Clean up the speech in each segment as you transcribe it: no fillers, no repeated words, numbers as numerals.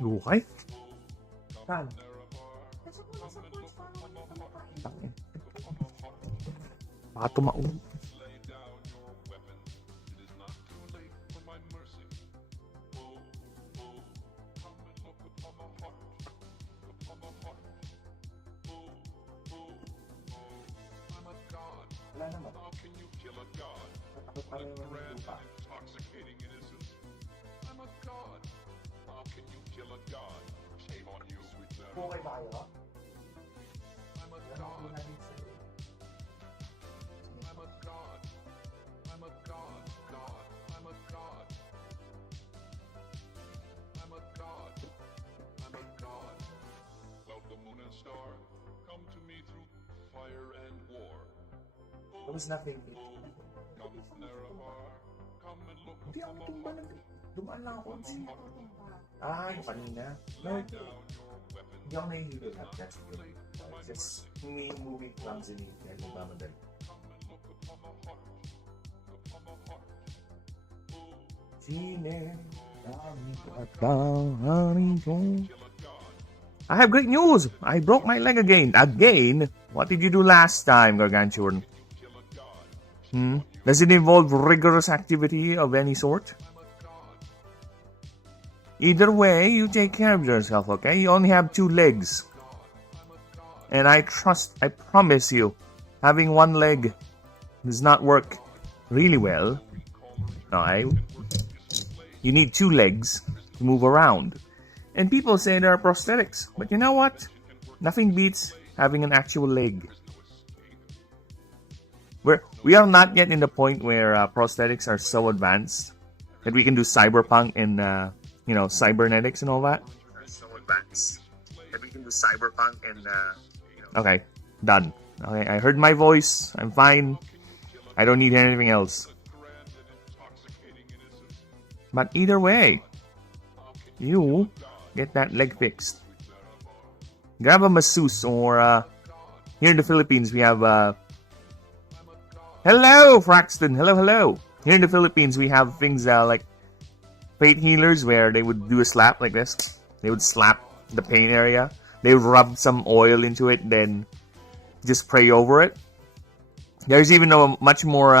Buhay? Saan? Baka tumaon. Wala naman. Takot pa rin yung lupa. Okay ba kayo? There was nothing. Hindi ako natumba na. Dumaan lang ako. Yung kanina. No. Hindi ako nahihilo na. That's good. Just me moving clumsily and nagmamadali. I have great news! I broke my leg again. Again? What did you do last time, Gargantuan? Does it involve rigorous activity of any sort? Either way, you take care of yourself, okay? You only have 2 legs. And I promise you, having 1 leg does not work really well. Okay? You need 2 legs to move around. And people say there are prosthetics. But you know what? Nothing beats having an actual leg. We are not yet in the point where prosthetics are so advanced that we can do cyberpunk and cybernetics and all that. So advanced that we can do cyberpunk and Okay, done. Okay, I heard my voice. I'm fine. I don't need anything else. But either way, you get that leg fixed. Grab a masseuse or here in the Philippines we have hello, Fraxton. Hello. Here in the Philippines, we have things like fate healers where they would do a slap like this. They would slap the pain area. They would rub some oil into it, then just pray over it. There's even a much more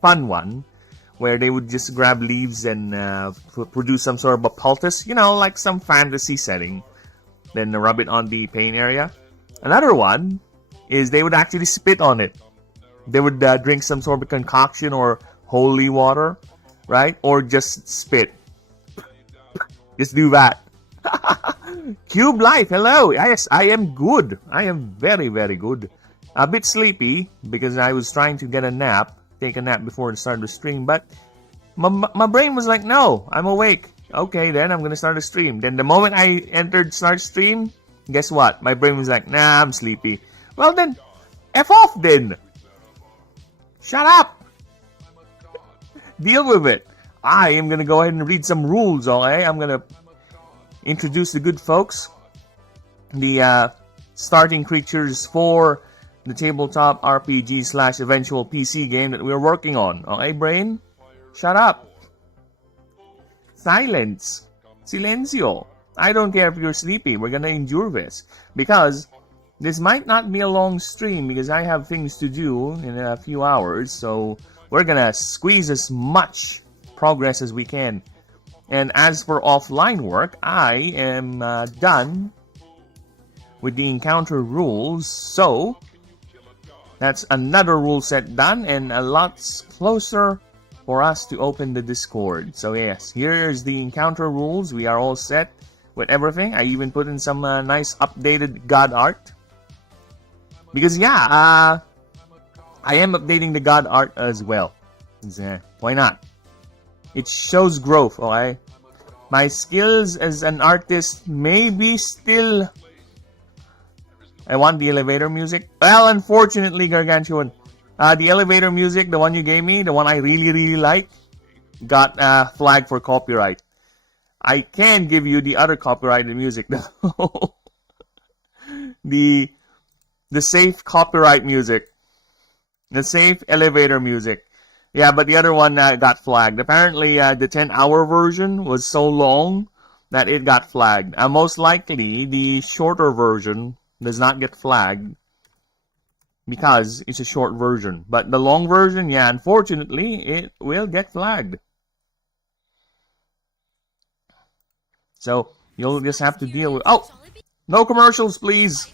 fun one where they would just grab leaves and produce some sort of a poultice, like some fantasy setting. Then rub it on the pain area. Another one is they would actually spit on it. They would drink some sort of concoction or holy water, right? Or just spit. Just do that. Cube Life, hello. Yes, I am good. I am very, very good. A bit sleepy because I was trying to get a nap, take a nap before the start of the stream, but my brain was like, no, I'm awake. Okay, then I'm going to start a stream. Then the moment I entered start stream, guess what? My brain was like, nah, I'm sleepy. Well then, F off then. Shut up! Deal with it. I am going to go ahead and read some rules, okay? I'm going to introduce the good folks. The starting creatures for the tabletop RPG / eventual PC game that we're working on. Okay, brain? Shut up. Silence. Silencio. I don't care if you're sleepy. We're going to endure this. Because this might not be a long stream because I have things to do in a few hours. So we're going to squeeze as much progress as we can. And as for offline work, I am done with the encounter rules. So that's another rule set done and a lot closer for us to open the Discord. So yes, here's the encounter rules. We are all set with everything. I even put in some nice updated god art. Because I am updating the god art as well. Why not? It shows growth, okay? My skills as an artist may be still... I want the elevator music. Well, unfortunately, Gargantuan, the elevator music, the one you gave me, the one I really, really like, got flagged for copyright. I can give you the other copyrighted music, though. the safe copyright music. The safe elevator music. Yeah, but the other one got flagged. Apparently, the 10-hour version was so long that it got flagged. Most likely, the shorter version does not get flagged because it's a short version. But the long version, yeah, unfortunately, it will get flagged. So you'll just have to deal with... Oh! No commercials, please!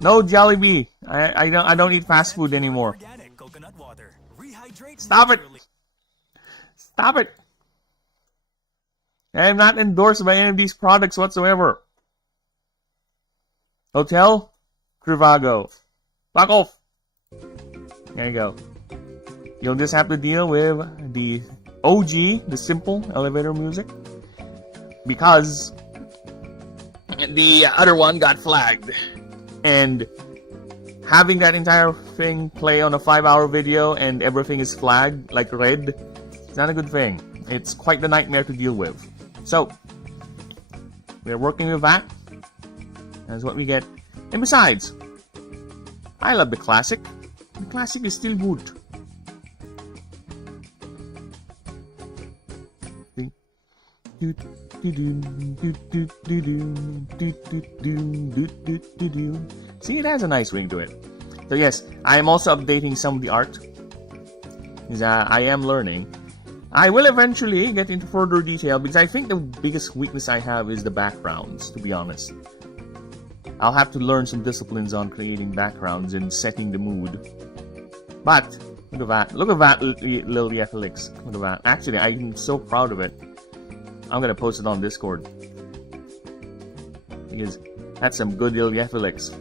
No Jollibee. I don't eat fast food anymore. Stop it! Stop it! I am not endorsed by any of these products whatsoever. Hotel Trivago. Fuck off! There you go. You'll just have to deal with the OG, the simple elevator music, because the other one got flagged. And having that entire thing play on a 5-hour video and everything is flagged, like red, it's not a good thing. It's quite the nightmare to deal with. So, we're working with that. That's what we get. And besides, I love the classic. The classic is still good. See, it has a nice ring to it. So yes, I am also updating some of the art. I am learning. I will eventually get into further detail because I think the biggest weakness I have is the backgrounds, to be honest. I'll have to learn some disciplines on creating backgrounds and setting the mood. But, look at that. Look at that little Yethelix. Look at that. Actually, I'm so proud of it. I'm gonna post it on Discord. Because that's some good little Yethelix.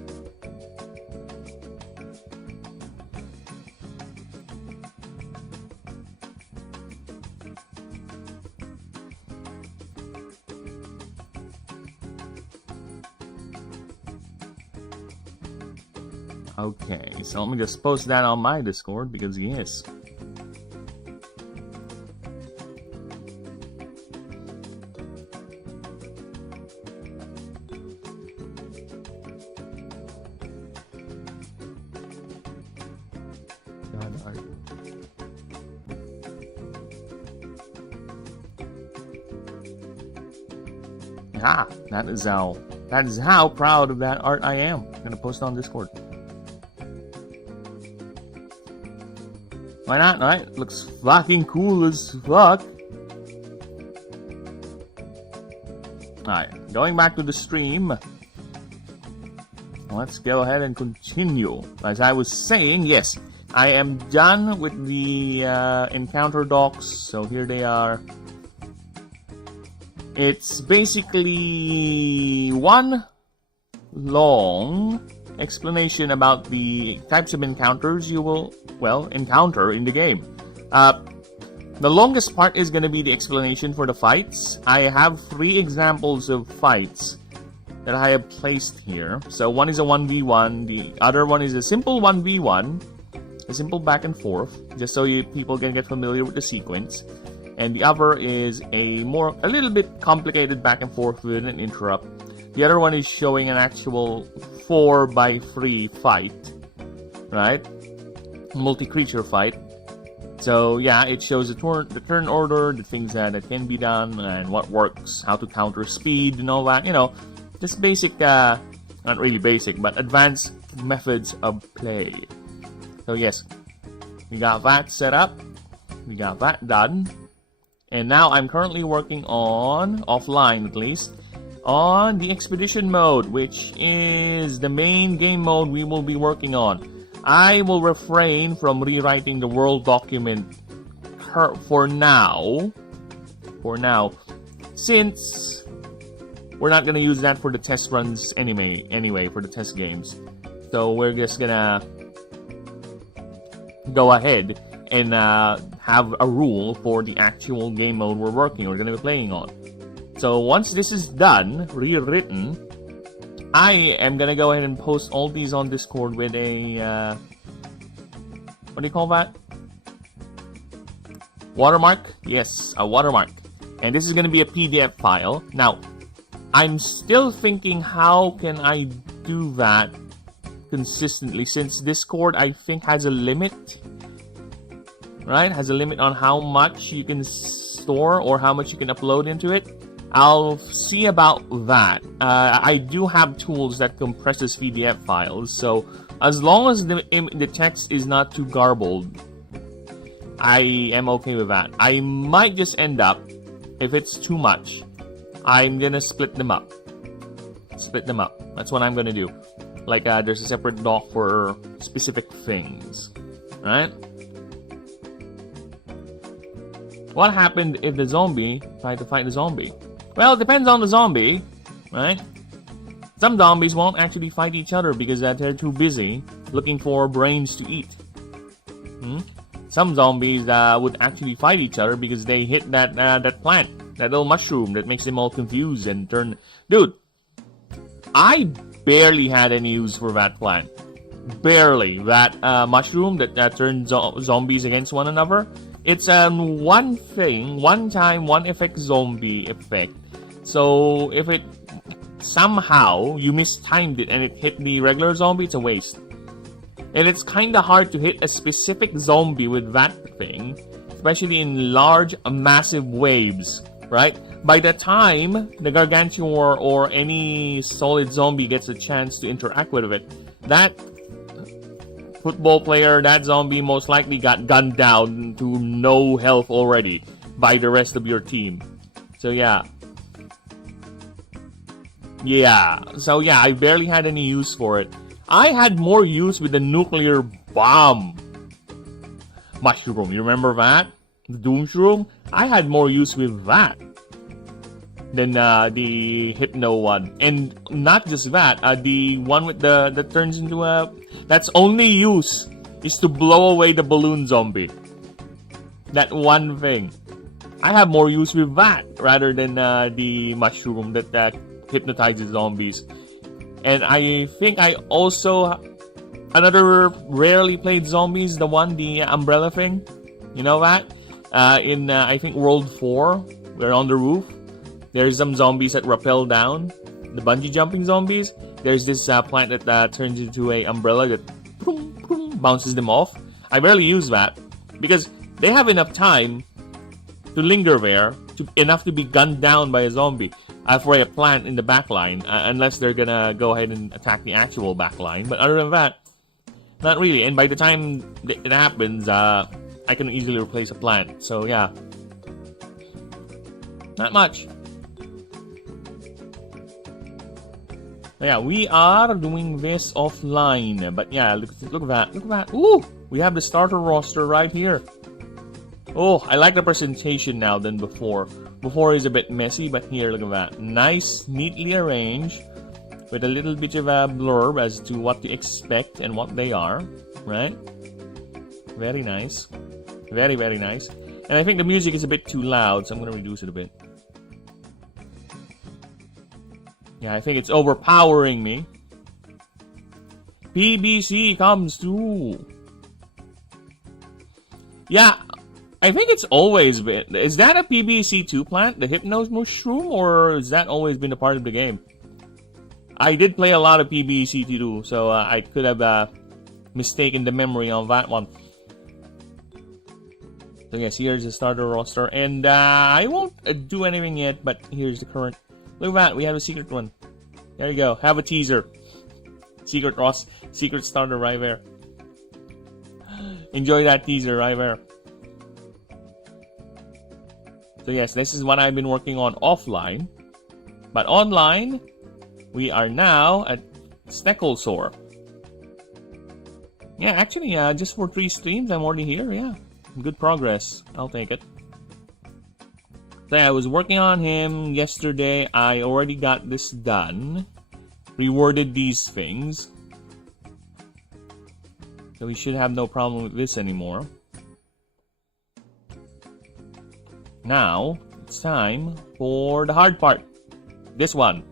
Okay, so let me just post that on my Discord because yes. Ah, that is how proud of that art I am. I'm gonna post it on Discord. Why not, right? Looks fucking cool as fuck. Alright, going back to the stream. Let's go ahead and continue. As I was saying, yes, I am done with the encounter docs. So here they are. It's basically one long explanation about the types of encounters you will, well, encounter in the game. The longest part is going to be the explanation for the fights. I have 3 examples of fights that I have placed here. So one is a 1v1, the other one is a simple 1v1, a simple back and forth, just so people can get familiar with the sequence. And the other is a little bit complicated back and forth with an interrupt. The other one is showing an actual 4x3 fight, right? Multi-creature fight. So yeah, it shows the turn order, the things that can be done, and what works, how to counter speed, and all that. You know, just basic, not really basic, but advanced methods of play. So yes, we got that set up, we got that done. And now I'm currently working on, offline at least, on the expedition mode, which is the main game mode we will be working on. I will refrain from rewriting the world document for now, since we're not going to use that for the test runs anyway, for the test games. So we're just gonna go ahead and have a rule for the actual game mode we're going to be playing on. So once this is done, rewritten, I am going to go ahead and post all these on Discord with a, what do you call that? Watermark? Yes, a watermark. And this is going to be a PDF file. Now, I'm still thinking how can I do that consistently, since Discord I think has a limit right? Has a limit on how much you can store or how much you can upload into it. I'll see about that. I do have tools that compresses PDF files, so as long as the text is not too garbled, I am okay with that. I might just end up, if it's too much, I'm gonna split them up. That's what I'm gonna do. Like, there's a separate doc for specific things, right? What happened if the zombie tried to fight the zombie? Well, it depends on the zombie, right? Some zombies won't actually fight each other because they're too busy looking for brains to eat. Some zombies would actually fight each other because they hit that plant, that little mushroom that makes them all confused and turn... Dude, I barely had any use for that plant. Barely. That mushroom that turns zombies against one another. It's one thing, one time, one effect zombie effect. So if it somehow you mistimed it and it hit the regular zombie, it's a waste. And it's kinda hard to hit a specific zombie with that thing, especially in large, massive waves, right? By the time the Gargantuar or any solid zombie gets a chance to interact with it, that football player, that zombie most likely got gunned down to no health already by the rest of your team. So yeah. So yeah, I barely had any use for it. I had more use with the nuclear bomb mushroom. You remember that? The Doomshroom? I had more use with that than the Hypno one. And not just that, the one with that turns into a... That's only use is to blow away the balloon zombie. That one thing. I have more use with that rather than the mushroom that hypnotizes zombies. And I think I also... Another rarely played zombies, the umbrella thing. You know that? In, I think, World 4, we're on the roof. There's some zombies that rappel down. The bungee jumping zombies. There's this plant that turns into a umbrella that bounces them off. I barely use that because they have enough time to linger there, enough to be gunned down by a zombie for a plant in the back line, unless they're gonna go ahead and attack the actual back line. But other than that, not really. And by the time it happens, I can easily replace a plant. So yeah, not much. Yeah, we are doing this offline, but yeah, look at that. Ooh, we have the starter roster right here. Oh, I like the presentation now than before. Before is a bit messy, but here, look at that. Nice, neatly arranged, with a little bit of a blurb as to what to expect and what they are, right? Very nice. Very, very nice. And I think the music is a bit too loud, so I'm going to reduce it a bit. Yeah, I think it's overpowering me. PBC comes through. Yeah, I think it's always been... Is that a PBC2 plant, the Hypnos Mushroom, or has that always been a part of the game? I did play a lot of PBC2, so I could have mistaken the memory on that one. So yes, here's the starter roster, and I won't do anything yet, but here's the current... Look at that, we have a secret one. There you go, have a teaser. Secret starter right there. Enjoy that teaser right there. So yes, this is what I've been working on offline. But online, we are now at Stecklesaur. Yeah, actually, just for 3 streams, I'm already here, yeah. Good progress, I'll take it. So I was working on him yesterday. I already got this done. Reworded these things. So we should have no problem with this anymore. Now, it's time for the hard part. This one.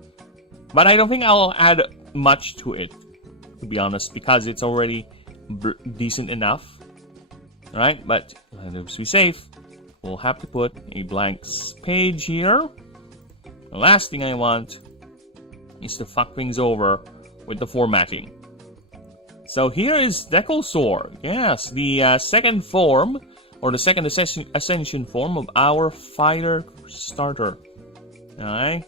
But I don't think I'll add much to it, to be honest, because it's already decent enough. Alright, but to be safe, we'll have to put a blank page here. The last thing I want is to fuck things over with the formatting. So here is Stecklesaur. Yes, the second form or the second ascension form of our fighter starter. Alright.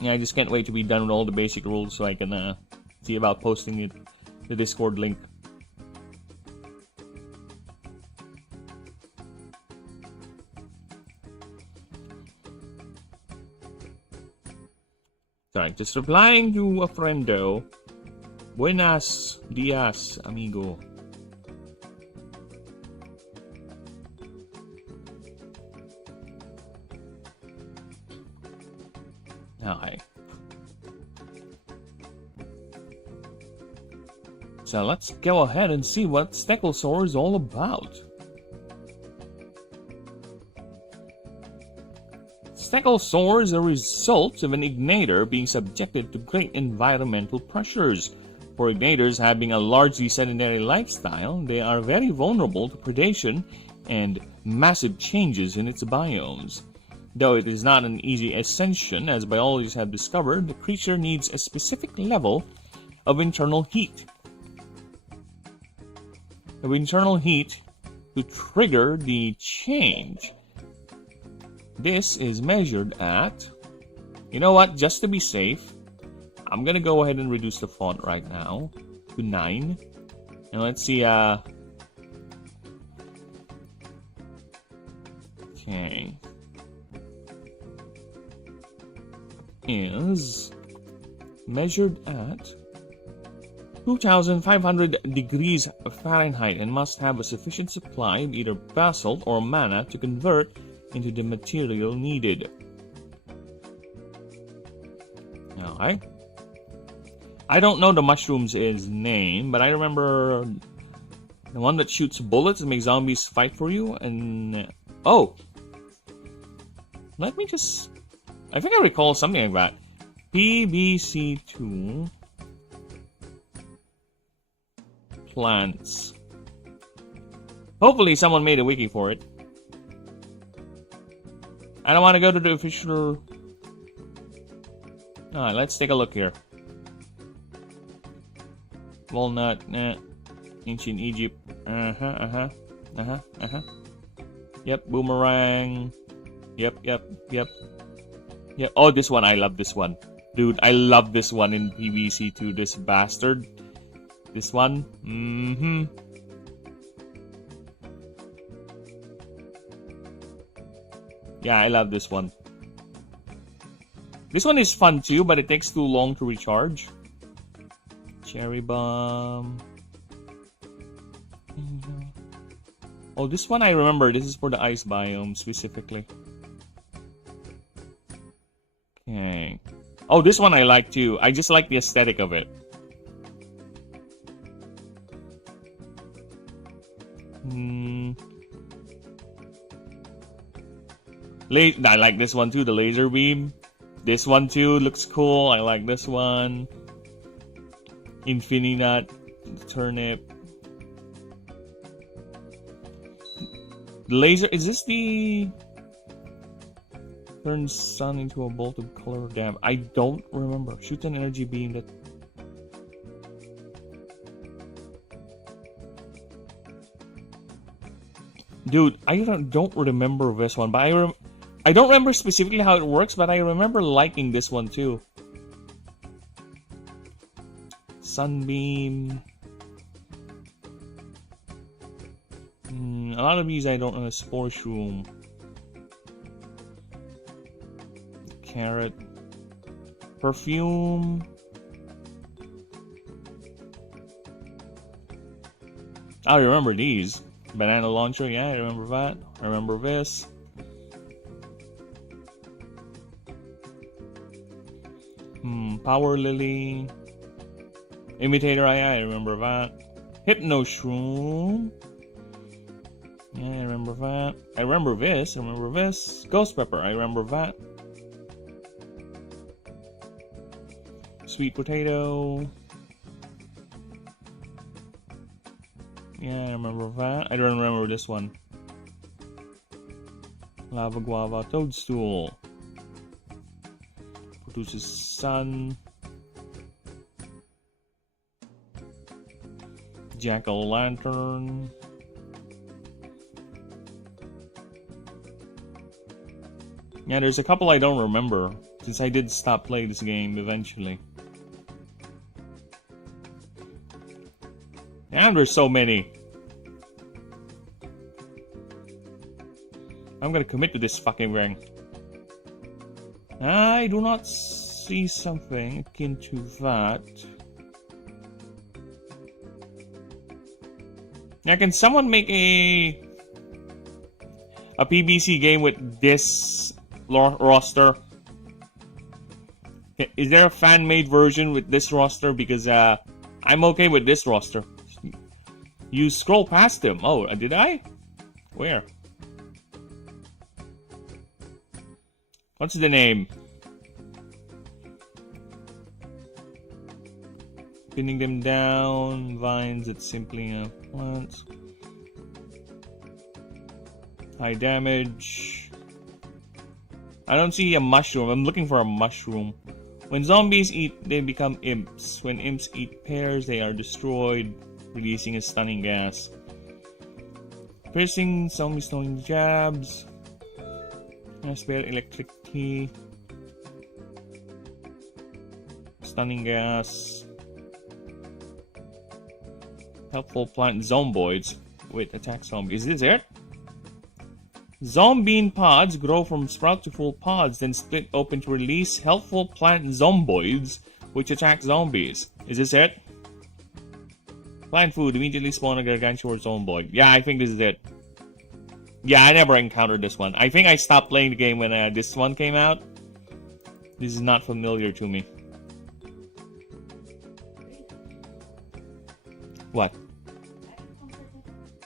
Yeah, I just can't wait to be done with all the basic rules so I can see about posting it, the Discord link. Sorry, just replying to a friendo. Buenos dias, amigo. Okay. So let's go ahead and see what Stegosaur is all about. Stegosaur is a result of an ignitor being subjected to great environmental pressures. For ignitors having a largely sedentary lifestyle, they are very vulnerable to predation and massive changes in its biomes. Though it is not an easy ascension, as biologists have discovered, the creature needs a specific level of internal heat. To trigger the change. This is measured at, you know what, just to be safe, I'm gonna go ahead and reduce the font right now to 9. And let's see, okay. Is measured at 2,500 degrees Fahrenheit and must have a sufficient supply of either basalt or mana to convert into the material needed. Alright. I don't know the mushroom's name, but I remember the one that shoots bullets and makes zombies fight for you, and... oh! Let me just... I think I recall something like that. PBC2... plants. Hopefully someone made a wiki for it. I don't want to go to the official... Alright, let's take a look here. Walnut, ancient Egypt, Yep, boomerang. Yep. Oh, this one, I love this one. Dude, I love this one in PVC2, this bastard. This one, Yeah, I love this one. This one is fun too, but it takes too long to recharge. Cherry bomb. Oh, this one I remember. This is for the ice biome specifically. Okay. Oh, this one I like too. I just like the aesthetic of it. I like this one too, the laser beam. This one too looks cool. I like this one. Infininut, turnip. Laser, is this the turn sun into a bolt of color? Damn, I don't remember. Shoot an energy beam that... Dude, I don't remember this one, but I don't remember specifically how it works, but I remember liking this one too. Sunbeam. A lot of these I don't know. Spore shroom. Carrot. Perfume. I remember these. Banana launcher, yeah, I remember that. I remember this. Power lily. Imitator, yeah, I remember that. Hypno shroom. Yeah, I remember that. I remember this. I remember this. Ghost pepper. I remember that. Sweet potato. Yeah, I remember that. I don't remember this one. Lava guava toadstool. Produces sun. Jack-o'-lantern. Yeah, there's a couple I don't remember, since I did stop playing this game eventually. And there's so many. I'm gonna commit to this fucking ring. I do not see something akin to that. Now, can someone make a PBC game with this roster? Is there a fan-made version with this roster? Because I'm okay with this roster. You scroll past them. Oh, did I? Where? What's the name? Pinning them down. Vines that simply plants. High damage. I don't see a mushroom. I'm looking for a mushroom. When zombies eat, they become imps. When imps eat pears, they are destroyed, releasing a stunning gas. Piercing, zombies throwing jabs. Spare electric tea. Stunning gas. Helpful plant zomboids. Wait, attack zombies. Is this it? Zombine pods grow from sprout to full pods, then split open to release helpful plant zomboids, which attack zombies. Is this it? Plant food immediately spawn a gargantuan zomboid. Yeah, I think this is it. Yeah, I never encountered this one. I think I stopped playing the game when this one came out. This is not familiar to me. What?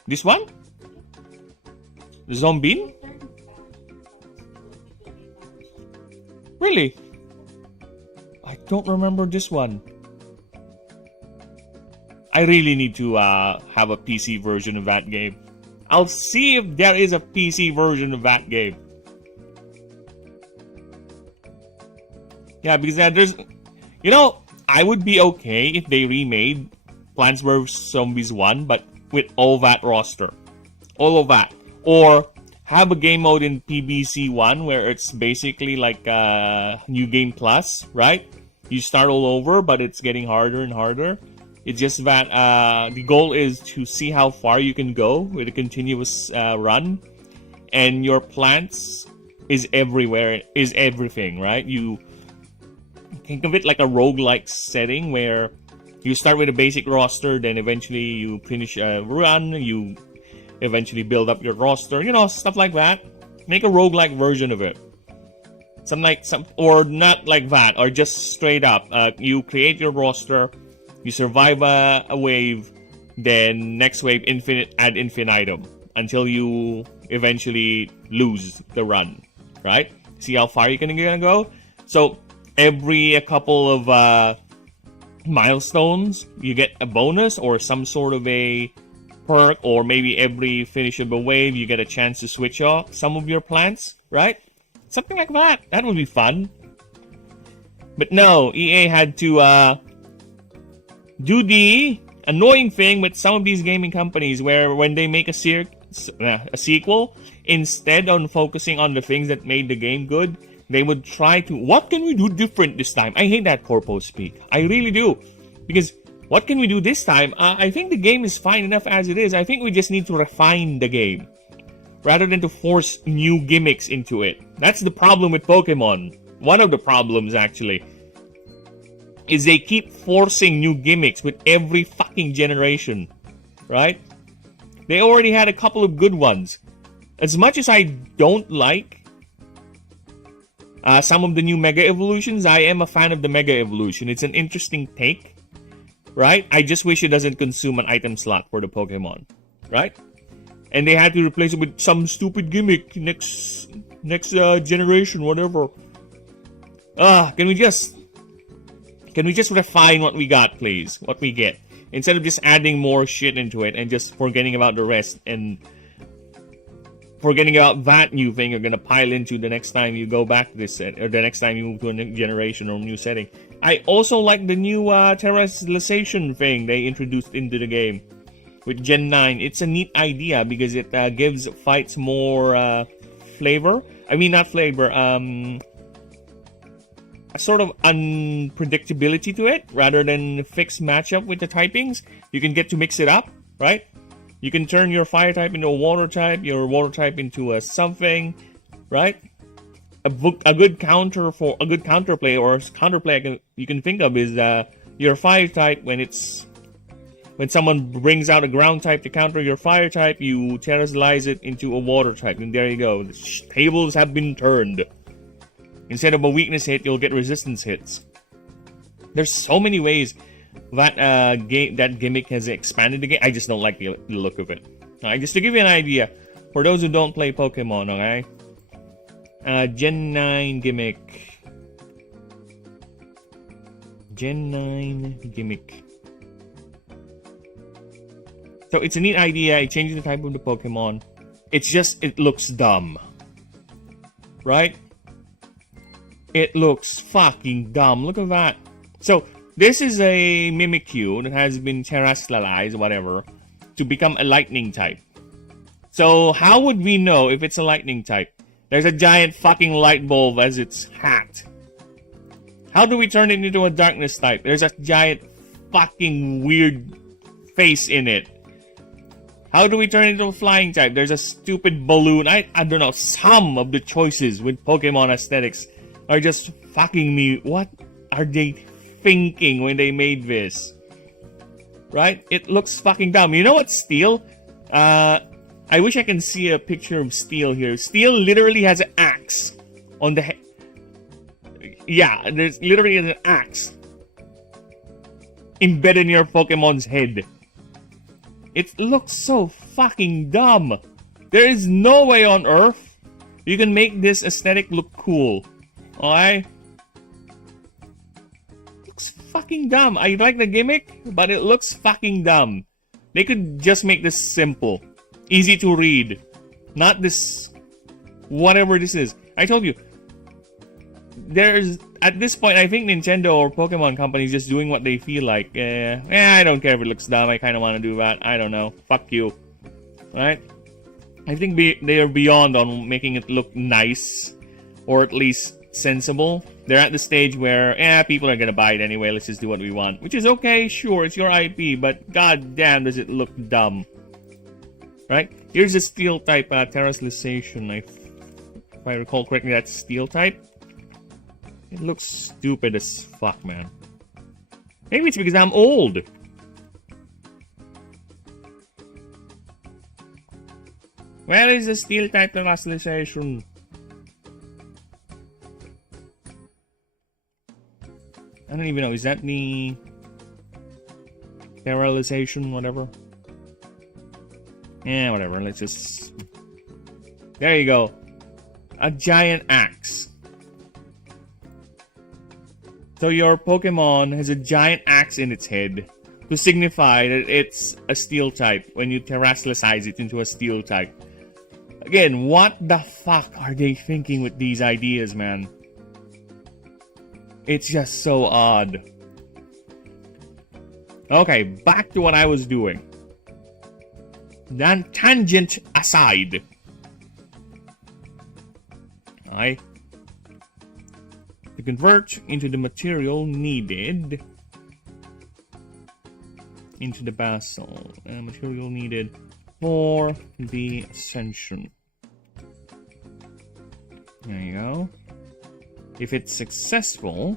This one? The zombie? Really? I don't remember this one. I really need to have a PC version of that game. I'll see if there is a PC version of that game. Yeah, because there's... You know, I would be okay if they remade Plants vs. Zombies 1, but with all that roster. All of that. Or have a game mode in PBC 1 where it's basically like New Game Plus, right? You start all over, but it's getting harder and harder. It's just that the goal is to see how far you can go with a continuous run. And your plants is everywhere, is everything, right? You think of it like a roguelike setting where you start with a basic roster, then eventually you finish a run, you eventually build up your roster, you know, stuff like that. Make a roguelike version of it. Or not like that, or just straight up. You create your roster, you survive a wave, then next wave ad infinitum until you eventually lose the run, right? See how far you're gonna go? So every a couple of milestones, you get a bonus or some sort of a perk, or maybe every finish of a wave, you get a chance to switch off some of your plants, right? Something like that. That would be fun. But no, EA had to do the annoying thing with some of these gaming companies where when they make a sequel, instead on focusing on the things that made the game good, they would try to, what can we do different this time? I hate that corpo speak. I really do. Because what can we do this time? I think the game is fine enough as it is. I think we just need to refine the game rather than to force new gimmicks into it. That's the problem with Pokemon. One of the problems, actually, is they keep forcing new gimmicks with every fucking generation, right? They already had a couple of good ones. As much as I don't like some of the new Mega Evolutions, I am a fan of the Mega Evolution. It's an interesting take, right? I just wish it doesn't consume an item slot for the Pokemon, right? And they had to replace it with some stupid gimmick next generation, whatever. Can we just refine what we got, please? What we get. Instead of just adding more shit into it and just forgetting about the rest and forgetting about that new thing you're gonna pile into the next time you go back to this set, or the next time you move to a new generation or new setting. I also like the new terrestrialization thing they introduced into the game. with Gen 9. It's a neat idea because it gives fights more flavor. I mean, not flavor, a sort of unpredictability to it rather than fixed matchup with the typings. You can get to mix it up, right? You can turn your fire type into a water type, your water type into a something, right? A good counterplay or counterplay you can think of is your fire type when someone brings out a ground type to counter your fire type, you terrestrialize it into a water type, and there you go. The tables have been turned. Instead of a weakness hit, you'll get resistance hits. There's so many ways that that gimmick has expanded the game. I just don't like the look of it. Alright, just to give you an idea, for those who don't play Pokemon, okay? Gen 9 gimmick. Gen 9 gimmick. So it's a neat idea. It changes the type of the Pokemon. It's just, it looks dumb. Right? It looks fucking dumb. Look at that. So, this is a Mimikyu that has been terrestrialized, whatever, to become a lightning type. So, how would we know if it's a lightning type? There's a giant fucking light bulb as its hat. How do we turn it into a darkness type? There's a giant fucking weird face in it. How do we turn it into a flying type? There's a stupid balloon. I don't know. Some of the choices with Pokemon aesthetics are just fucking me. What are they thinking when they made this? Right? It looks fucking dumb. You know what, Steel? I wish I can see a picture of Steel here. Steel literally has an axe on the head. Yeah, there's literally an axe embedded in your Pokemon's head. It looks so fucking dumb. There is no way on Earth you can make this aesthetic look cool. Alright? Looks fucking dumb. I like the gimmick, but it looks fucking dumb. They could just make this simple. Easy to read. Not this... whatever this is. I told you. There's... at this point, I think Nintendo or Pokemon companies just doing what they feel like. I don't care if it looks dumb. I kind of want to do that. I don't know. Fuck you. Right? I think they are beyond on making it look nice. Or at least sensible. They're at the stage where, people are gonna buy it anyway. Let's just do what we want. Which is okay, sure. It's your IP. But god damn, does it look dumb. Right? Here's a steel type terrestrialization. If I recall correctly, that's steel type. It looks stupid as fuck, man. Maybe it's because I'm old. Where is the steel type terrestrialization? I don't even know. Is that the terrestrialization, whatever? Yeah, whatever. Let's just... there you go. A giant axe. So your Pokemon has a giant axe in its head to signify that it's a steel type when you terrestrialize it into a steel type. Again, what the fuck are they thinking with these ideas, man? It's just so odd. Okay, back to what I was doing. Then tangent aside. Alright. To convert into the material needed into the basal. Material needed for the ascension. There you go. If it's successful...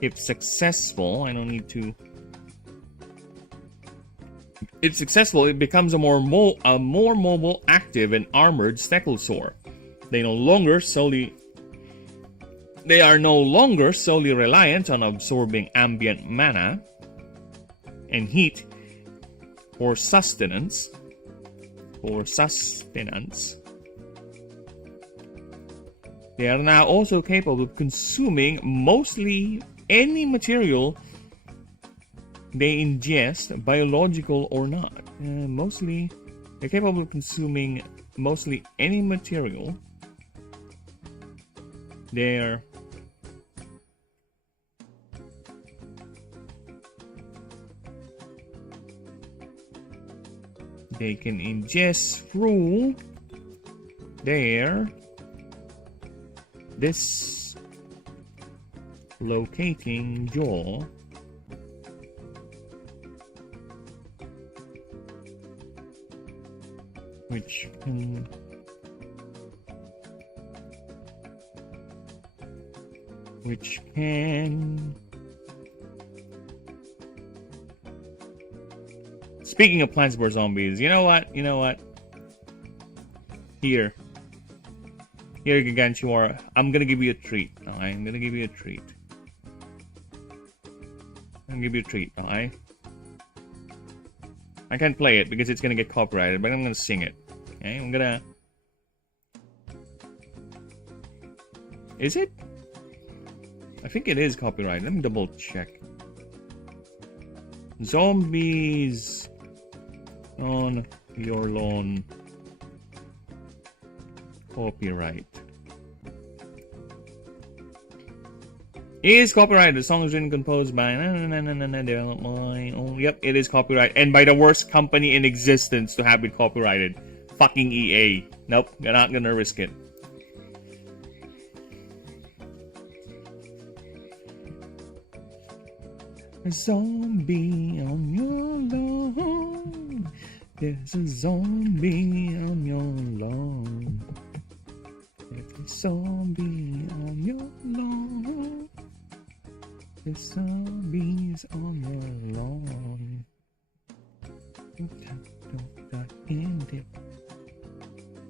If successful, I don't need to... If successful, it becomes a more mobile, active, and armored Stegosaur. They are no longer solely reliant on absorbing ambient mana and heat for sustenance. They are now also capable of consuming mostly any material they ingest, biological or not. They're capable of consuming mostly any material they can ingest through this locating jaw, which can speaking of Plants vs Zombies, you know what? Here, Gargantuar, I'm gonna give you a treat. I'm gonna give you a treat. Alright? I can't play it because it's gonna get copyrighted, but I'm gonna sing it. Okay, Is it? I think it is copyrighted. Let me double check. Zombies on your lawn. Copyright. It is copyrighted. The song is written and composed by yep, it is copyright. And by the worst company in existence to have it copyrighted. Fucking EA. Nope, you're not gonna risk it. A zombie on your lawn. There's a zombie on your lawn. There's a zombie on your lawn. There's zombies on your lawn. Don't end it.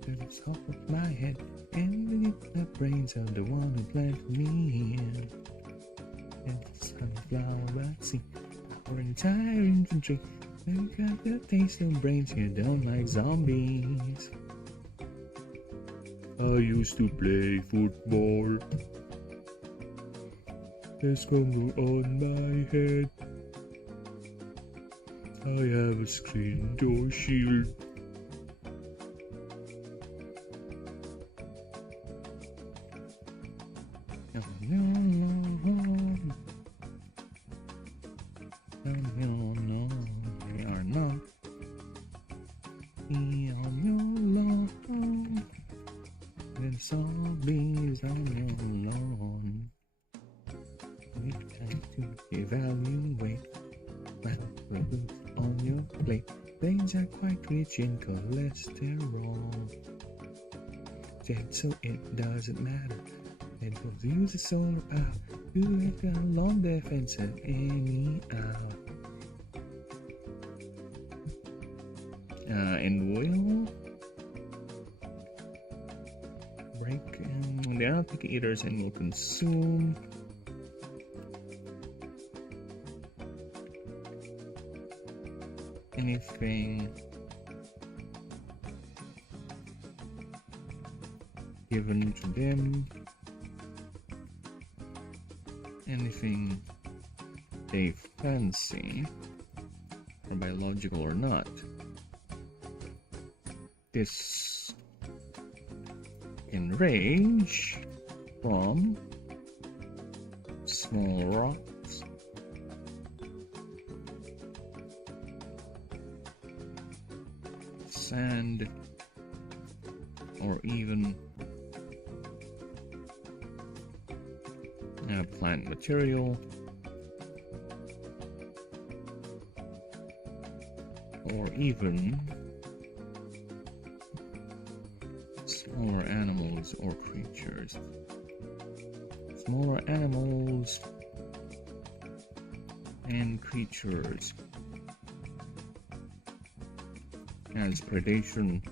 To the top of my head. And the brains of the one who planted me in. Sunflower vaccine, our entire infantry. We got the taste of brains here, don't like zombies. I used to play football. There's Congo on my head. I have a screen door shield. We are not on your lawn. There's zombies on your lawn. We try to evaluate food on your plate. Brains are quite rich in cholesterol. So it doesn't matter. It will use the solar power. You have got a long defense at any hour. And we'll break. They are not picky eaters and will consume anything given to them. Anything they fancy, or biological or not. This can range from small rocks sand, or even plant material, or even smaller animals or creatures. Smaller animals and creatures as predation.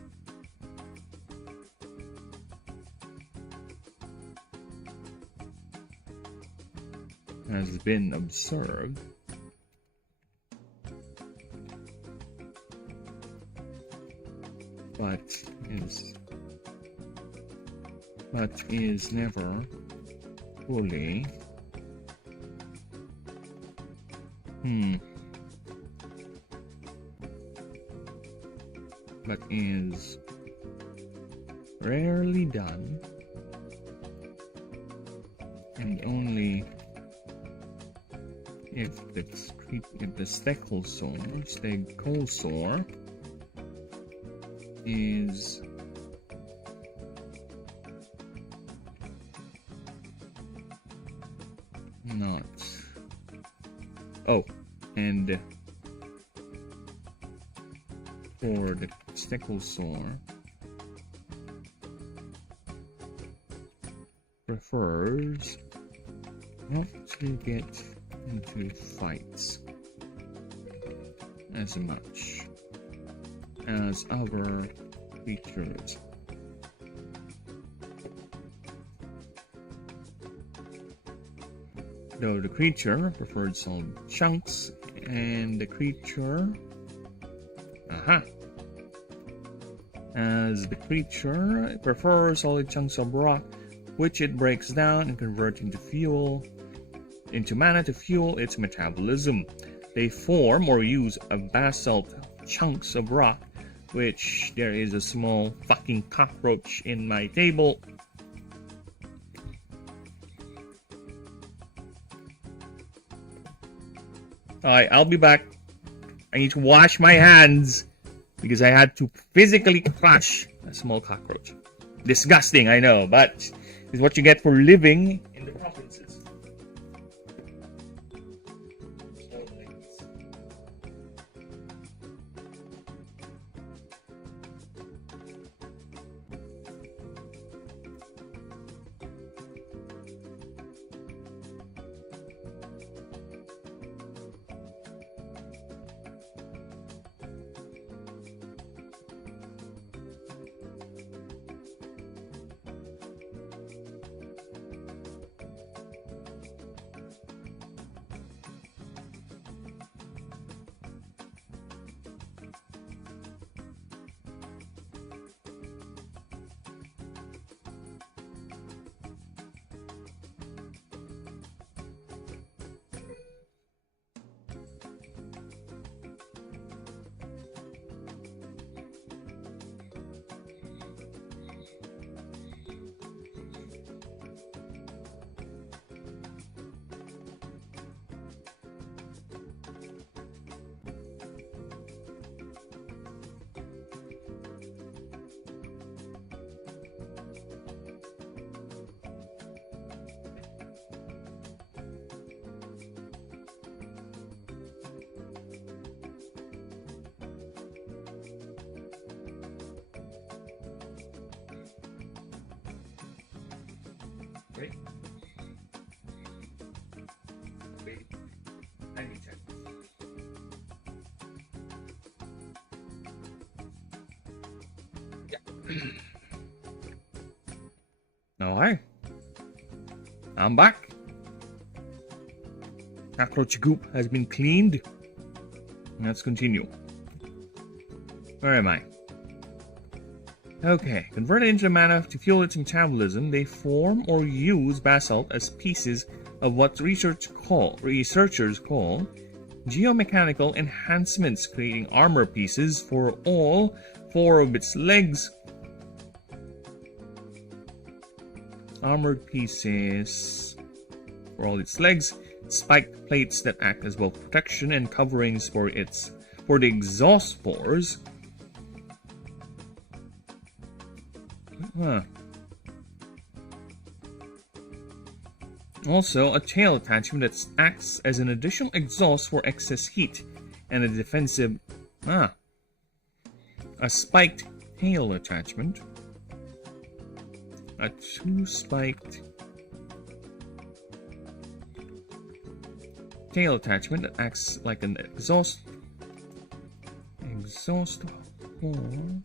Has been observed, but is never fully but is rarely done, and only if the stegosaur is not. Oh, and for the stegosaur prefers not to get into fights as much as other creatures. Though the creature preferred solid chunks, and the creature... As the creature prefers solid chunks of rock, which it breaks down and converts into mana to fuel its metabolism. They form or use a basalt chunks of rock, which there is a small fucking cockroach in my table. Alright, I'll be back. I need to wash my hands because I had to physically crush a small cockroach. Disgusting, I know, but it's what you get for living in the provinces. Wait. I need to check. Yeah. Alright. I'm back. Cockroach goop has been cleaned. Let's continue. Where am I? Okay, converted into mana to fuel its metabolism, they form or use basalt as pieces of what researchers call geomechanical enhancements, creating armor pieces for all 4 of its legs. Armored pieces for all its legs, spiked plates that act as both protection and coverings for the exhaust spores. Also, a tail attachment that acts as an additional exhaust for excess heat, and a defensive... a spiked tail attachment. A 2-spiked tail attachment that acts like an exhaust for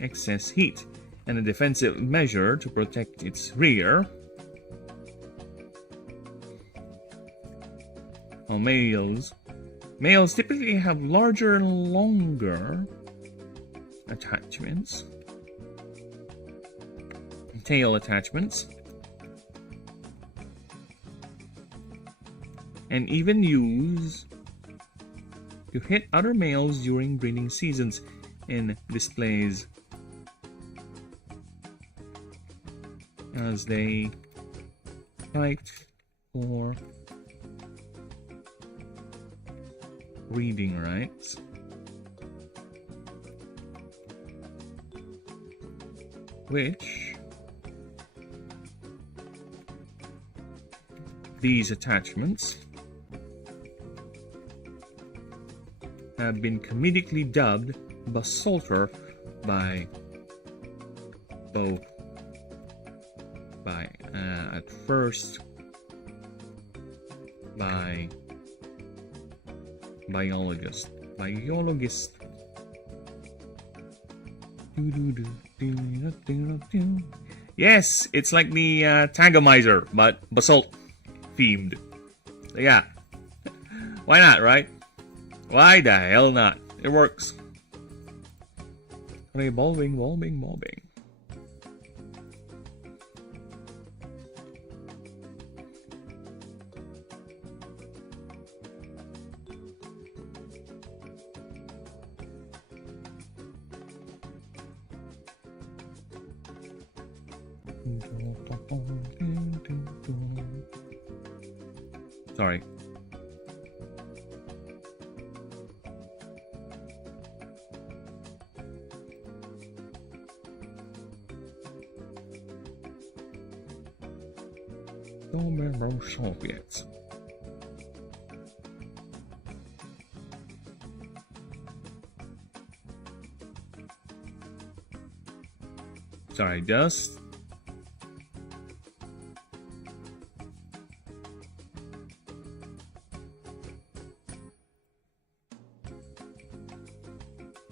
excess heat, and a defensive measure to protect its rear. While males typically have larger and longer attachments, tail attachments, and even use to hit other males during breeding seasons in displays as they fight for breeding rights. which these attachments have been comedically dubbed Basalter by both at first by biologists. Yes, it's like the Tagomizer, but basalt themed. Yeah, why not, right? Why the hell not? It works. Revolving. Sorry. Soviets. Sorry, just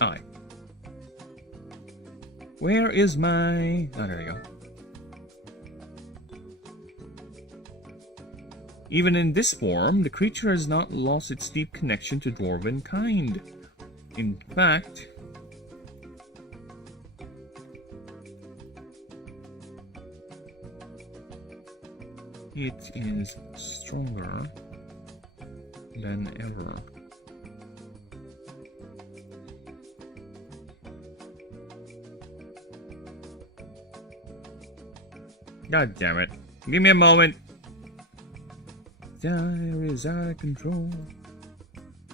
alright. Where is my... oh, there we go. Even in this form, the creature has not lost its deep connection to dwarven kind. In fact, it is stronger than ever. God damn it. Give me a moment. Fire is out of control.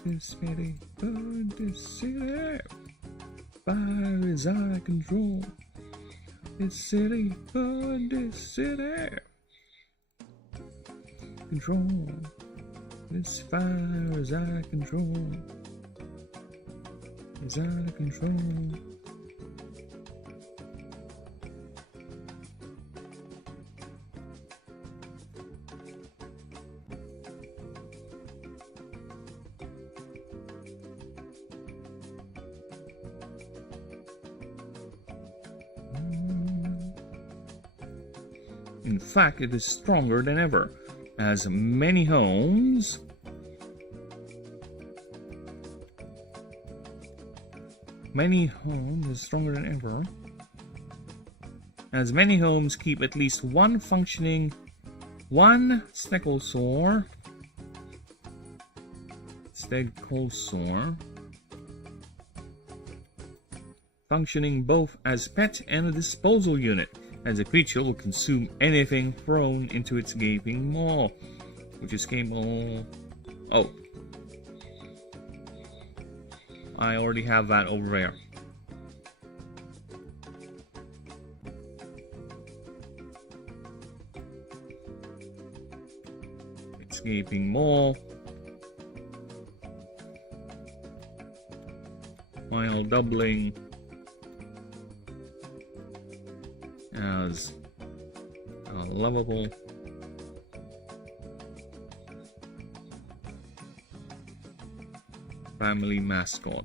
This city, this city. Fire is out of control. This city, this city. Control. This fire is out of control. It's out of control. In fact, it is stronger than ever, as many homes is stronger than ever, as many homes keep at least one stegosaur functioning both as pet and a disposal unit, as the creature will consume anything thrown into its gaping maw, which is capable... oh. I already have that over there. Its gaping maw. While doubling as a lovable family mascot.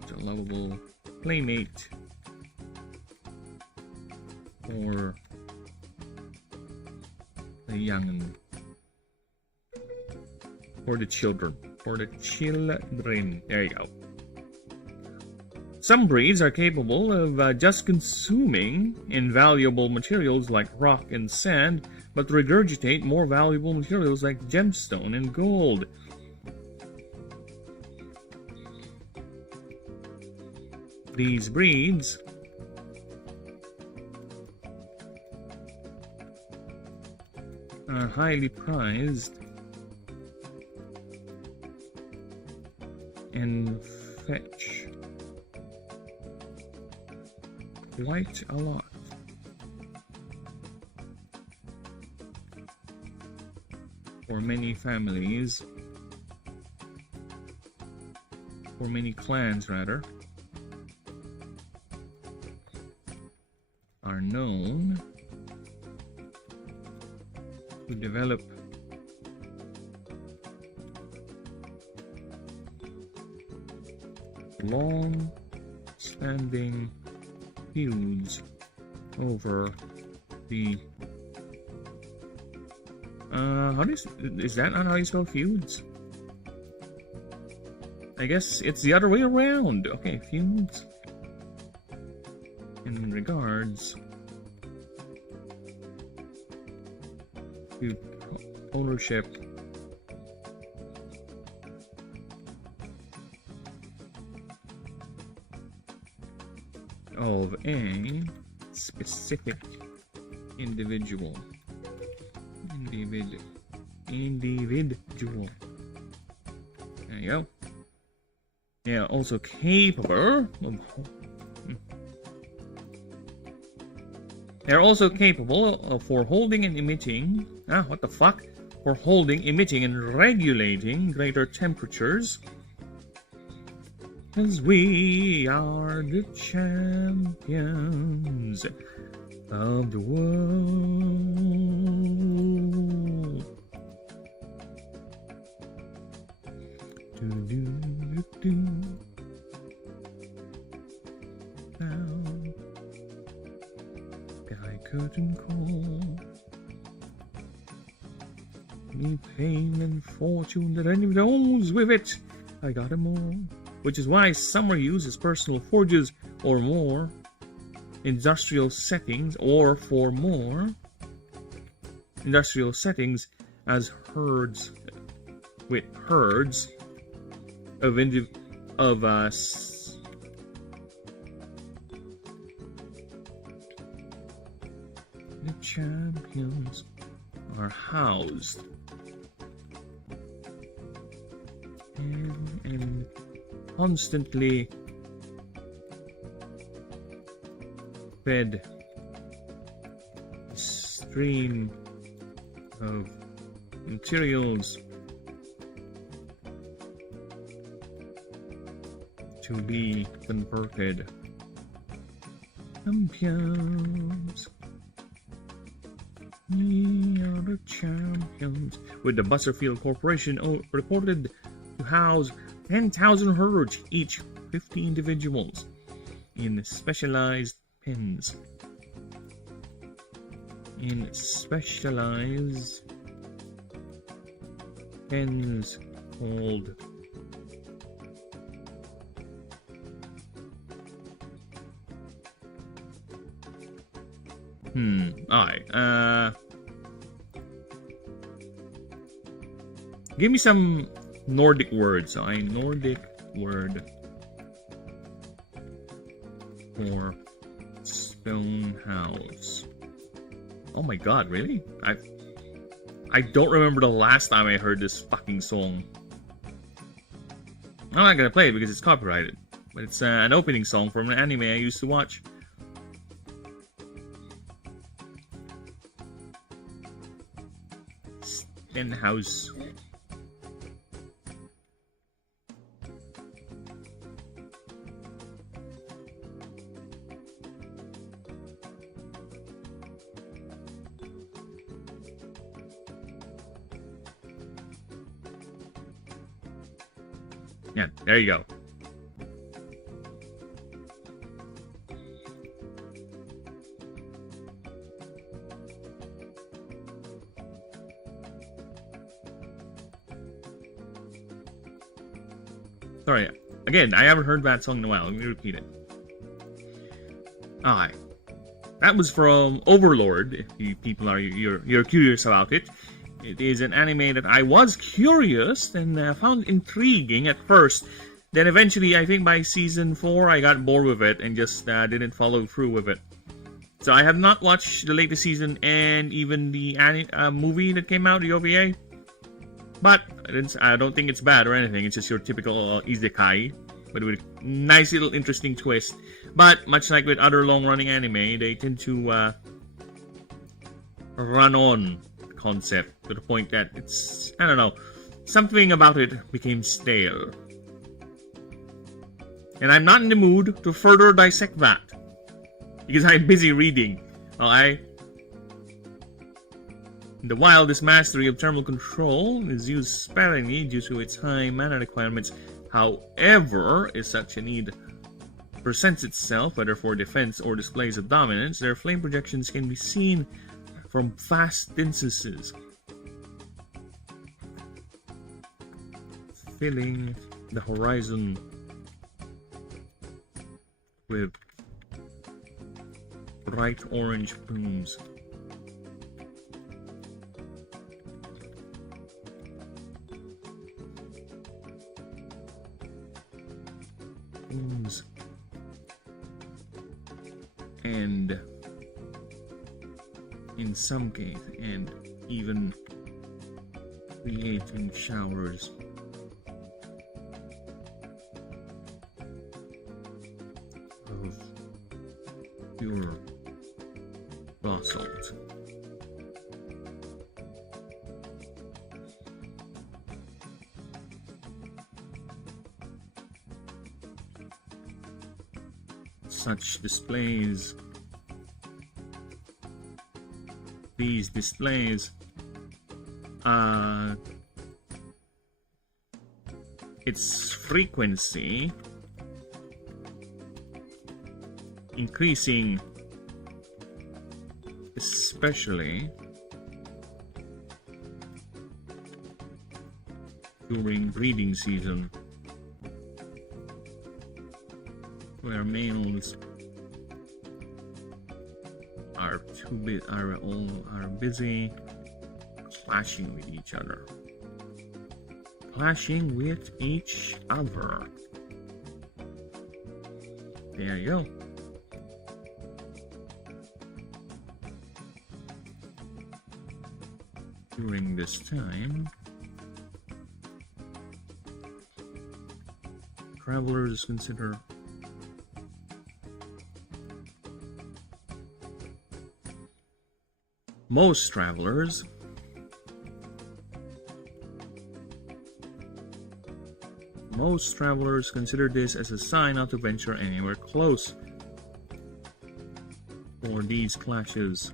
Such a lovable playmate for the young, for the children. There you go. Some breeds are capable of just consuming invaluable materials like rock and sand, but regurgitate more valuable materials like gemstone and gold. These breeds are highly prized and fetch quite a lot. For many families, for many clans rather, are known to develop long-standing feuds over the is that not how you spell feuds? I guess it's the other way around. Okay, feuds in regards to ownership of a specific individual. Individual. There you go. They are also capable of. They're also capable of for holding and emitting. What the fuck? For holding, emitting, and regulating greater temperatures. Cause we are the champions of the world. Do. Now, sky curtain call. Me pain and fortune that anyone knows with it. I got 'em all. Which is why some are used as personal forges or more industrial settings, or for more industrial settings as herds, with herds of us. The champions are housed and constantly fed a stream of materials to be converted. Champions. We are the champions. With the Butterfield Corporation reported to house 10,000 herds, each 50 individuals, in specialized pens. In specialized pens called alright, give me some Nordic words. A Nordic word for stone house. Oh my god, really? I don't remember the last time I heard this fucking song. I'm not gonna play it because it's copyrighted, but it's an opening song from an anime I used to watch. Stone house. Yeah, there you go. Sorry, again, I haven't heard that song in a while. Let me repeat it. Alright. That was from Overlord, if you people are you're curious about it. It is an anime that I was curious and found intriguing at first. Then eventually, I think by season 4, I got bored with it and just didn't follow through with it. So I have not watched the latest season and even the movie that came out, the OVA. But I don't think it's bad or anything. It's just your typical isekai. but with a nice little interesting twist. But much like with other long-running anime, they tend to run on the concept to the point that it's, I don't know, something about it became stale. And I'm not in the mood to further dissect that, because I'm busy reading. Okay? In the wild, this mastery of thermal control is used sparingly due to its high mana requirements. However, if such a need presents itself, whether for defense or displays of dominance, their flame projections can be seen from vast distances, filling the horizon with bright orange plumes. And in some cases, and even creating showers of pure basalt. Such displays, these displays, its frequency increasing, especially during breeding season, where males are busy clashing with each other. There you go. During this time, travelers consider most travelers consider this as a sign not to venture anywhere close, for these clashes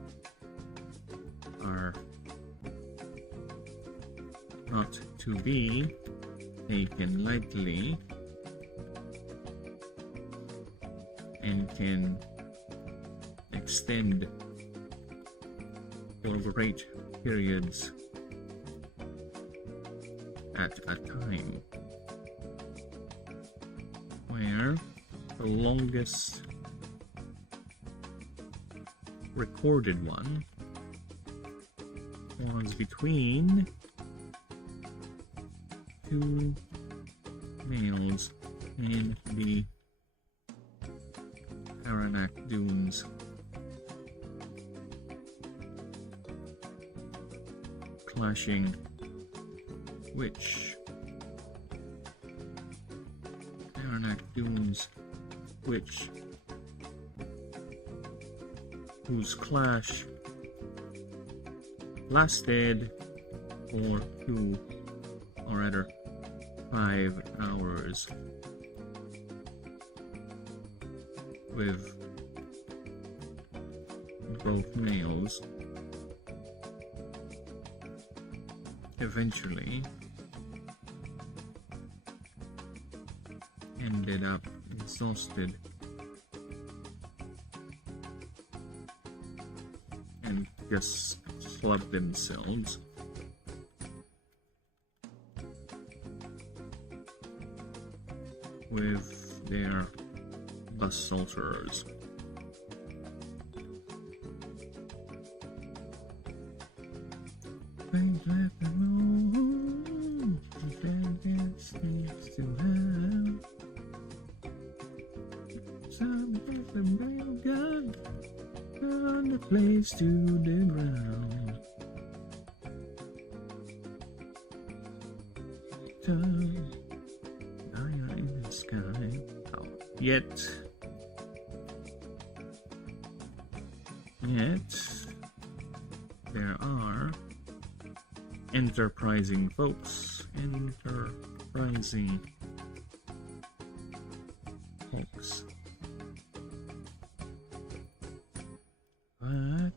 are not to be taken lightly and can extend for great periods at a time, where the longest recorded one was between two males in the Aranak Dunes. Clashing, Aranak Dunes, whose clash lasted for 2 or rather 5 hours, with both males eventually ended up exhausted and just clubbed themselves with their bassalters. Things let them roll, things to have. Some different real gun, turn the place to the ground. Turn, I am in sky. Oh, yet there are enterprising folks. Enterprising folks. But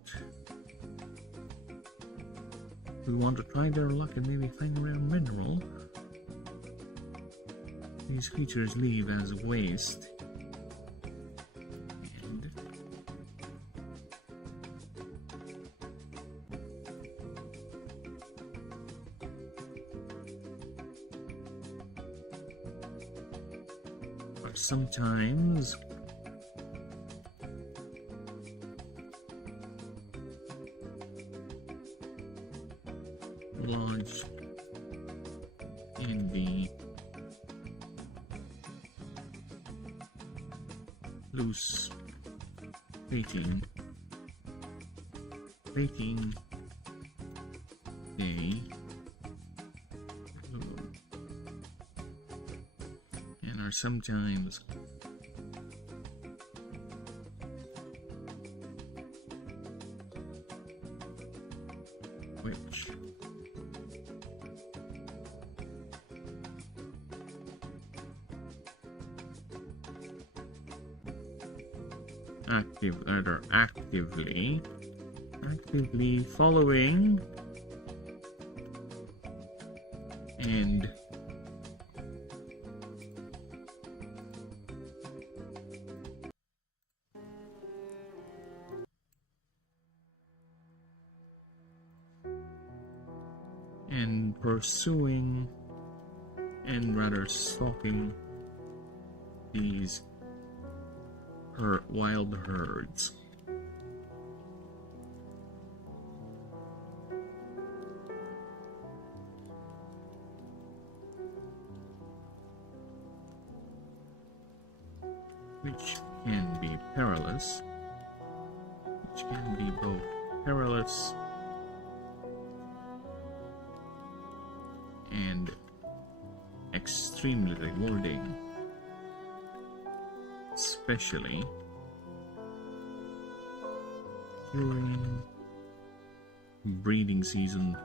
we want to try their luck and maybe find a rare mineral. These creatures leave as waste. And but sometimes lodge in the loose plating day and are sometimes which actively following and pursuing and rather stalking these wild herds. Which can be perilous. Which can be both perilous and extremely rewarding. Especially during breeding season.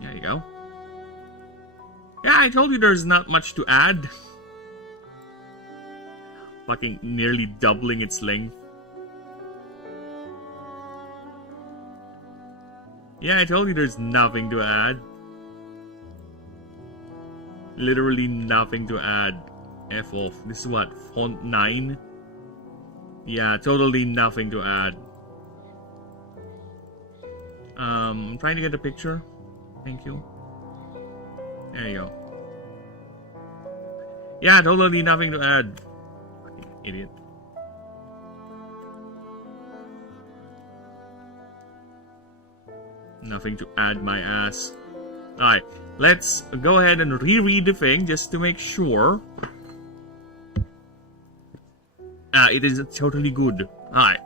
There you go. Yeah, I told you there's not much to add. Fucking nearly doubling its length. Yeah, I told you there's nothing to add. Literally nothing to add. F off. This is what? Font 9? Yeah, totally nothing to add. I'm trying to get a picture. Thank you. There you go. Yeah, totally nothing to add. Fucking idiot. Nothing to add, my ass. Alright, let's go ahead and reread the thing just to make sure. It is totally good. Alright.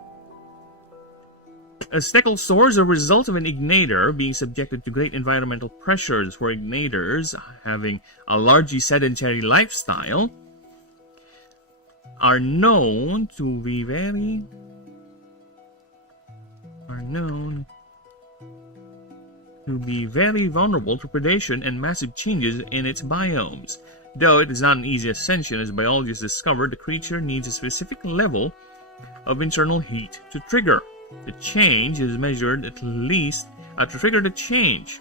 A stegosaur is a result of an ignitor being subjected to great environmental pressures. For ignitors having a largely sedentary lifestyle are known to be very vulnerable to predation and massive changes in its biomes. Though it is not an easy ascension, as biologists discovered, the creature needs a specific level of internal heat to trigger. The change is measured to trigger the change,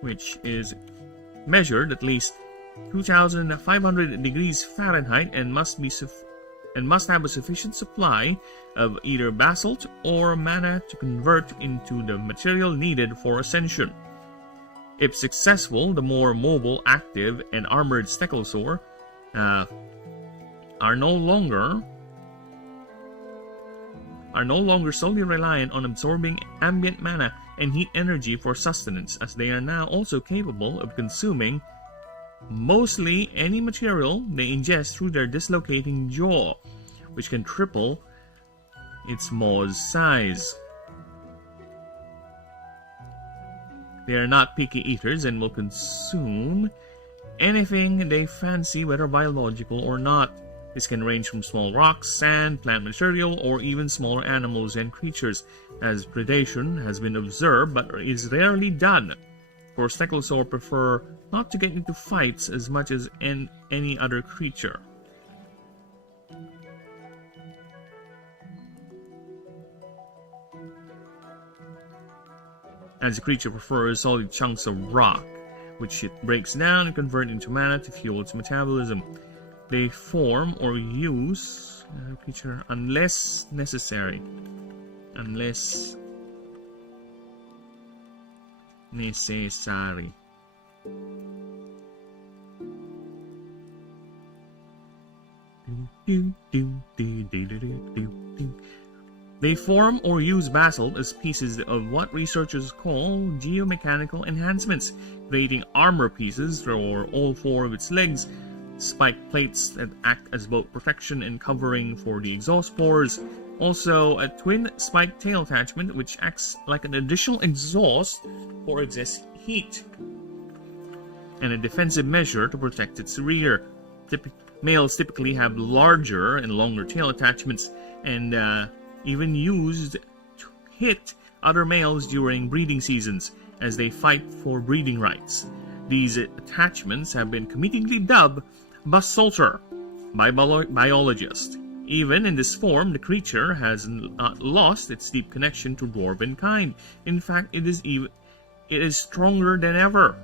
which is measured at least 2,500 degrees Fahrenheit and must have a sufficient supply of either basalt or mana to convert into the material needed for ascension. If successful, the more mobile, active, and armored stegosaur are no longer solely reliant on absorbing ambient mana and heat energy for sustenance, as they are now also capable of consuming mostly any material they ingest through their dislocating jaw, which can triple its maw's size. They are not picky eaters and will consume anything they fancy, whether biological or not. This can range from small rocks, sand, plant material, or even smaller animals and creatures, as predation has been observed but is rarely done. For stegosaur prefer not to get into fights as much as any other creature. As the creature prefers solid chunks of rock, which it breaks down and converts into mana to fuel its metabolism. They form or use creature unless necessary. Unless necessary. They form or use basalt as pieces of what researchers call geomechanical enhancements, creating armor pieces for all four of its legs, spike plates that act as both protection and covering for the exhaust pores, also a twin spike tail attachment which acts like an additional exhaust for excess heat, and a defensive measure to protect its rear. Males typically have larger and longer tail attachments and even used to hit other males during breeding seasons as they fight for breeding rights. These attachments have been comedically dubbed basalter by biologists. Even in this form, the creature has not lost its deep connection to dwarven kind. In fact, it is stronger than ever.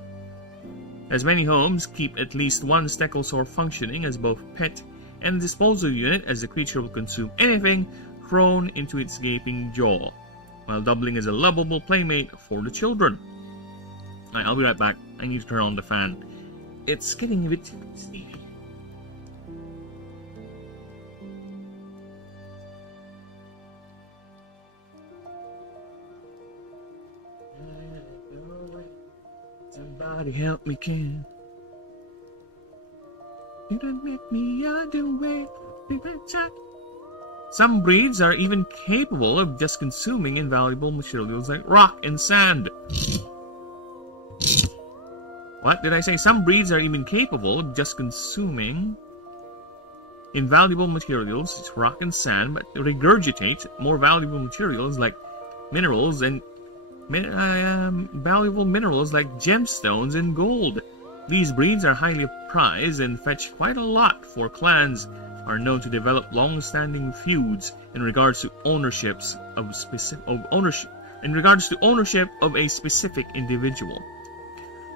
As many homes keep at least one stegosaur functioning as both pet and disposal unit, as the creature will consume anything thrown into its gaping jaw, while doubling as a lovable playmate for the children. Alright, I'll be right back. I need to turn on the fan. It's getting a bit steamy. Somebody help me, Ken. You don't make me underway. Some breeds are even capable of just consuming invaluable materials like rock and sand. What did I say? Some breeds are even capable of just consuming invaluable materials, rock and sand, but regurgitate more valuable materials like minerals and valuable minerals like gemstones and gold. These breeds are highly prized and fetch quite a lot, for clans are known to develop long-standing feuds in regards to ownership of a specific individual.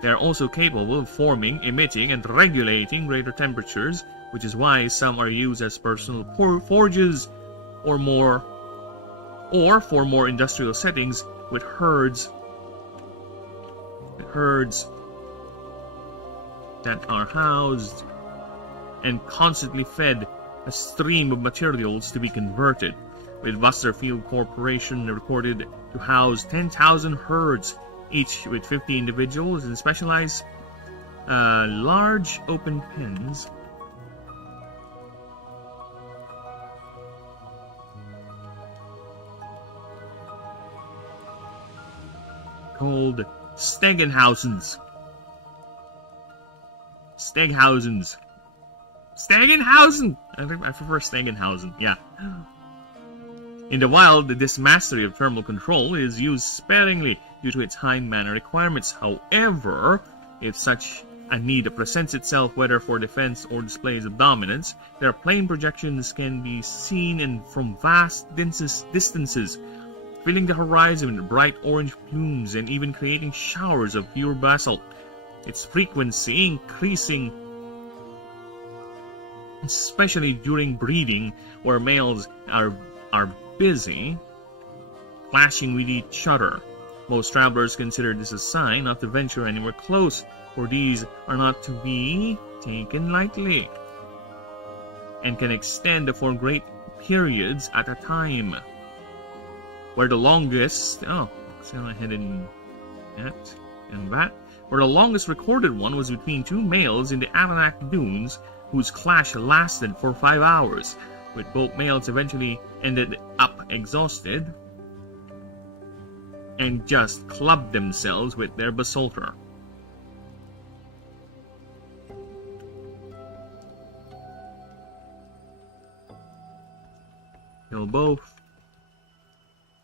They are also capable of forming, emitting, and regulating greater temperatures, which is why some are used as personal forges or for more industrial settings with herds that are housed and constantly fed a stream of materials to be converted, with Busterfield Corporation recorded to house 10,000 herds, each with 50 individuals in specialized large open pens. Called Stegenhausens. Stegenhausen! I prefer Stegenhausen, yeah. In the wild, this mastery of thermal control is used sparingly due to its high mana requirements. However, if such a need presents itself, whether for defense or displays of dominance, their plane projections can be seen from vast distances, filling the horizon with bright orange plumes and even creating showers of pure basalt. Its frequency increasing, especially during breeding, where males are busy clashing with each other. Most travelers consider this a sign not to venture anywhere close, for these are not to be taken lightly and can extend for great periods at a time. Where the longest where the longest recorded one was between two males in the Aranak Dunes, whose clash lasted for 5 hours, with both males eventually ended up exhausted and just club themselves with their basalter. They'll both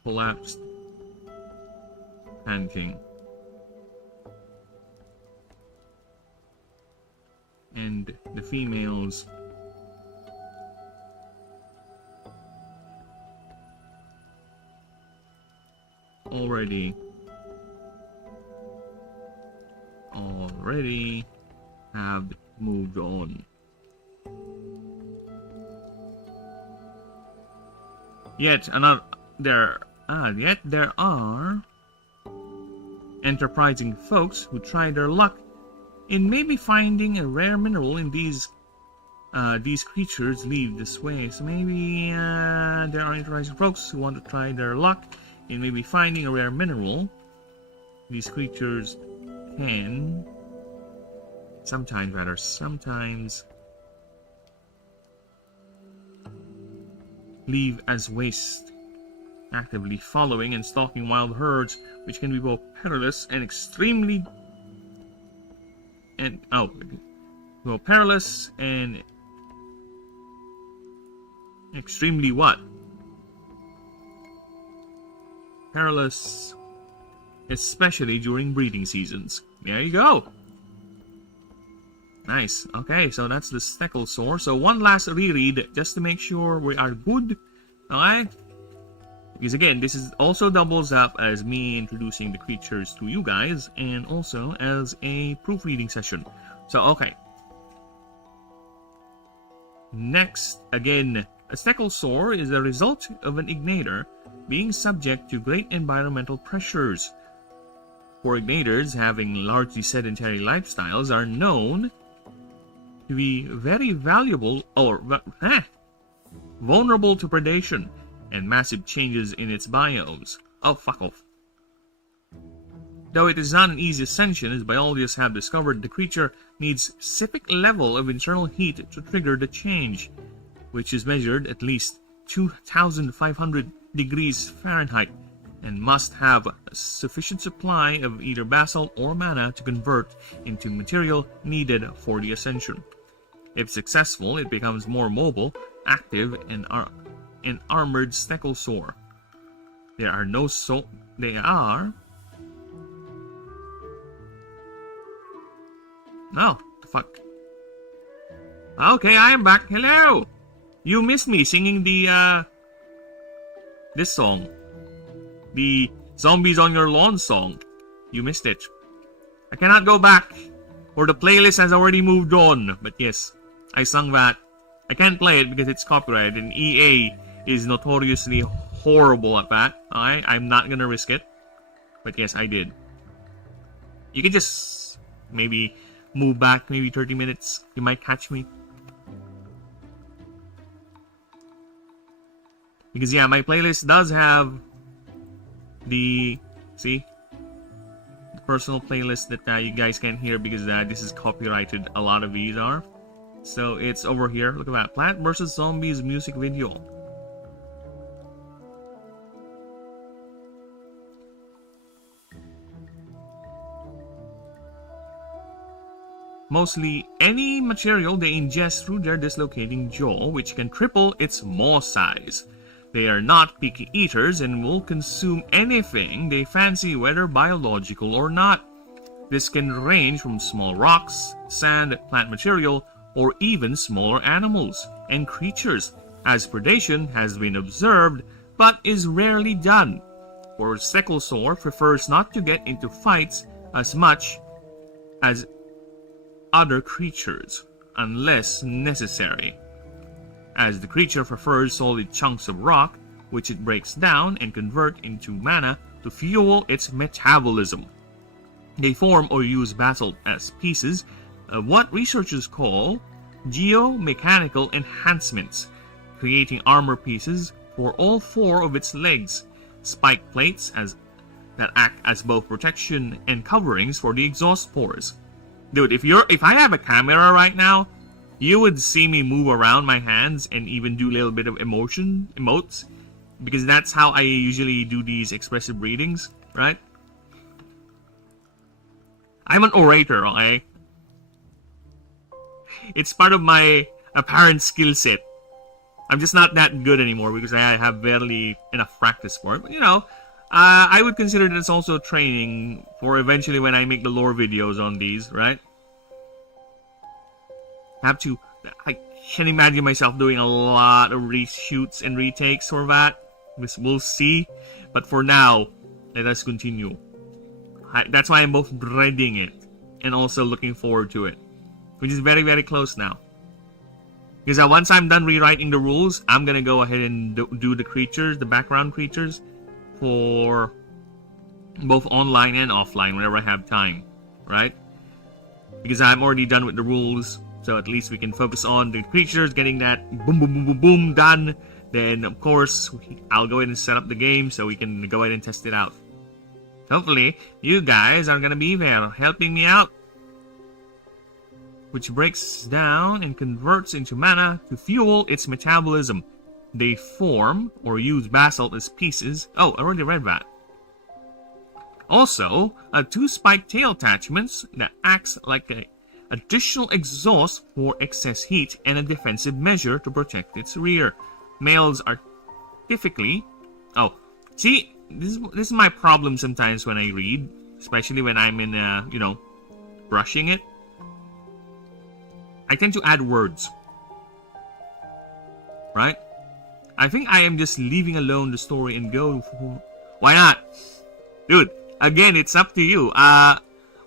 collapse, panting. And the females already have moved on. Yet there are enterprising folks who try their luck in maybe finding a rare mineral in these creatures leave this way. So maybe there are enterprising folks who want to try their luck in maybe finding a rare mineral. These creatures can sometimes leave as waste, actively following and stalking wild herds, which can be both perilous and extremely what? Perilous, especially during breeding seasons. There you go. Nice. Okay, so that's the Stegosaur. So one last reread just to make sure we are good. Alright? Because again, this is also doubles up as me introducing the creatures to you guys, and also as a proofreading session. So, okay. Next, again, a Stegosaur is a result of an ignator being subject to great environmental pressures. For ignators, having largely sedentary lifestyles are known to be very valuable or vulnerable to predation and massive changes in its biomes. Oh, fuck off. Though it is not an easy ascension, as biologists have discovered, the creature needs specific level of internal heat to trigger the change, which is measured at least 2,500 degrees Fahrenheit, and must have a sufficient supply of either basalt or mana to convert into material needed for the ascension. If successful, it becomes more mobile, active, and an armored Stegosaur. There are no Oh, the fuck. Okay, I am back. Hello! You missed me singing the, this song. The Zombies on Your Lawn song. You missed it. I cannot go back, or the playlist has already moved on. But yes, I sung that. I can't play it because it's copyrighted, and EA is notoriously horrible at that. I'm not gonna risk it. But yes, I did. You can just maybe move back maybe 30 minutes. You might catch me. Because yeah, my playlist does have the personal playlist that you guys can't hear because this is copyrighted. A lot of these are. So it's over here. Look at that. Plant vs. Zombies music video. Mostly any material they ingest through their dislocating jaw, which can triple its maw size. They are not picky eaters and will consume anything they fancy, whether biological or not. This can range from small rocks, sand, plant material, or even smaller animals and creatures, as predation has been observed but is rarely done. For Stegosaur prefers not to get into fights as much as other creatures, unless necessary, as the creature prefers solid chunks of rock, which it breaks down and convert into mana to fuel its metabolism. They form or use basalt as pieces of what researchers call geomechanical enhancements, creating armor pieces for all four of its legs, spike plates that act as both protection and coverings for the exhaust pores. Dude, if I have a camera right now, you would see me move around my hands and even do a little bit of emotes. because that's how I usually do these expressive readings, right? I'm an orator, okay? It's part of my apparent skill set. I'm just not that good anymore because I have barely enough practice for it. But, you know, I would consider this also training for eventually when I make the lore videos on these, right? I can imagine myself doing a lot of reshoots and retakes for that. We'll see. But for now, let us continue. That's why I'm both dreading it and also looking forward to it, which is very, very close now. Because once I'm done rewriting the rules, I'm gonna go ahead and do the creatures, the background creatures, for both online and offline whenever I have time, right? Because I'm already done with the rules, so at least we can focus on the creatures, getting that boom, boom, boom, boom, boom done. Then, of course, I'll go ahead and set up the game so we can go ahead and test it out. Hopefully, you guys are gonna be there helping me out. Which breaks down and converts into mana to fuel its metabolism. They form or use basalt as pieces. Oh, I already read that. Also, two spiked tail attachments that acts like an additional exhaust for excess heat and a defensive measure to protect its rear. Males are typically... Oh, see, this is my problem sometimes when I read, especially when I'm in, you know, brushing it. I tend to add words, right? I think I am just leaving alone the story and go for... Why not? Dude, again, it's up to you.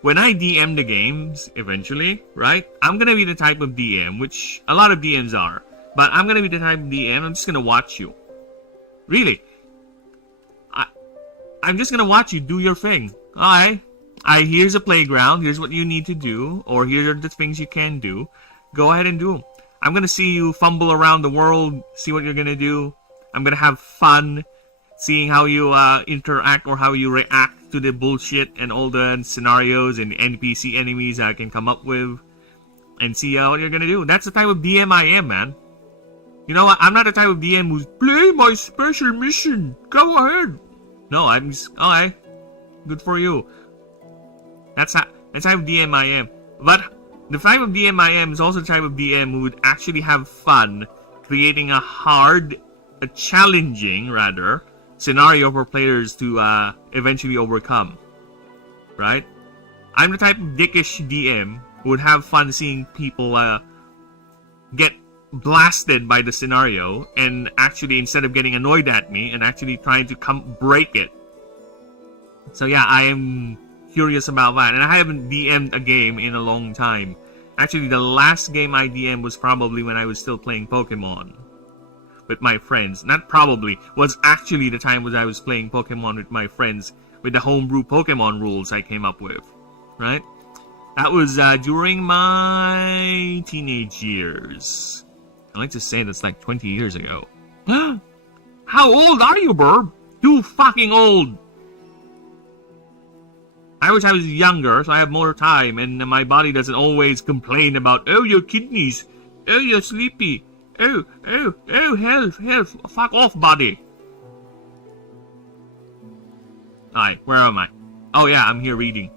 When I DM the games, eventually, right? I'm gonna be the type of DM, which a lot of DMs are. But I'm gonna be the type of DM, I'm just gonna watch you. Really. I'm just gonna watch you do your thing. Alright? Here's a playground, here's what you need to do, or here are the things you can do. Go ahead and do them. I'm gonna see you fumble around the world, see what you're gonna do. I'm gonna have fun seeing how you interact or how you react to the bullshit and all the scenarios and NPC enemies I can come up with, and see what you're gonna do. That's the type of DM I am, man. You know what? I'm not the type of DM who's play my special mission. Go ahead. No, I'm just alright. Good for you. That's the type of DM I am. But the type of DM I am is also the type of DM who would actually have fun creating a challenging, rather, scenario for players to eventually overcome. Right? I'm the type of dickish DM who would have fun seeing people get blasted by the scenario and actually, instead of getting annoyed at me, and actually trying to break it. So yeah, I am curious about that, and I haven't DM'd a game in a long time. Actually, the last game I DM'd was probably when I was still playing Pokemon with my friends. Not probably, was actually the time when I was playing Pokemon with my friends with the homebrew Pokemon rules I came up with, right? That was during my teenage years. I like to say that's like 20 years ago. How old are you, Burb? Too fucking old. I wish I was younger, so I have more time, and my body doesn't always complain about, oh, your kidneys, oh, you're sleepy, oh, health, fuck off, body. Alright, where am I? Oh yeah, I'm here reading.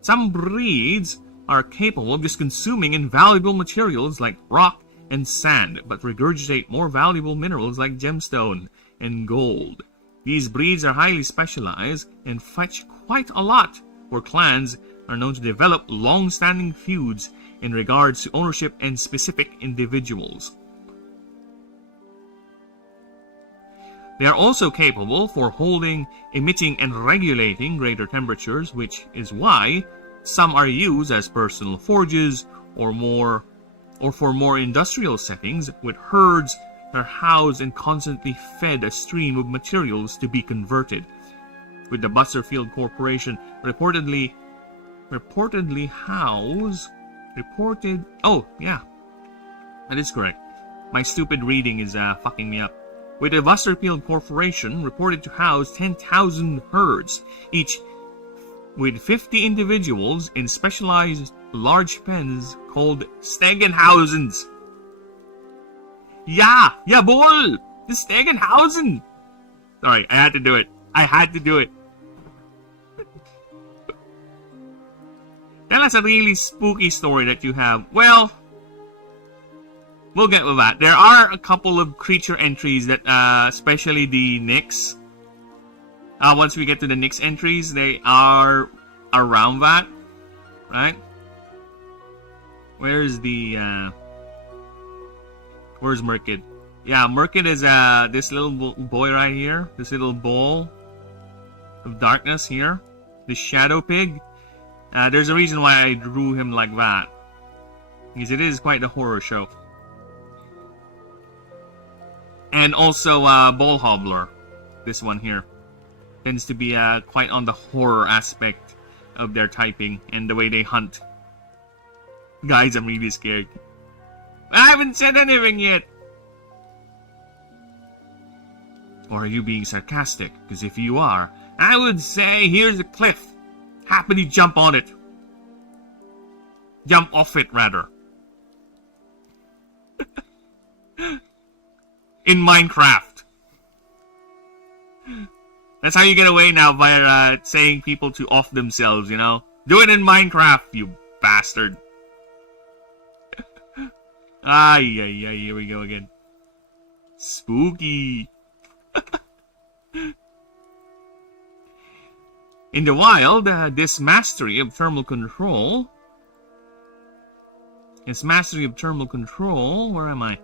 Some breeds are capable of just consuming invaluable materials like rock and sand, but regurgitate more valuable minerals like gemstone and gold. These breeds are highly specialized and fetch quite a lot, where clans are known to develop long-standing feuds in regards to ownership and specific individuals. They are also capable for holding, emitting, and regulating greater temperatures, which is why some are used as personal forges or for more industrial settings, with herds are housed and constantly fed a stream of materials to be converted. With the Butterfield Corporation reported. Oh yeah, that is correct. My stupid reading is fucking me up. With the Butterfield Corporation reported to house 10,000 herds, each with 50 individuals in specialized large pens called Stegenhausens. Yeah, boy! The Stegenhausen! Sorry, I had to do it. I had to do it. Tell us a really spooky story that you have. Well, we'll get with that. There are a couple of creature entries that, especially the Nyx. Once we get to the Nyx entries, they are around that, right? Where's the, where's Merkid? Yeah, Merkid is, this little boy right here. This little ball of darkness here. This shadow pig. There's a reason why I drew him like that. Because it is quite a horror show. And also, Ball Hobbler. This one here. Tends to be, quite on the horror aspect of their typing and the way they hunt. Guys, I'm really scared. I haven't said anything yet! Or are you being sarcastic? Because if you are, I would say here's a cliff. Happily jump on it. Jump off it, rather. In Minecraft. That's how you get away now by saying people to off themselves, you know? Do it in Minecraft, you bastard. Ay, here we go again. Spooky. In the wild, this mastery of thermal control... where am I?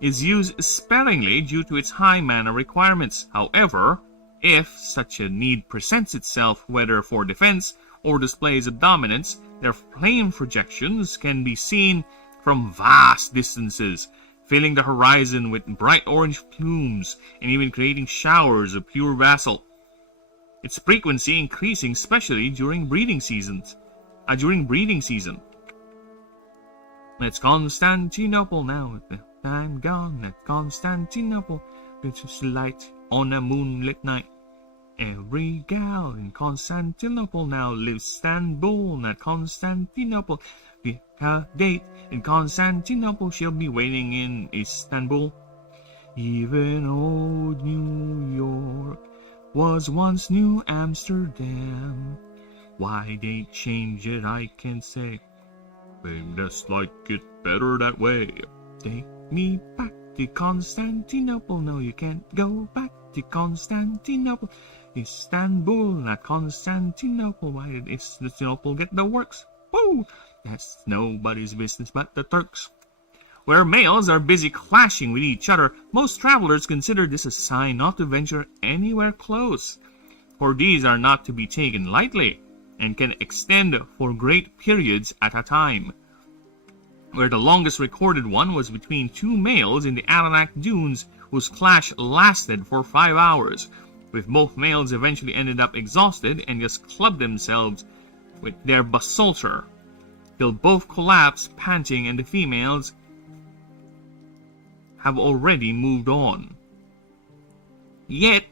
Is used sparingly due to its high mana requirements. However, if such a need presents itself, whether for defense or displays of dominance, their flame projections can be seen from vast distances, filling the horizon with bright orange plumes and even creating showers of pure basalt. Its frequency increasing especially during breeding season. It's Constantinople now. I'm gone at Constantinople, which is light on a moonlit night. Every gal in Constantinople now lives Istanbul, not Constantinople. Pick a date in Constantinople, she'll be waiting in Istanbul. Even old New York was once New Amsterdam. Why they changed it, I can't say. They just like it better that way. Take me back to Constantinople. No, you can't go back to Constantinople. Istanbul, not Constantinople. Why did Istanbul get the works? Woo! That's nobody's business but the Turks. Where males are busy clashing with each other, most travelers consider this a sign not to venture anywhere close, for these are not to be taken lightly, and can extend for great periods at a time. Where the longest recorded one was between two males in the Aranak Dunes, whose clash lasted for 5 hours, with both males eventually ended up exhausted and just clubbed themselves with their basalter, till both collapsed panting and the females have already moved on. Yet,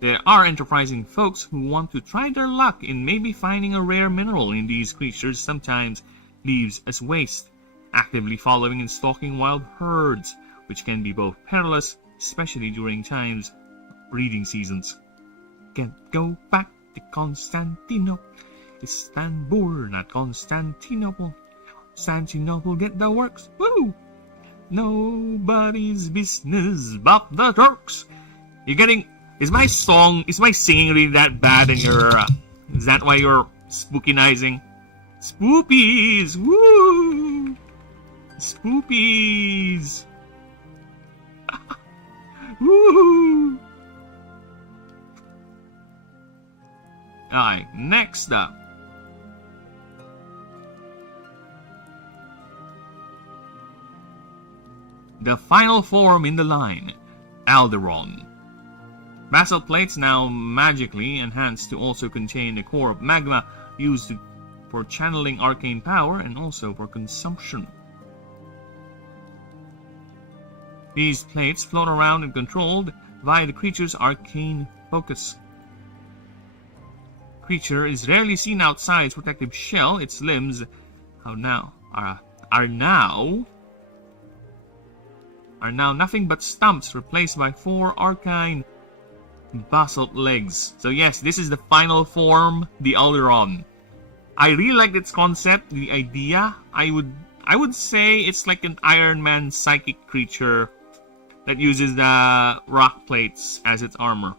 there are enterprising folks who want to try their luck in maybe finding a rare mineral in these creatures sometimes leaves as waste, actively following and stalking wild herds, which can be both perilous, especially during times breeding seasons. Can't go back to Constantinople. Istanbul, not Constantinople. Constantinople, get the works. Woo! Nobody's business but the Turks. You're getting... Is my singing really that bad and is that why you're spookinizing? Spoopies! Woo! Spoopies! Woo! Alright, next up. The final form in the line, Alderon. Basalt plates now magically enhanced to also contain a core of magma used for channeling arcane power and also for consumption. These plates float around and controlled via the creature's arcane focus. Creature is rarely seen outside its protective shell. Its limbs are now are now nothing but stumps replaced by 4 arcane basalt legs. So yes, this is the final form, the Alderon. I really like its concept, the idea. I would say it's like an Iron Man psychic creature that uses the rock plates as its armor.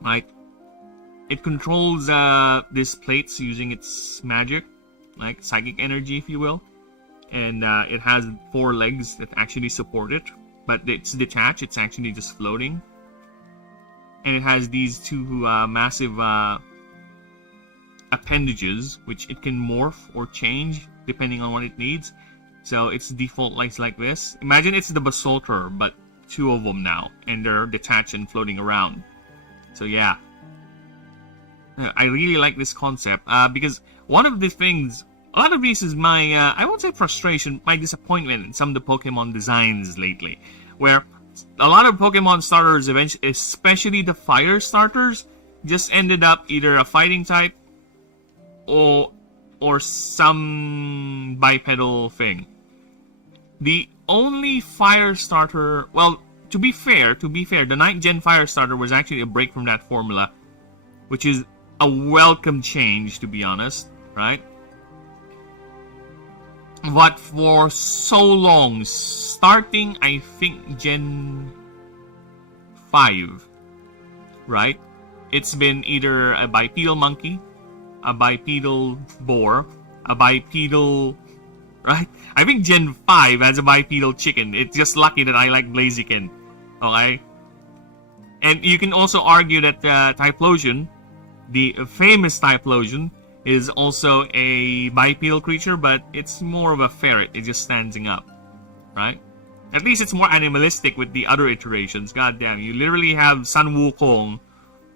Right? It controls these plates using its magic, like psychic energy, if you will. And it has 4 legs that actually support it, but it's detached. It's actually just floating. And it has these 2 massive appendages, which it can morph or change depending on what it needs. So its default lights like this. Imagine it's the basalter, but 2 of them now, and they're detached and floating around. So yeah, I really like this concept because one of the things, a lot of this is my, I won't say frustration, my disappointment in some of the Pokemon designs lately, where a lot of Pokemon starters, eventually, especially the fire starters, just ended up either a fighting type or some bipedal thing. The only fire starter, well, to be fair, the 9th Gen fire starter was actually a break from that formula, which is a welcome change, to be honest, right? But for so long, starting, I think, Gen 5, right? It's been either a bipedal monkey, a bipedal boar, a bipedal, right? I think Gen 5 has a bipedal chicken. It's just lucky that I like Blaziken, okay? And you can also argue that Typhlosion, the famous Typhlosion, is also a bipedal creature, but it's more of a ferret. It's just standing up, right? At least it's more animalistic with the other iterations. God damn, you literally have Sun Wukong,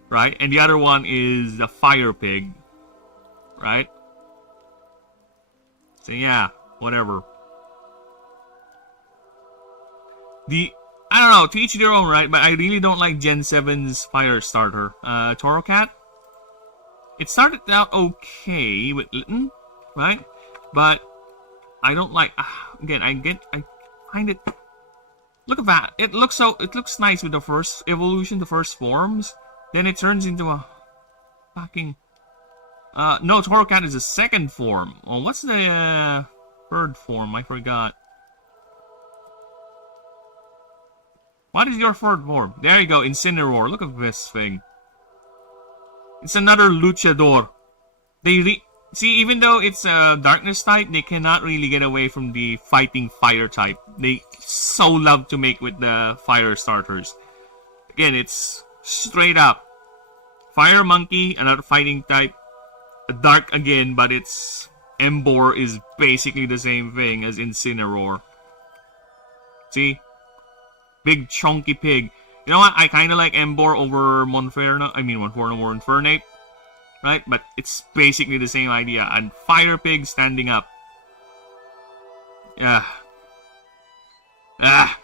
right? And the other one is the fire pig, right? So yeah, whatever. I don't know, to each their own, right? But I really don't like Gen 7's fire starter. Torocat? It started out okay with Litten, right? But I don't like. Again, I find it. Look at that. It looks nice with the first evolution, the first forms. Then it turns into a fucking. No, Torocat is a second form. Oh, what's the third form? I forgot. What is your third form? There you go, Incineroar. Look at this thing. It's another luchador. See, even though it's a darkness type, they cannot really get away from the fighting fire type. They so love to make with the fire starters. Again, it's straight up fire monkey, another fighting type. Dark again, but its Emboar is basically the same thing as Incineroar. See? Big chunky pig. You know what? I kind of like Emboar over Monferno. I mean, Monferno over Infernape. Right? But it's basically the same idea. And Fire Pig standing up. Yeah. Ah.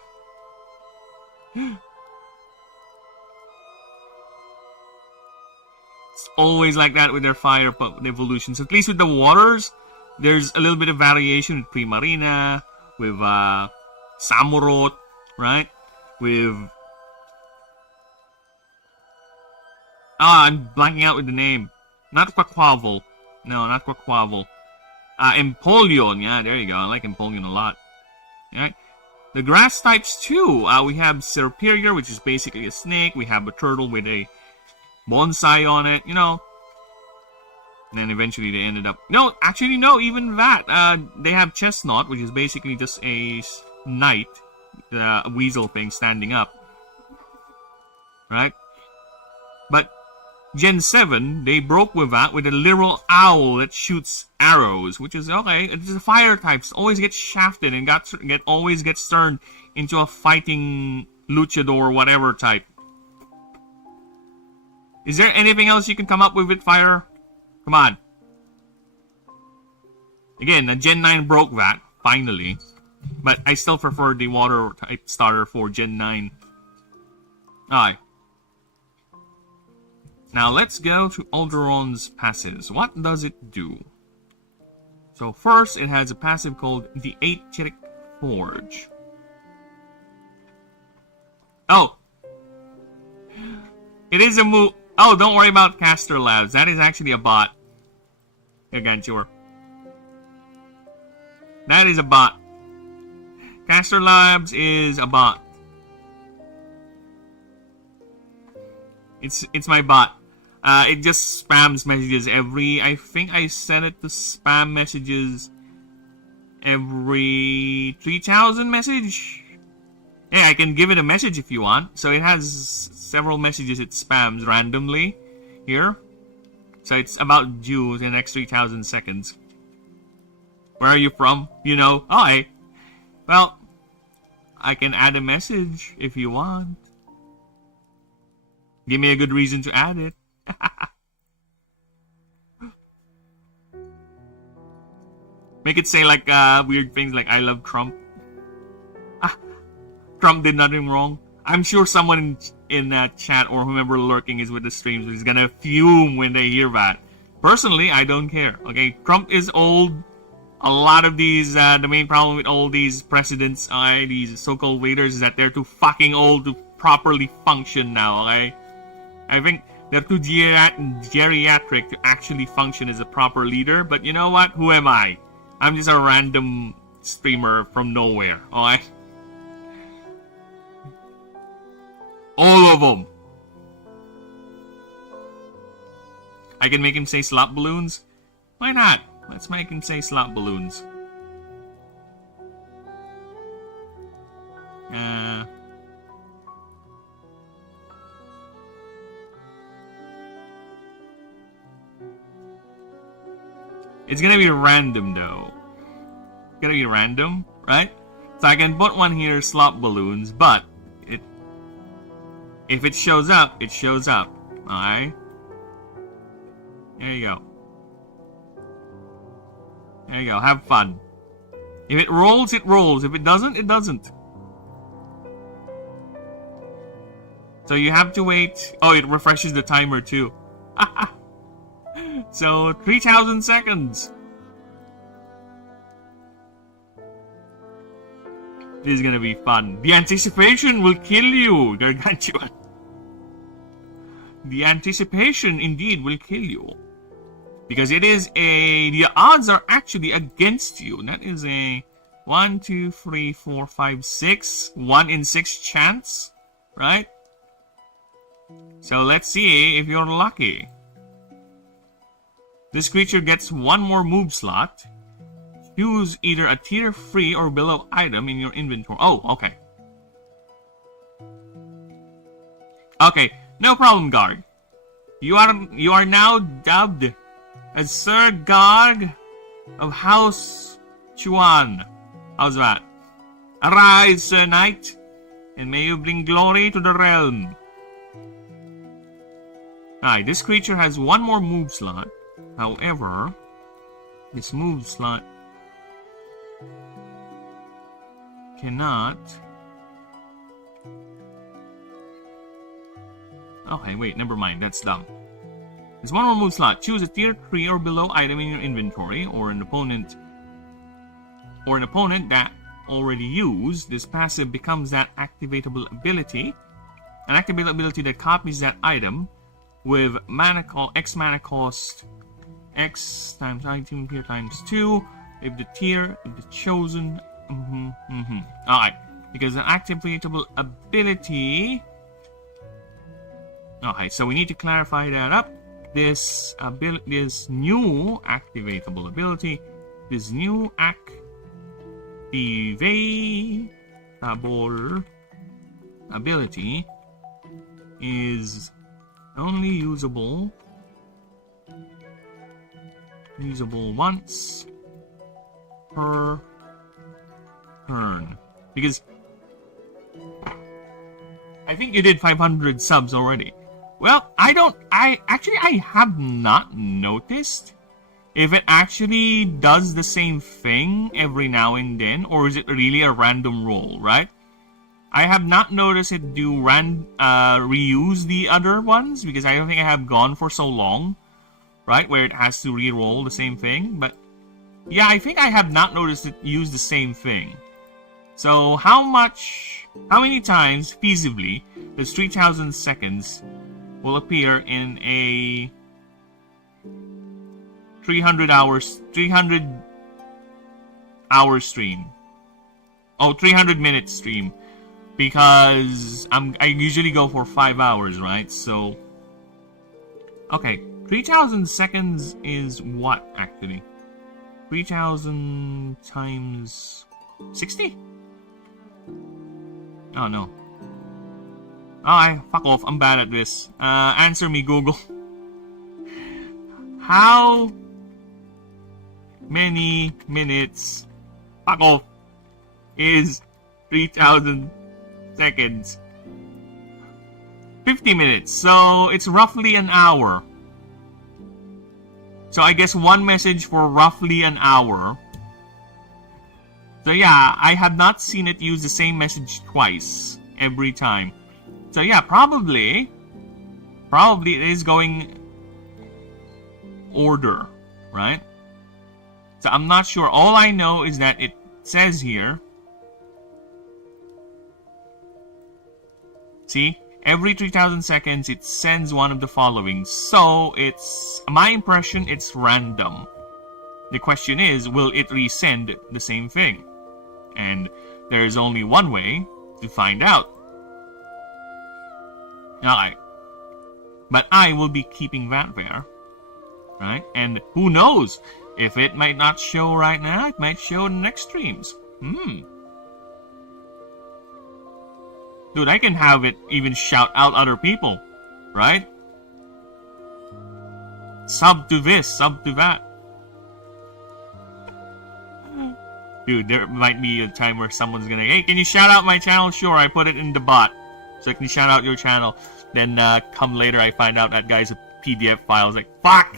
It's always like that with their fire evolutions. At least with the waters, there's a little bit of variation with Primarina, with Samurott, right? With... I'm blanking out with the name. Not Quaquaval. No, not Quaquaval. Empoleon. Yeah, there you go. I like Empoleon a lot. Alright. The grass types too. We have Serperior, which is basically a snake. We have a turtle with a bonsai on it, you know. And then eventually they ended up... No, actually no, even that. They have Chestnut, which is basically just a knight. The weasel thing standing up. Right? But Gen 7, they broke with that with a literal owl that shoots arrows, which is okay. It's a fire type, always gets shafted and always gets turned into a fighting luchador whatever type. Is there anything else you can come up with fire? Come on. Again, Gen 9 broke that, finally. But I still prefer the water type starter for Gen 9. Alright. Now let's go to Alderon's passives. What does it do? So first, it has a passive called the Aetheric Forge. It is a move. Oh, don't worry about Caster Labs. That is actually a bot. Gargantua. That is a bot. Caster Labs is a bot. It's my bot. It just spams messages every... I think I set it to spam messages every 3,000 message. Yeah, I can give it a message if you want. So it has several messages it spams randomly here. So it's about due in the next 3,000 seconds. Where are you from? You know? Oh, well, I can add a message if you want. Give me a good reason to add it. Make it say like weird things like I love Trump. Trump did nothing wrong. I'm sure someone in chat or whoever lurking is with the streams is gonna fume when they hear that. Personally, I don't care. Okay, Trump is old. A lot of these, the main problem with all these presidents, these so-called leaders, is that they're too fucking old to properly function now, okay? I think they're too geriatric to actually function as a proper leader, but you know what? Who am I? I'm just a random streamer from nowhere, okay? All of them. I can make him say slot balloons? Why not? Let's make him say slot balloons. It's gonna be random though. It's gonna be random, right? So I can put one here, slot balloons, but if it shows up, it shows up. Alright? There you go. There you go, have fun. If it rolls, it rolls. If it doesn't, it doesn't. So you have to wait. Oh, it refreshes the timer too. So, 3,000 seconds. This is gonna be fun. The anticipation will kill you, Gargantua. The anticipation indeed will kill you. Because it is the odds are actually against you. That is a 1, 2, 3, 4, 5, 6. 1 in 6 chance. Right? So let's see if you're lucky. This creature gets one more move slot. Choose either a tier 3 or below item in your inventory. Oh, okay. Okay, no problem, Garg. You are now dubbed as Sir Garg of House Chuan. How's that? Arise, Sir Knight, and may you bring glory to the realm. Alright, this creature has one more move slot. However, this move slot cannot... Okay, wait, never mind, that's dumb. There's one more move slot. Choose a tier 3 or below item in your inventory, or an opponent that already used. This passive becomes that activatable ability. An activatable ability that copies that item with X mana cost X times 19 tier times 2. If the chosen... Alright, because an activatable ability... Okay, so we need to clarify that up. This new activatable ability, this new activatable ability is only usable once per turn. Because I think you did 500 subs already. Well, I have not noticed if it actually does the same thing every now and then, or is it really a random roll, right? I have not noticed it do reuse the other ones, because I don't think I have gone for so long, right, where it has to re-roll the same thing. But yeah, I think I have not noticed it use the same thing. So how many times feasibly does 3,000 seconds will appear in a 300 hour stream. Oh, 300 minute stream. Because I usually go for 5 hours, right? So, okay, 3,000 seconds is what, actually? 3,000 times 60? Oh, no. Oh, fuck off. I'm bad at this. Answer me, Google. How many minutes, fuck off, is 3,000 seconds? 50 minutes. So, it's roughly an hour. So, I guess one message for roughly an hour. So, yeah, I have not seen it use the same message twice every time. So, yeah, probably it is going order, right? So, I'm not sure. All I know is that it says here, see, every 3,000 seconds it sends one of the following. So it's, my impression, it's random. The question is, will it resend the same thing? And there's only one way to find out. Alright. But I will be keeping that there. Right? And who knows? If it might not show right now, it might show in the next streams. Dude, I can have it even shout out other people, right? Sub to this, sub to that. Dude, there might be a time where someone's gonna, hey, can you shout out my channel? Sure, I put it in the bot. So I can shout out your channel. Then come later, I find out that guy's a PDF file. I was like, fuck!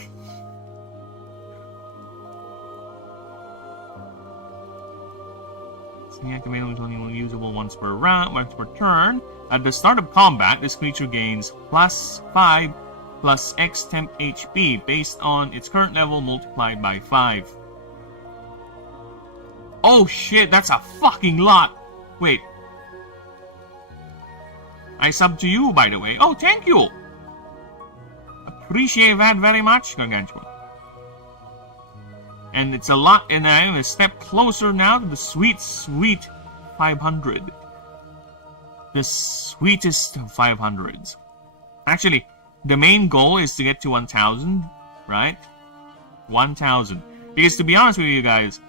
Activate only usable once per round, once per turn. At the start of combat, this creature gains plus 5 plus X temp HP based on its current level multiplied by 5. Oh shit, that's a fucking lot! Wait. I sub to you, by the way. Oh, thank you! Appreciate that very much, Gargantua. And it's a lot, and I am a step closer now to the sweet, sweet 500. The sweetest of 500s. Actually, the main goal is to get to 1,000, right? 1,000. Because to be honest with you guys,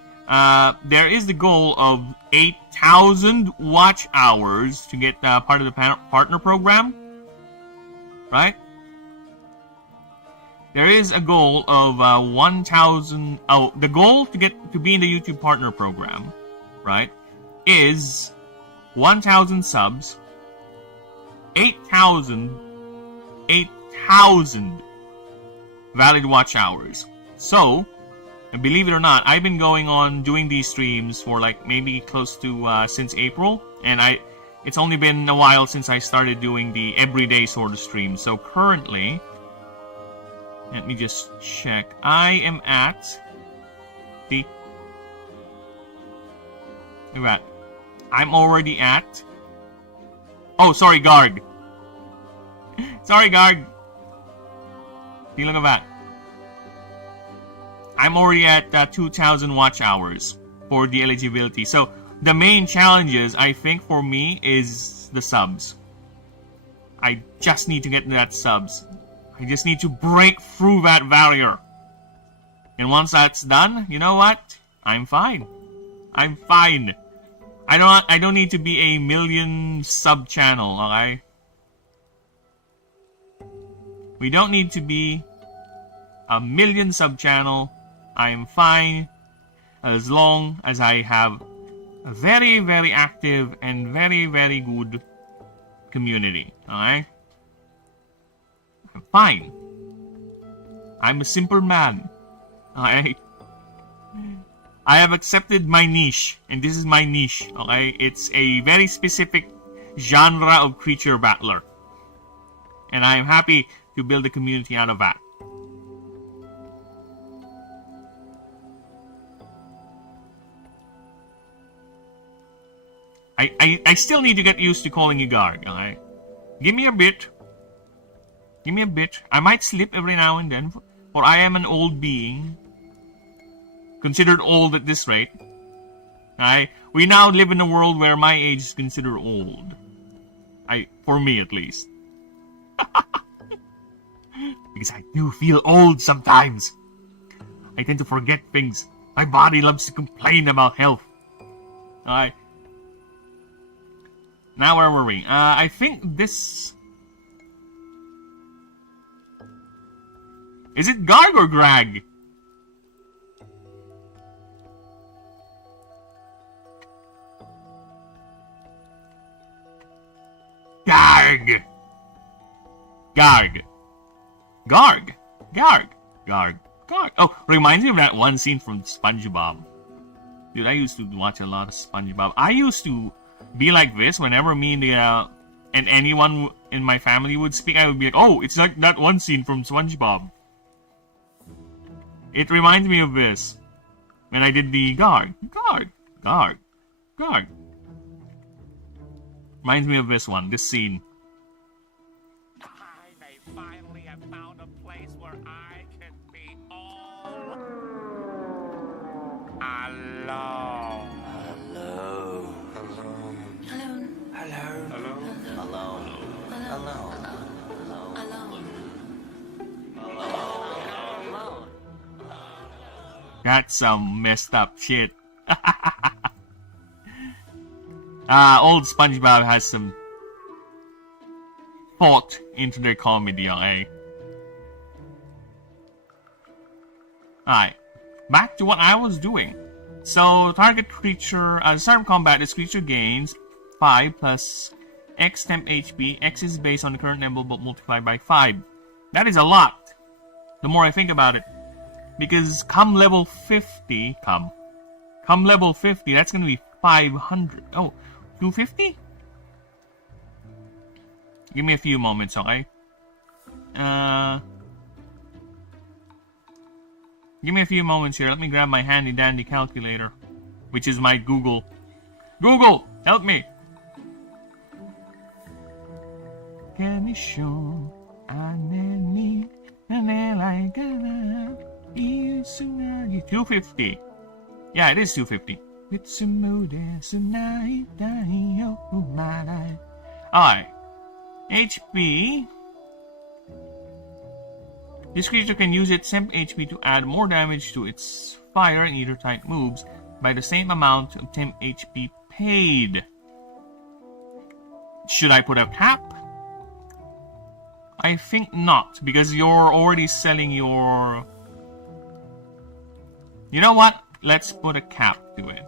there is the goal of 8,000 watch hours to get part of the partner program, right? There is a goal of 1,000. Oh, the goal to be in the YouTube partner program, right, is 1,000 subs, 8,000 valid watch hours. So, believe it or not, I've been going on doing these streams for like maybe close to since April, and it's only been a while since I started doing the everyday sort of stream. So currently, let me just check. I am at the... Look at that. I'm already at... Oh, sorry, Garg. Sorry, Garg. Look at that. I'm already at 2,000 watch hours for the eligibility. So, the main challenges, I think, for me, is the subs. I just need to get that subs. I just need to break through that barrier. And once that's done, you know what? I'm fine. I'm fine. I don't need to be a million sub channel, okay? We don't need to be a million sub channel. I'm fine as long as I have a very, very active and very, very good community, alright? I'm fine. I'm a simple man. Okay? I have accepted my niche, and this is my niche, okay? It's a very specific genre of creature battler. And I am happy to build a community out of that. I still need to get used to calling you Garg, okay? Give me a bit. Give me a bit. I might slip every now and then, for I am an old being. Considered old at this rate. We now live in a world where my age is considered old. For me at least. Because I do feel old sometimes. I tend to forget things. My body loves to complain about health. Alright. Now where were we? I think this... Is it Garg or Grag? Garg! Garg. Garg. Garg. Garg. Garg. Oh, reminds me of that one scene from SpongeBob. Dude, I used to watch a lot of SpongeBob. I used to be like this whenever me and anyone in my family would speak. I would be like, oh, it's like that one scene from SpongeBob. It reminds me of this. When I did the Garg. Garg. Garg. Garg. Reminds me of this one, this scene. I may finally have found a place where I can be all alone. Hello. Alone. Hello. Hello. Alone. Alone. That's some messed up shit. Old SpongeBob has some thought into their comedy, okay? Alright, back to what I was doing. So, target creature, at the start of combat, this creature gains 5 plus X temp HP. X is based on the current level but multiplied by 5. That is a lot, the more I think about it. Because come level 50, come level 50, that's gonna be 500. Oh, 250? Give me a few moments, okay? Give me a few moments here. Let me grab my handy dandy calculator, which is my Google. Google, help me! Can you show I need like 250. Yeah, it is 250. It's a mood tonight, oh my life. Alright. HP. This creature can use its temp HP to add more damage to its fire and ether type moves by the same amount of temp HP paid. Should I put a cap? I think not, because you're already selling your... You know what? Let's put a cap to it.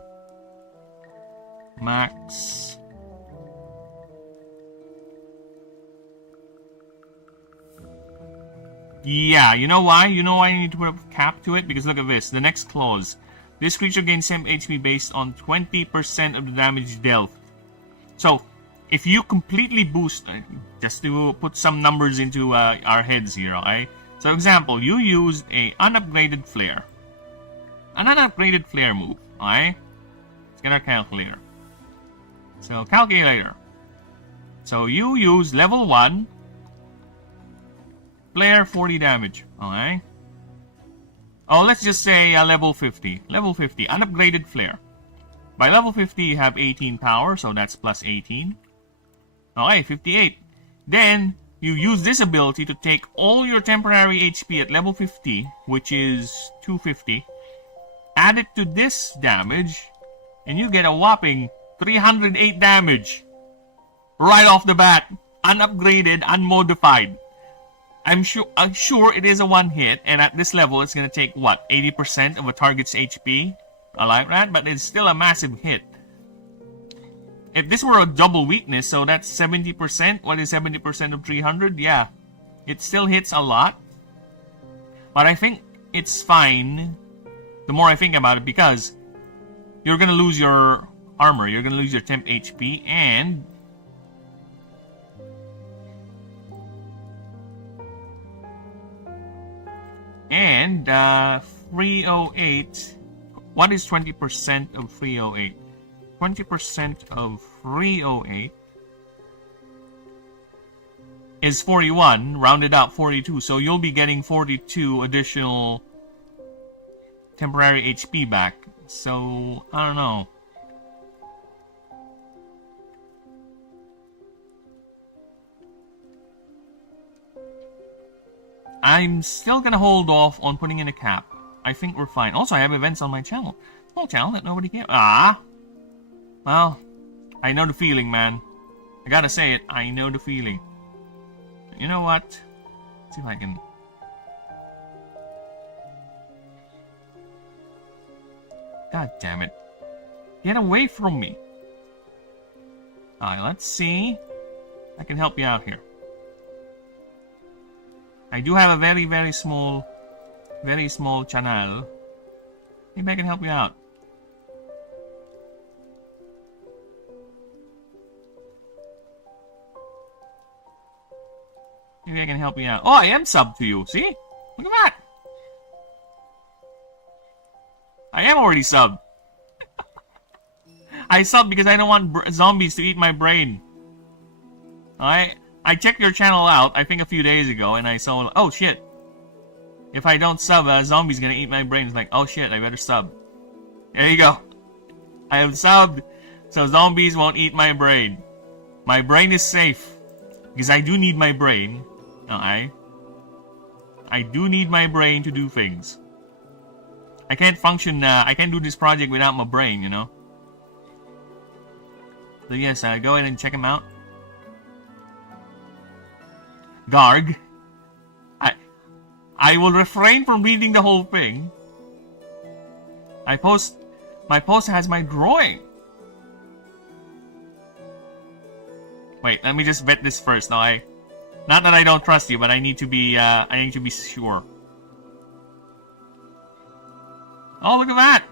Max. Yeah, you know why? You know why I need to put a cap to it? Because look at this. The next clause. This creature gains temp HP based on 20% of the damage dealt. So, if you completely boost... just to put some numbers into our heads here, okay? So, for example, you used a unupgraded flare. An unupgraded flare move, okay? Let's get our calculator. So, calculator. So, you use level 1... Flare 40 damage, okay? Oh, let's just say level 50. Level 50, unupgraded flare. By level 50, you have 18 power, so that's plus 18. Okay, 58. Then, you use this ability to take all your temporary HP at level 50, which is 250. Add it to this damage, and you get a whopping 308 damage. Right off the bat. Unupgraded, unmodified. I'm sure it is a one hit, and at this level, it's gonna take, what, 80% of a target's HP? I like that, but it's still a massive hit. If this were a double weakness, so that's 70%. What is 70% of 300? Yeah, it still hits a lot. But I think it's fine, the more I think about it, because you're gonna lose your armor, you're gonna lose your temp HP, and... And, 308, what is 20% of 308? 20% of 308 is 41, rounded up 42. So you'll be getting 42 additional temporary HP back. So, I don't know. I'm still gonna hold off on putting in a cap. I think we're fine. Also, I have events on my channel. Small channel that nobody cares. Ah! Well, I know the feeling, man. I gotta say it, I know the feeling. You know what? Let's see if I can... God damn it. Get away from me. Alright, let's see. I can help you out here. I do have a very small channel. Maybe I can help you out. Maybe I can help you out. Oh, I am subbed to you. See? Look at that. I am already subbed. I subbed because I don't want zombies to eat my brain. I checked your channel out, I think a few days ago, and I saw, oh shit. If I don't sub, a zombie's gonna eat my brain. It's like, oh shit, I better sub. There you go. I have subbed, so zombies won't eat my brain. My brain is safe. Because I do need my brain. I do need my brain to do things. I can't function, I can't do this project without my brain, you know. So yes, go ahead and check him out. Garg. I will refrain from reading the whole thing. My post has my drawing. Wait, let me just vet this first. No, not that I don't trust you, but I need to be sure. Oh, look at that!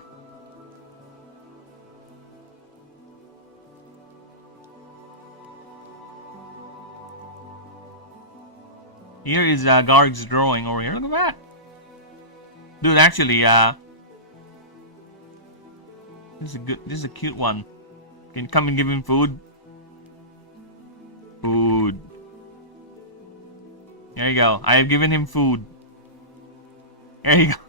Here is Garg's drawing over here. Look at that! Dude, actually, this is a cute one. Can you come and give him food? Food. There you go. I have given him food. There you go.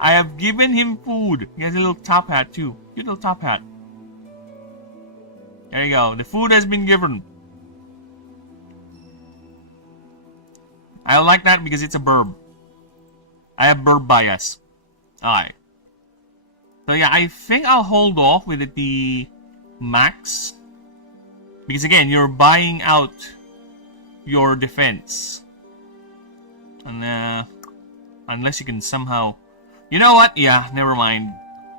I have given him food. He has a little top hat too. Cute little top hat. There you go. The food has been given. I like that because it's a burb. I have burb bias. Alright. So yeah, I think I'll hold off with the max. Because again, you're buying out your defense. And unless you can somehow... You know what? Yeah, never mind.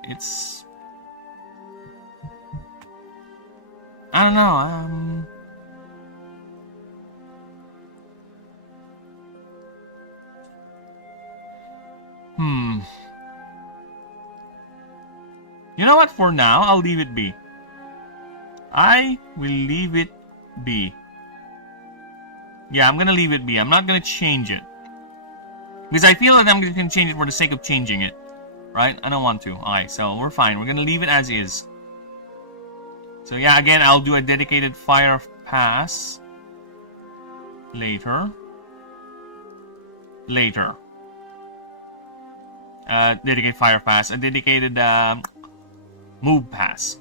It's... I don't know. You know what? For now, I'll leave it be. I will leave it be. Yeah, I'm gonna leave it be. I'm not gonna change it. Because I feel like I'm gonna change it for the sake of changing it. Right? I don't want to. Alright, so we're fine. We're gonna leave it as is. So yeah, again, I'll do a dedicated fire pass. Later. Dedicated fire pass. A dedicated move pass.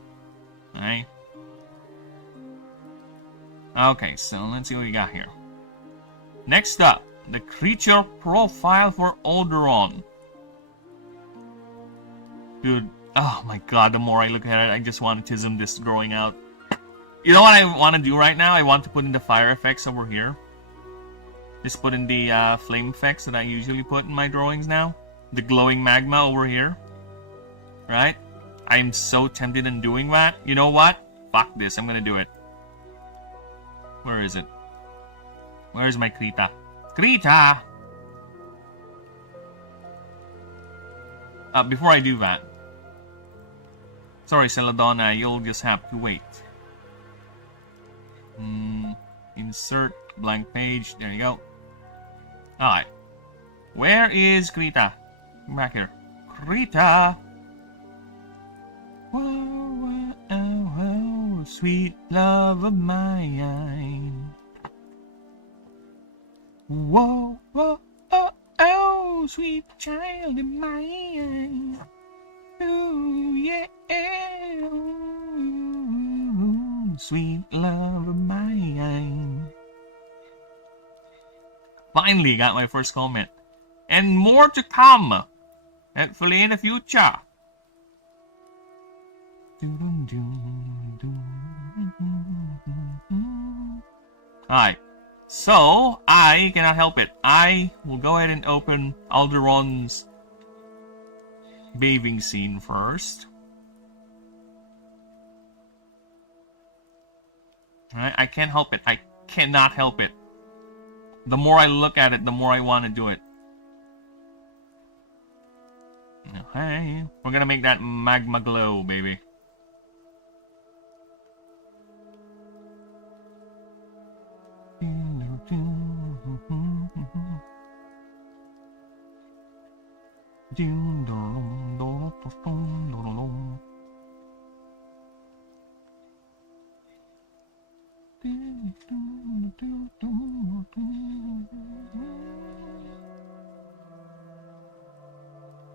Alright. Okay, so let's see what we got here. Next up, the creature profile for Alderon. Dude, oh my god, the more I look at it, I just want to tism this growing out. You know what I want to do right now? I want to put in the fire effects over here. Just put in the flame effects that I usually put in my drawings now. The glowing magma over here. Right? I'm so tempted in doing that. You know what? Fuck this, I'm gonna do it. Where is it? Where's my Krita? Krita! Before I do that. Sorry, Celadonna, you'll just have to wait. Insert blank page. There you go. Alright. Where is Krita? Come back here. Krita! Whoa, whoa, oh, oh, sweet love of mine. Whoa, whoa, oh, oh, sweet child of mine. Ooh, yeah. Ooh, sweet love of mine. Finally got my first comment. And more to come. Hopefully in the future. Alright. So, I cannot help it. I will go ahead and open Alderon's bathing scene first. Alright, I can't help it. I cannot help it. The more I look at it, the more I want to do it. Okay, we're gonna make that magma glow, baby.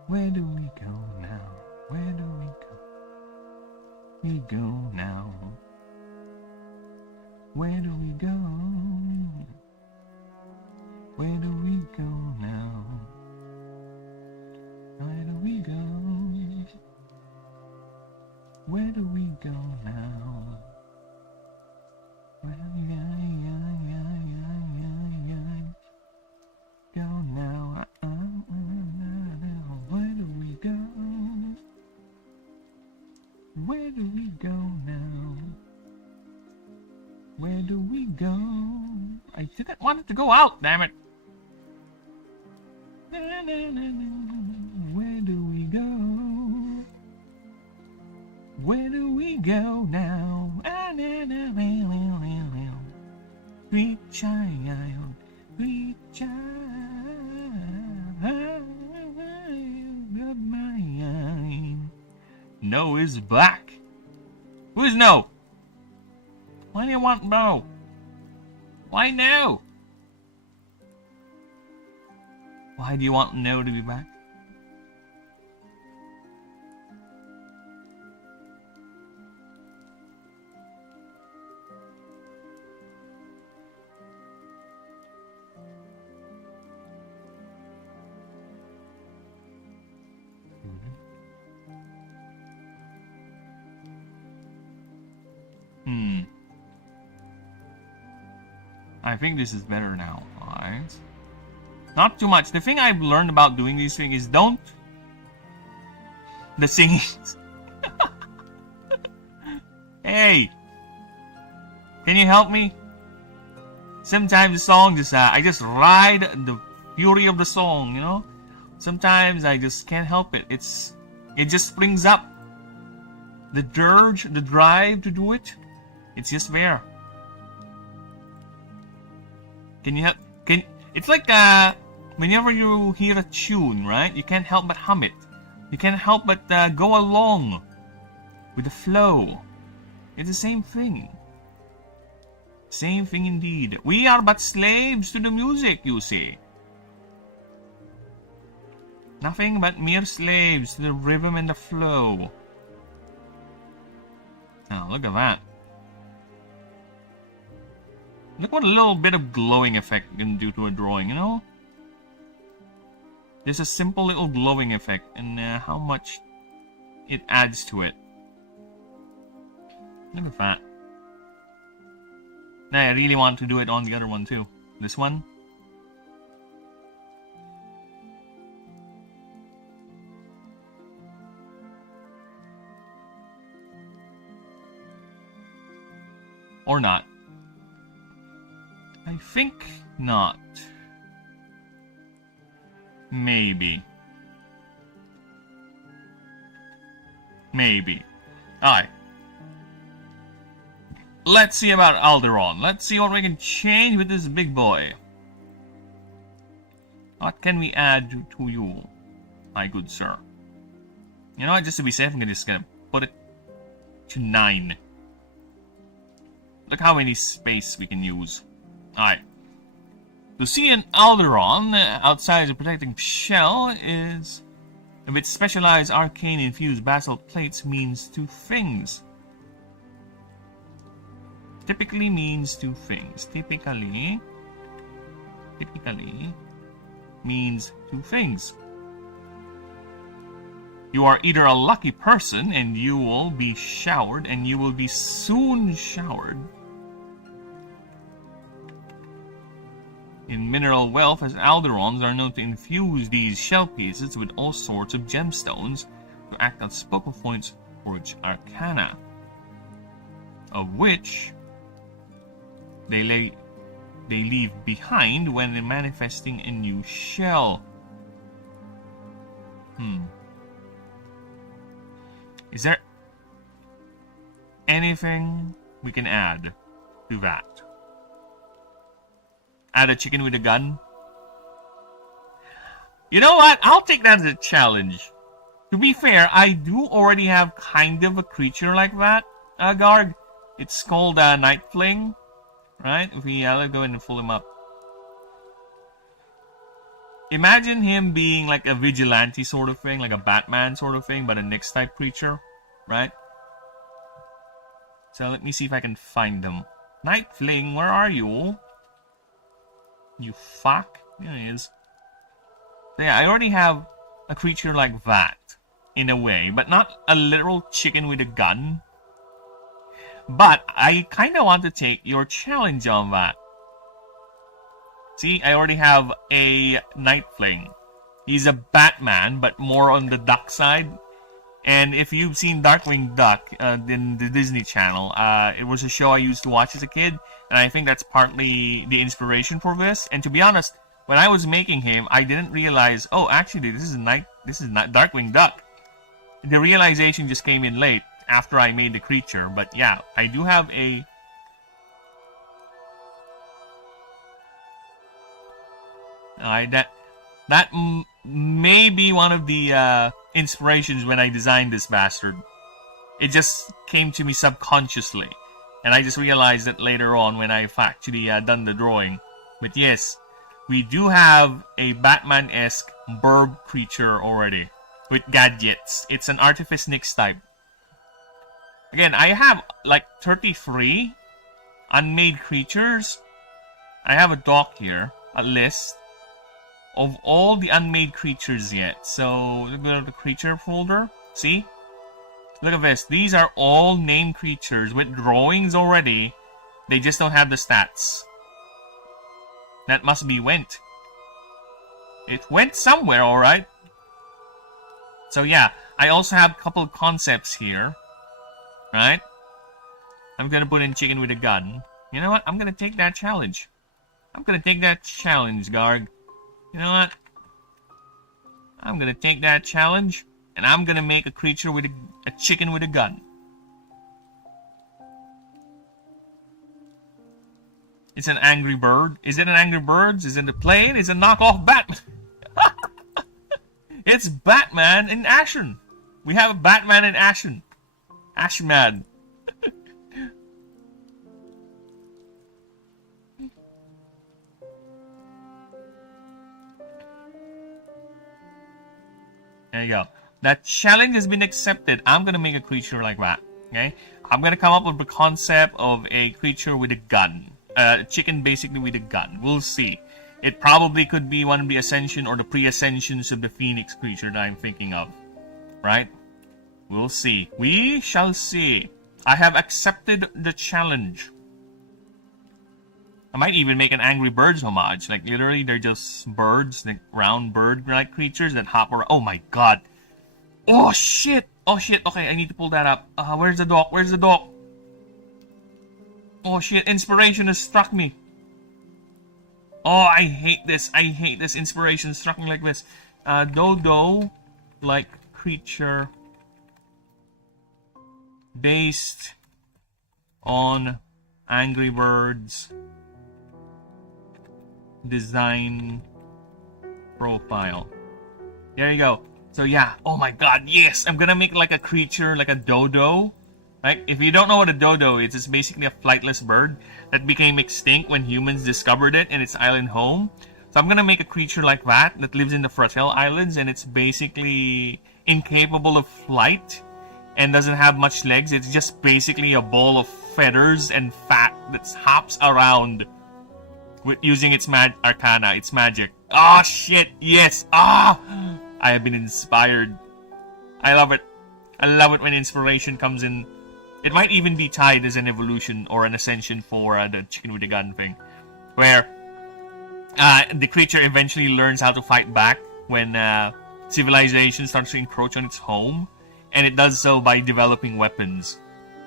Where do we go now? Where do we go? We go now. Where do we go? Where do we go now? Where do we go? Where do we go now? Where do we go now? Where do we go? Where do we go now? Where do we go? I didn't want it to go out, damn it. Where do we go? Where do we go now? Sweet child, sweet child of mine. No is back. Who is no? Why do you want no? Why no? Why do you want no to be back? I think this is better now, alright? Not too much. The thing I've learned about doing these things is don't... The singing... Hey! Can you help me? Sometimes the song just... I just ride the fury of the song, you know? Sometimes I just can't help it. It just springs up. The urge, the drive to do it. It's just there. Can you help? It's like whenever you hear a tune, right? You can't help but hum it. You can't help but go along with the flow. It's the same thing. Same thing indeed. We are but slaves to the music, you see. Nothing but mere slaves to the rhythm and the flow. Now, look at that. Look what a little bit of glowing effect can do to a drawing, you know? Just a simple little glowing effect, and how much it adds to it. Look at that. Now, I really want to do it on the other one too. This one. Or not. I think not. Maybe. Maybe. Alright. Let's see about Alderon. Let's see what we can change with this big boy. What can we add to you, my good sir? You know what, just to be safe, I'm just gonna put it to 9. Look how many space we can use. Alright. To see an Alderon outside the protecting shell is with specialized arcane infused basalt plates means two things. Typically means two things. Typically means two things. You are either a lucky person and you will be showered, and you will be soon showered in mineral wealth, as Alderons are known to infuse these shell pieces with all sorts of gemstones to act as focal points for each arcana, of which they leave behind when manifesting a new shell. Is there anything we can add to that? Add a chicken with a gun? You know what? I'll take that as a challenge. To be fair, I do already have kind of a creature like that, Garg. It's called Night Fling. Right? If we let's go ahead and pull him up. Imagine him being like a vigilante sort of thing, like a Batman sort of thing, but a Nyx type creature, right? So let me see if I can find him. Night Fling, where are you? You fuck. There he is. So yeah, I already have a creature like that, in a way, but not a literal chicken with a gun. But I kind of want to take your challenge on that. See, I already have a Night Fling. He's a Batman, but more on the duck side. And if you've seen Darkwing Duck in the Disney Channel, it was a show I used to watch as a kid, and I think that's partly the inspiration for this. And to be honest, when I was making him, I didn't realize, oh, actually, this is not Darkwing Duck. The realization just came in late after I made the creature. But yeah, I do have a that may be one of the inspirations when I designed this bastard. It just came to me subconsciously, and I just realized that later on when I've actually done the drawing. But yes, we do have a Batman-esque burb creature already with gadgets. It's an Artifice Nyx type. Again, I have like 33 unmade creatures. I have a doc here, a list of all the unmade creatures yet. So, look at the creature folder. See? Look at this. These are all named creatures with drawings already. They just don't have the stats. That must be went. It went somewhere, alright. So yeah, I also have a couple of concepts here. Right? I'm gonna put in chicken with a gun. You know what? I'm gonna take that challenge. I'm gonna take that challenge, Garg. You know what? I'm gonna take that challenge, and I'm gonna make a creature with a chicken with a gun. It's an Angry Bird. Is it an Angry Birds? Is it a plane? Is it a knockoff Batman? It's Batman in Ashen. We have a Batman in Ashen. Ashman. There you go. That challenge has been accepted. I'm gonna make a creature like that. Okay? I'm gonna come up with the concept of a creature with a gun. Chicken basically with a gun. We'll see. It probably could be one of the ascension or the pre-ascensions of the Phoenix creature that I'm thinking of. Right? We'll see. We shall see. I have accepted the challenge. I might even make an Angry Birds homage. Like, literally, they're just birds, like round bird-like creatures that hop around. Oh my god. Oh shit! Oh shit, okay, I need to pull that up. Where's the doc? Where's the doc? Oh shit, inspiration has struck me. Oh, I hate this. I hate this. Inspiration struck me like this. Dodo-like creature based on Angry Birds design profile. There you go. So yeah, oh my god, yes! I'm gonna make like a creature, like a dodo, Like, if you don't know what a dodo is, it's basically a flightless bird that became extinct when humans discovered it in its island home. So I'm gonna make a creature like that lives in the Fragile Islands, and it's basically incapable of flight and doesn't have much legs. It's just basically a ball of feathers and fat that hops around with using its arcana, its magic. Oh shit, yes! Ah! I have been inspired. I love it. I love it when inspiration comes in. It might even be tied as an evolution or an ascension for the chicken with the gun thing. Where the creature eventually learns how to fight back when civilization starts to encroach on its home. And it does so by developing weapons.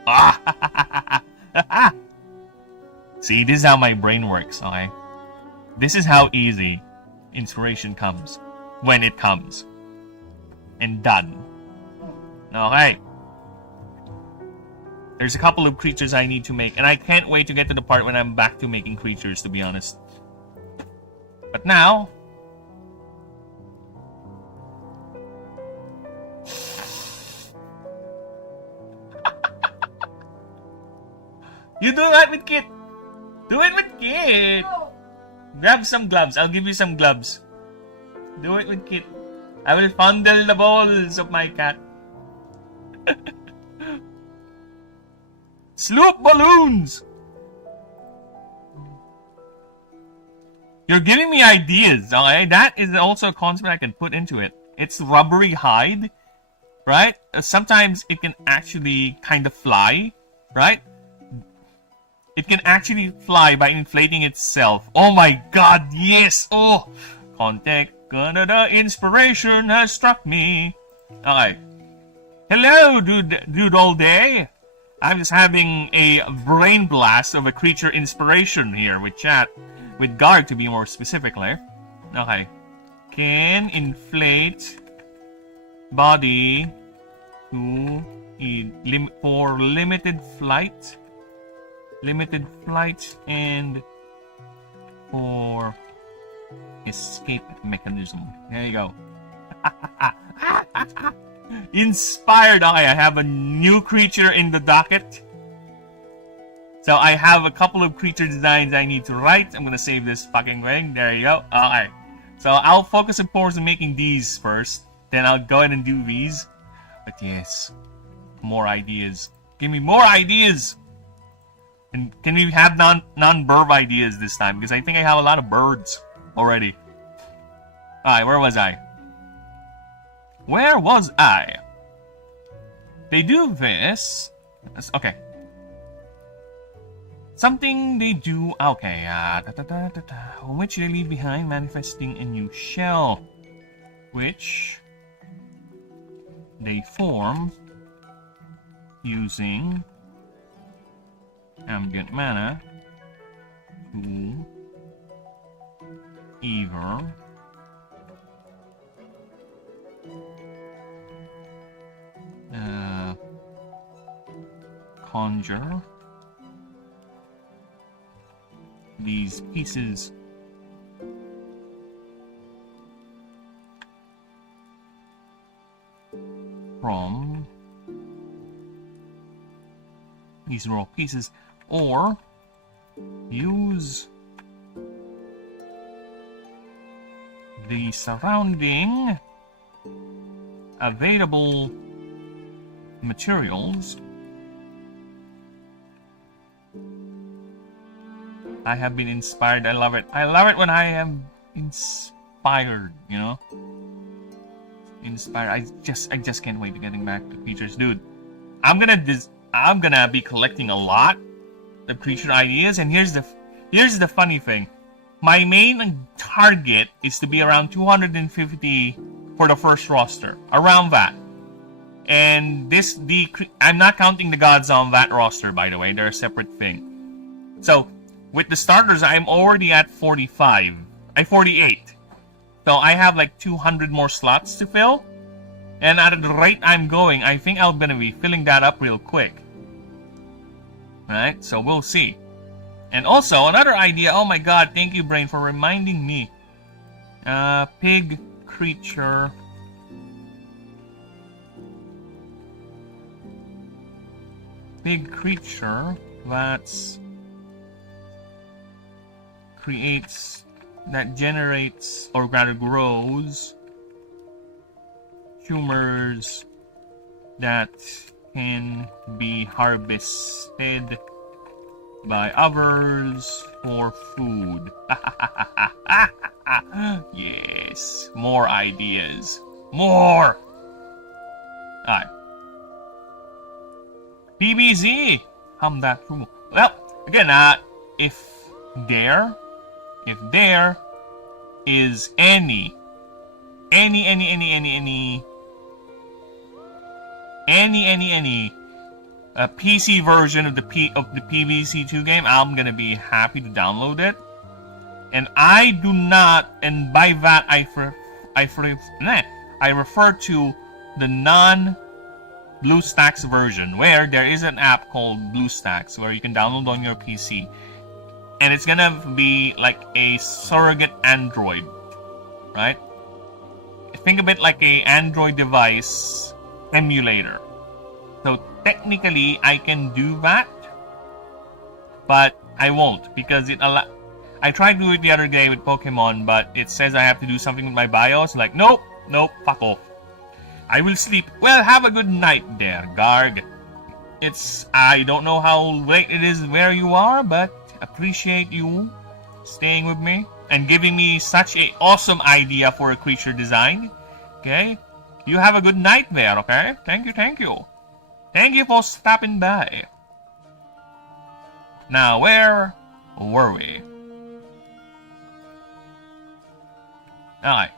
Ah! See, this is how my brain works, okay? This is how easy inspiration comes. When it comes. And done. Okay. There's a couple of creatures I need to make, and I can't wait to get to the part when I'm back to making creatures, to be honest. But now... You do that with Kit! Do it with Kit! Grab some gloves. I'll give you some gloves. Do it with Kit. I will fondle the balls of my cat. Sloop balloons! You're giving me ideas, okay? That is also a concept I can put into it. It's rubbery hide, right? Sometimes it can actually kind of fly, right? It can actually fly by inflating itself. Oh my god, yes! Oh! Contact Canada inspiration has struck me. Okay. Hello, dude all day. I'm just having a brain blast of a creature inspiration here with chat. With Guard, to be more specifically. Okay. Can inflate body to for limited flight. Limited flight and for escape mechanism. There you go. Inspired. Okay, I have a new creature in the docket. So I have a couple of creature designs I need to write. I'm gonna save this fucking thing. There you go. Okay. So I'll focus, of course, on making these first. Then I'll go ahead and do these. But yes, more ideas. Give me more ideas. And can we have non-bird ideas this time? Because I think I have a lot of birds already. Alright, where was I? Where was I? They do this. Okay. Something they do. Okay. Which they leave behind, manifesting a new shell. Which they form using ambient mana to either conjure these pieces from these raw pieces, or use the surrounding available materials. I have been inspired. I love it. I love it when I am inspired, you know? Inspired. I just can't wait to getting back to creatures. Dude, I'm gonna be collecting a lot of creature ideas, and here's the funny thing. My main target is to be around 250 for the first roster. Around that. And I'm not counting the gods on that roster, by the way. They're a separate thing. So, with the starters, I'm already at 48. So I have like 200 more slots to fill. And at the rate I'm going, I think I'm going to be filling that up real quick. Alright, so we'll see. And also, another idea. Oh my god, thank you, Brain, for reminding me. Pig creature. big creature that generates, or rather grows, tumors that can be harvested by others for food. Yes, more ideas. More! Alright. PBZ! That too. Well, again, if there is any PC version of the PVC2 game, I'm gonna be happy to download it. And I do not, and by that I refer to the non-BlueStacks version, where there is an app called BlueStacks where you can download on your PC, and it's gonna be like a surrogate Android, right? Think of it like a Android device emulator. So technically, I can do that, but I won't, because I tried to do it the other day with Pokemon, but it says I have to do something with my BIOS. Like, nope, fuck off. I will sleep. Well, have a good night there, Garg. I don't know how late it is where you are, but appreciate you staying with me and giving me such a awesome idea for a creature design. Okay? You have a good night there, okay? Thank you. Thank you for stopping by. Now, where were we? Alright.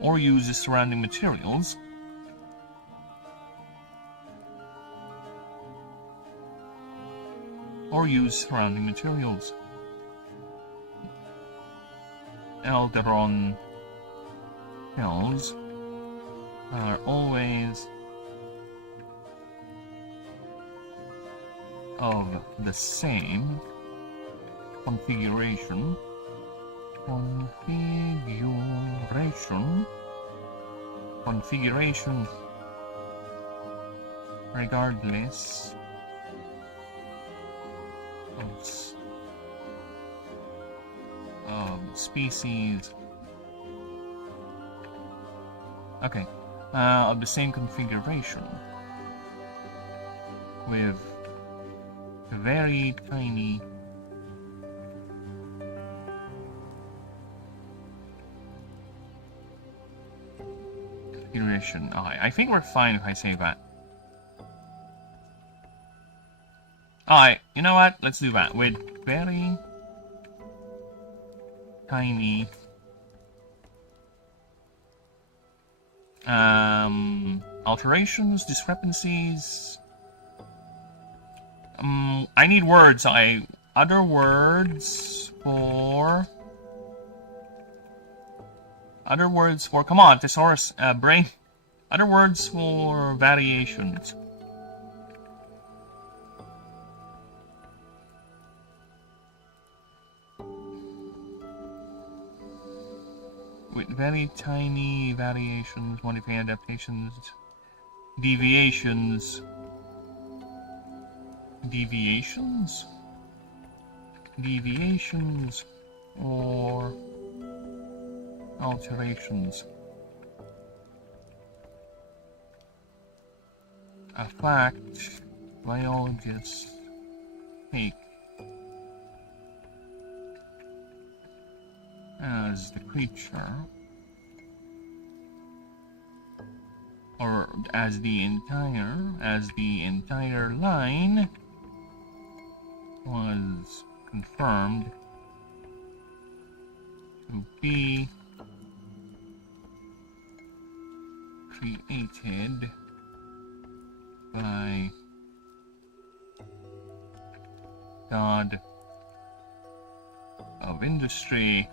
Or use the surrounding materials. Elderon hills are always of the same configuration. Regardless of species. Okay, of the same configuration with very tiny configuration. Alright, I think we're fine if I say that. Alright, you know what? Let's do that with very tiny alterations, discrepancies. I need words. Other words for. Come on, thesaurus, brain. Other words for variations. With very tiny variations, modifying adaptations, deviations, or alterations. A fact biologists take as the creature, or as the entire line was confirmed to be created by God of industry,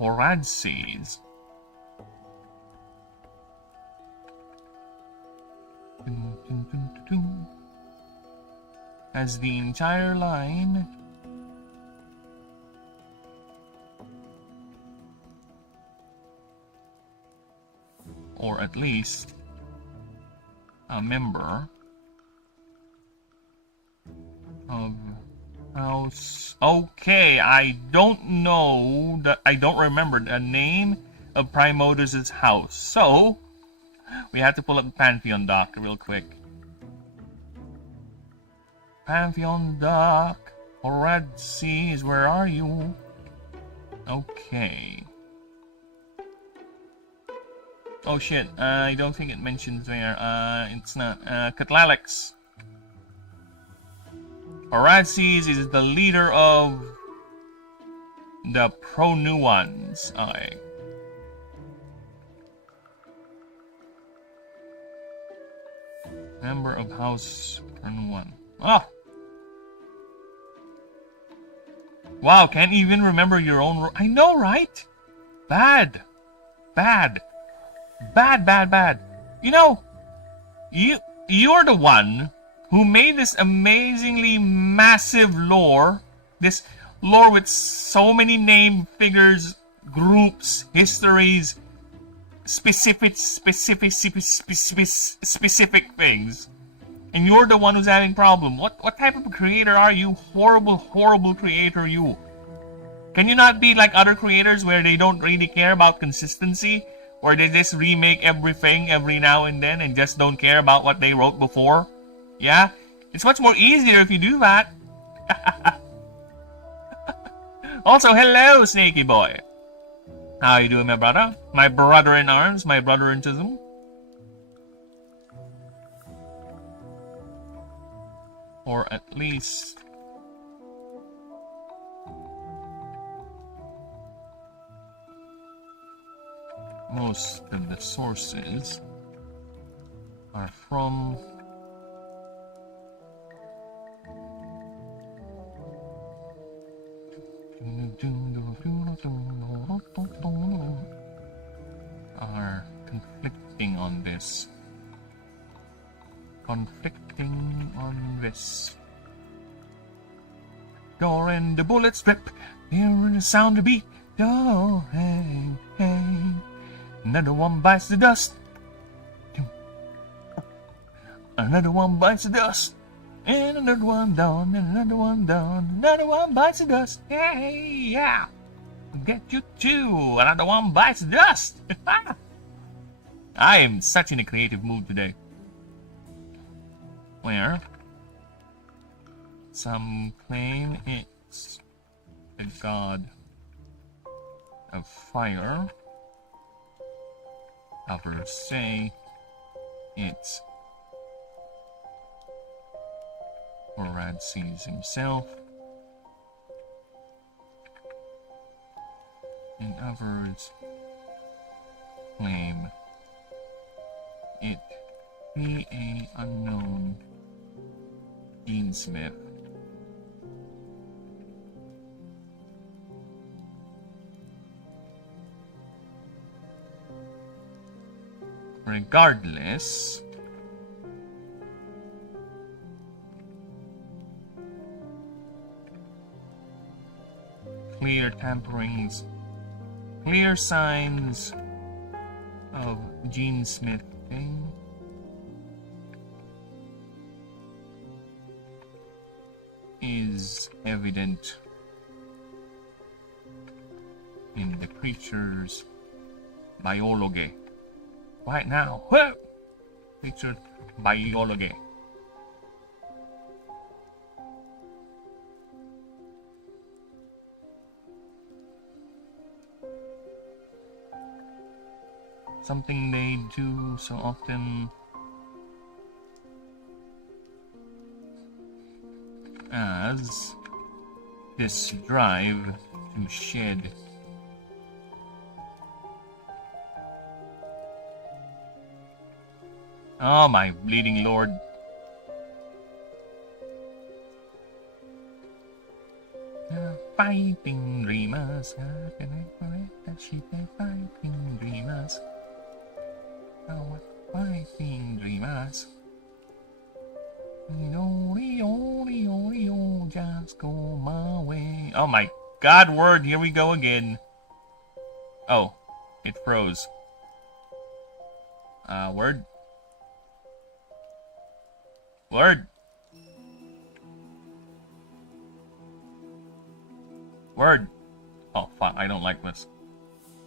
Horadses. As the entire line or at least a member of house. Okay, I don't know that. I don't remember the name of Primodus's house. So we have to pull up the Pantheon doc real quick. Pantheon doc. Red Seas, where are you? Okay. Oh shit, I don't think it mentions there. It's not. Catlalix. Oratses is the leader of the Pro-Nuans. Okay. Member of House Pro-Nuan. Oh! Wow, can't even remember your own... I know, right? Bad. Bad. Bad, bad, bad. You know, you're the one who made this amazingly massive lore. This lore with so many name, figures, groups, histories, specific things. And you're the one who's having problem. What type of a creator are you? Horrible, horrible creator you. Can you not be like other creators where they don't really care about consistency? Or they just remake everything every now and then and just don't care about what they wrote before? Yeah? It's much more easier if you do that. Also, hello, Snaky Boy. How you doing, my brother? My brother in arms, my brother in tism. Or at least... most of the sources are from are conflicting on this. Conflicting on this. Door and the bullets rip, hearing the sound of beat. Oh, hey, hey. Another one bites the dust. Another one bites the dust. And another one down, and another one down. Another one bites the dust. Hey, yeah. I'll get you too. Another one bites the dust. I am such in a creative mood today. Where some claim it's the god of fire. Others say it's Oratses himself. And others claim it be a unknown Deansmith. Regardless, clear tamperings, clear signs of Gene Smithing is evident in the creature's biology. Right now, featured biology. Something they do so often as this drive to shed oh my bleeding lord. Fighting dreamers, fighting dreamers. Oh, fighting dreamers. Just go my way. Oh my god, word, here we go again. Oh, it froze. Word. Word. Word. Oh, fuck. I don't like this.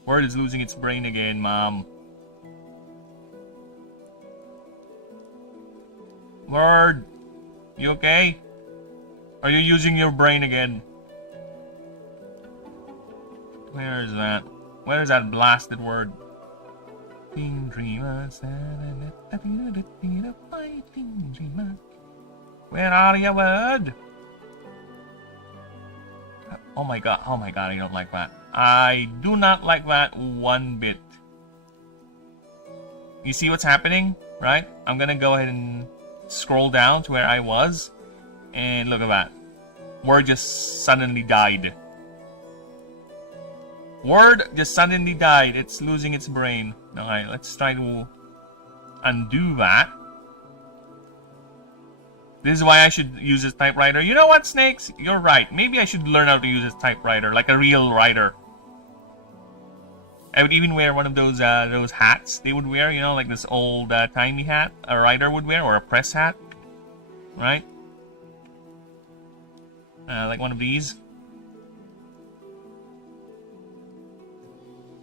Word is losing its brain again, Mom. Word. You okay? Are you using your brain again? Where is that? Where is that blasted word? Where are you, Word? Oh my god, I don't like that. I do not like that one bit. You see what's happening, right? I'm gonna go ahead and scroll down to where I was, and look at that. Word just suddenly died. Word just suddenly died. It's losing its brain. Alright, let's try to undo that. This is why I should use this typewriter. You know what, Snakes? You're right. Maybe I should learn how to use this typewriter, like a real writer. I would even wear one of those hats they would wear, you know, like this old timey hat a writer would wear, or a press hat, right? Like one of these.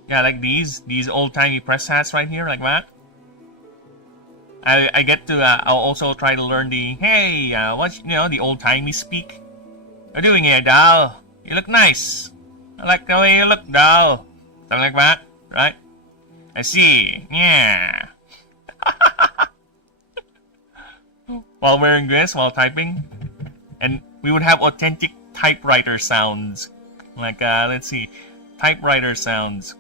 Yeah, like these old-timey press hats right here, like that. I get to, I'll also try to learn the, hey, what's, you know, the old-timey speak. What are you doing here, doll? You look nice. I like the way you look, doll. Something like that, right? I see, yeah. While wearing this, while typing. And we would have authentic typewriter sounds. Like, let's see, typewriter sounds.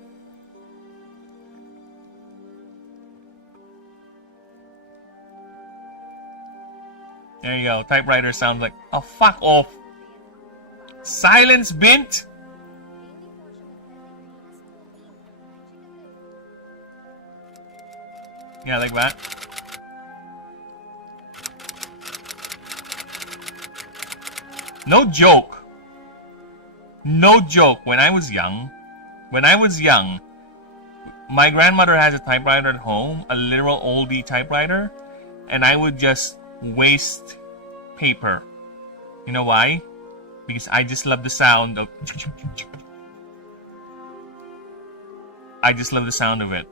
There you go. Typewriter sounds like... Oh, fuck off. Silence, Bint. Yeah, like that. No joke. No joke. When I was young, my grandmother has a typewriter at home, a literal oldie typewriter, and I would just waste paper. You know why? Because I just love the sound of... I just love the sound of it.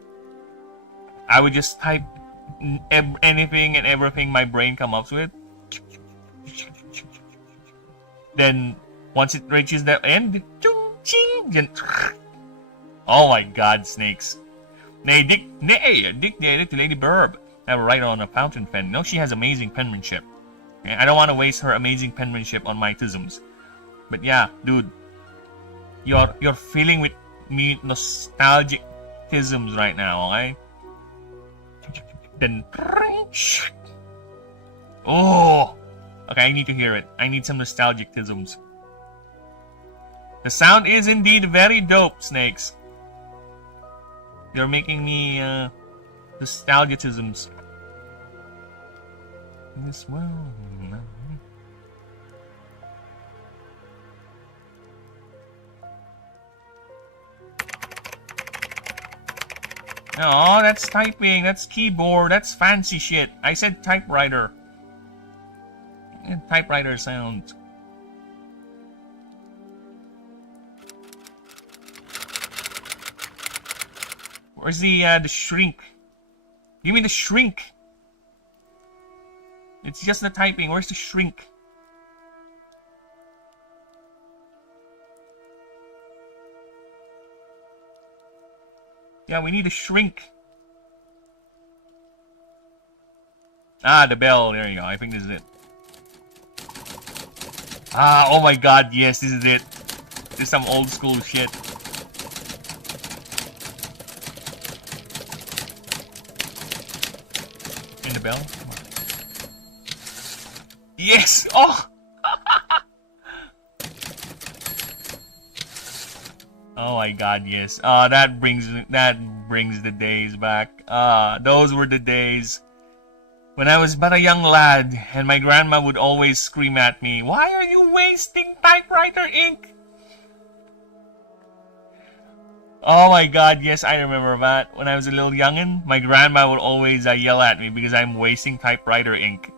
I would just type anything and everything my brain comes up with. Then, once it reaches the end... Oh my god, Snakes. Dick to Lady Burb. Have a writer on a fountain pen. No, she has amazing penmanship. Okay? I don't want to waste her amazing penmanship on my tisms. But yeah, dude, you're filling with me nostalgic tisms right now, okay? Then, oh, okay, I need to hear it. I need some nostalgic tisms. The sound is indeed very dope, Snakes. You're making me nostalgicisms. This world. No, that's typing, that's keyboard, that's fancy shit. I said typewriter. And typewriter sound. Where's the shrink? Give me the shrink. It's just the typing. Where's the shrink? Yeah, we need a shrink. Ah, the bell. There you go. I think this is it. Ah, oh my god, yes, this is it. This is some old school shit. In the bell? Yes! Oh! Oh my god, yes. That brings the days back. Those were the days when I was but a young lad, and my grandma would always scream at me, "Why are you wasting typewriter ink?" Oh my god, yes, I remember that. When I was a little youngin', my grandma would always yell at me because I'm wasting typewriter ink.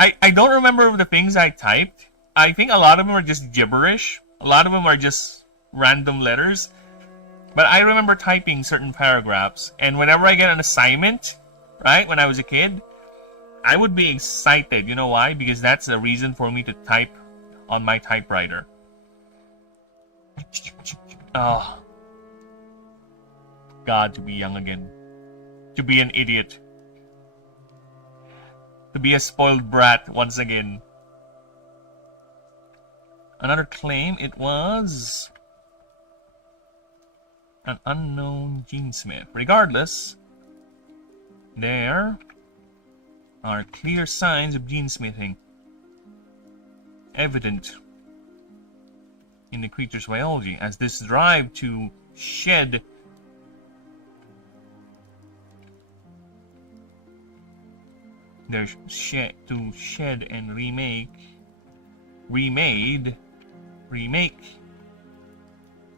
I don't remember the things I typed. I think a lot of them are just gibberish. A lot of them are just random letters. But I remember typing certain paragraphs. And whenever I get an assignment, right, when I was a kid, I would be excited. You know why? Because that's a reason for me to type on my typewriter. Oh. God, to be young again. To be an idiot. To be a spoiled brat once again. Another claim, it was an unknown genesmith. Regardless, there are clear signs of genesmithing evident in the creature's biology, as this drive to shed and remake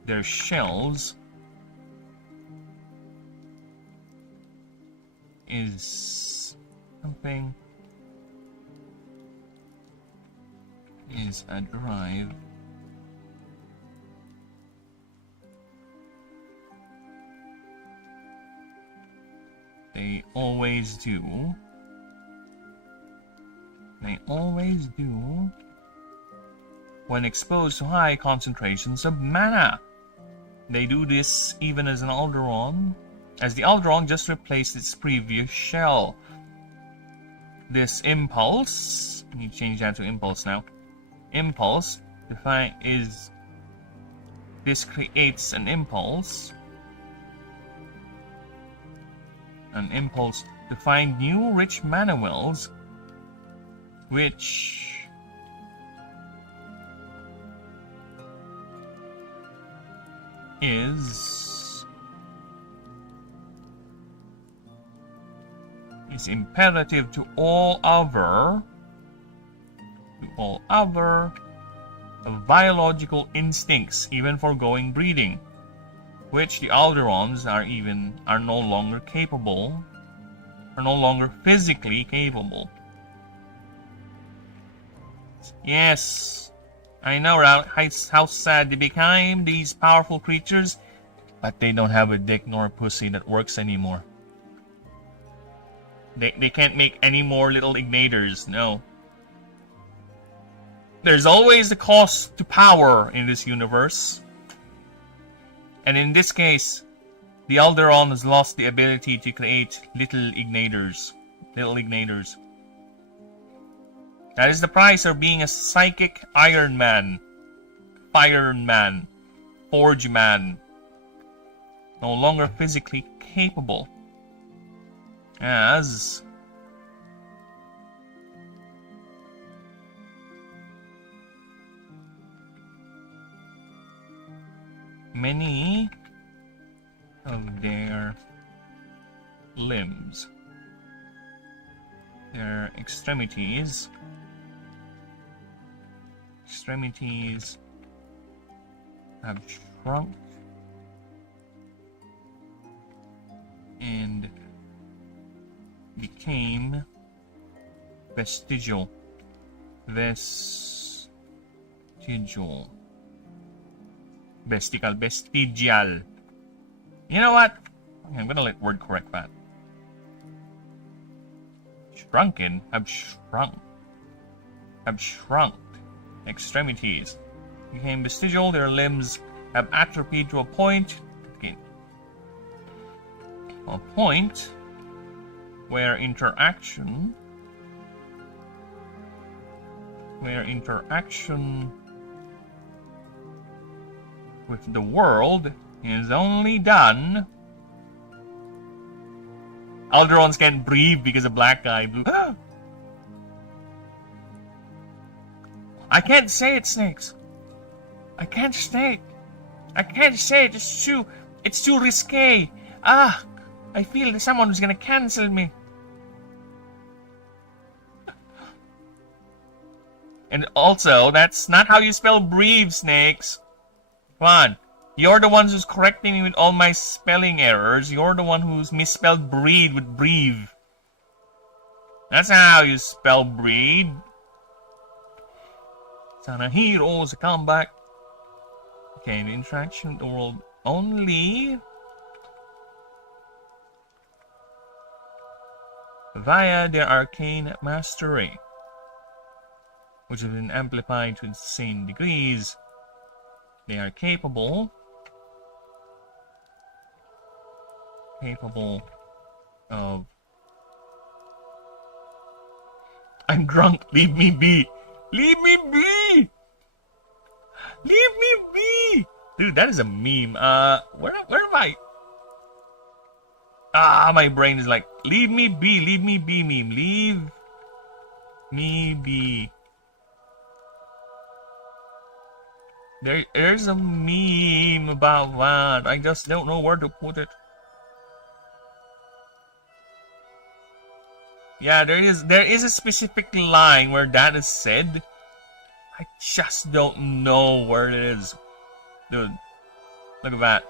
their shells is something, is a drive they always do. They always do when exposed to high concentrations of mana. They do this even as an Alderon, as the Alderon just replaced its previous shell. This impulse, let me change that to impulse now. Impulse this creates an impulse to find new rich mana wells, which is imperative to all other biological instincts, even foregoing breeding, which the Alderons are no longer physically capable. Yes, I know how sad they became, these powerful creatures, but they don't have a dick nor a pussy that works anymore. They can't make any more little ignators, no. There's always a cost to power in this universe. And in this case, the Alderon has lost the ability to create little ignators. That is the price of being a psychic Iron Man, Fire Man, Forge Man, no longer physically capable, as many of their limbs, their extremities have shrunk and became vestigial. Vestigial. You know what? I'm gonna let word correct that. Shrunken have shrunk. Extremities became vestigial. Their limbs have atrophied to a point. A point where interaction with the world is only done. Alderons can't breathe because of black guy blue. I can't say it, Snakes. I can't say it. It's too risque. I feel that someone's gonna cancel me. And also, that's not how you spell breathe, Snakes. Come on. You're the ones who's correcting me with all my spelling errors. You're the one who's misspelled breed with breathe. That's how you spell breed. Sana heroes come back. Okay, the interaction with the world only via their arcane mastery, which has been amplified to insane degrees. They are capable of... I'm drunk, leave me be! Leave me be! Leave me be! Dude, that is a meme. Where am I? My brain is like, leave me be meme. Leave me be. There's a meme about that. I just don't know where to put it. Yeah, there is a specific line where that is said. I just don't know where it is. Dude, look at that.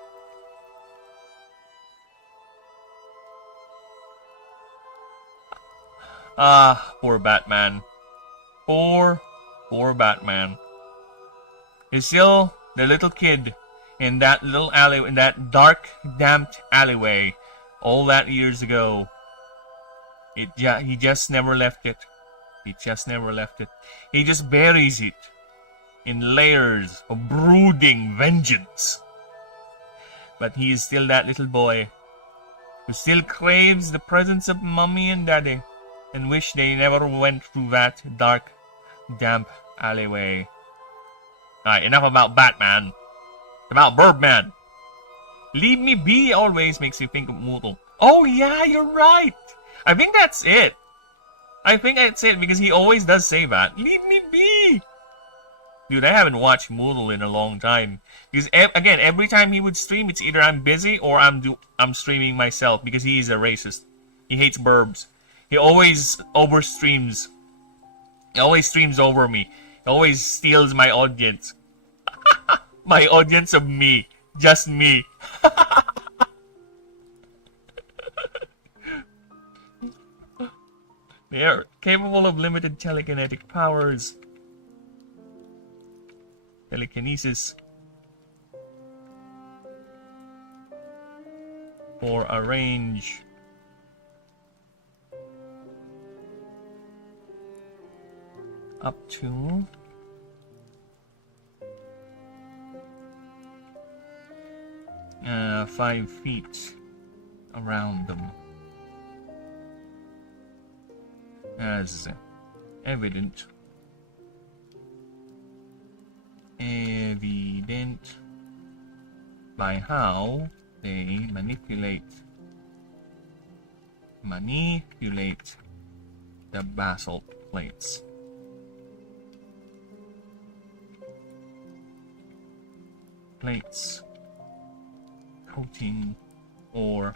Poor Batman. Poor Batman. He's still the little kid in that little alley, in that dark, damped alleyway all that years ago. He just never left it. He just never left it. He just buries it in layers of brooding vengeance. But he is still that little boy who still craves the presence of mommy and daddy and wish they never went through that dark, damp alleyway. Alright, enough about Batman. About Birdman. Leave me be always makes you think of Mootle. Oh yeah, you're right. I think that's it. I think that's it because he always does say that. Leave me be. Dude, I haven't watched Mootle in a long time. Because again, every time he would stream, it's either I'm busy or I'm streaming myself because he is a racist. He hates burbs. He always overstreams. He always streams over me. He always steals my audience. My audience of me. Just me. They are capable of limited telekinetic powers. Telekinesis. For a range up to 5 feet around them, as evident by how they manipulate the basalt plates. Coating or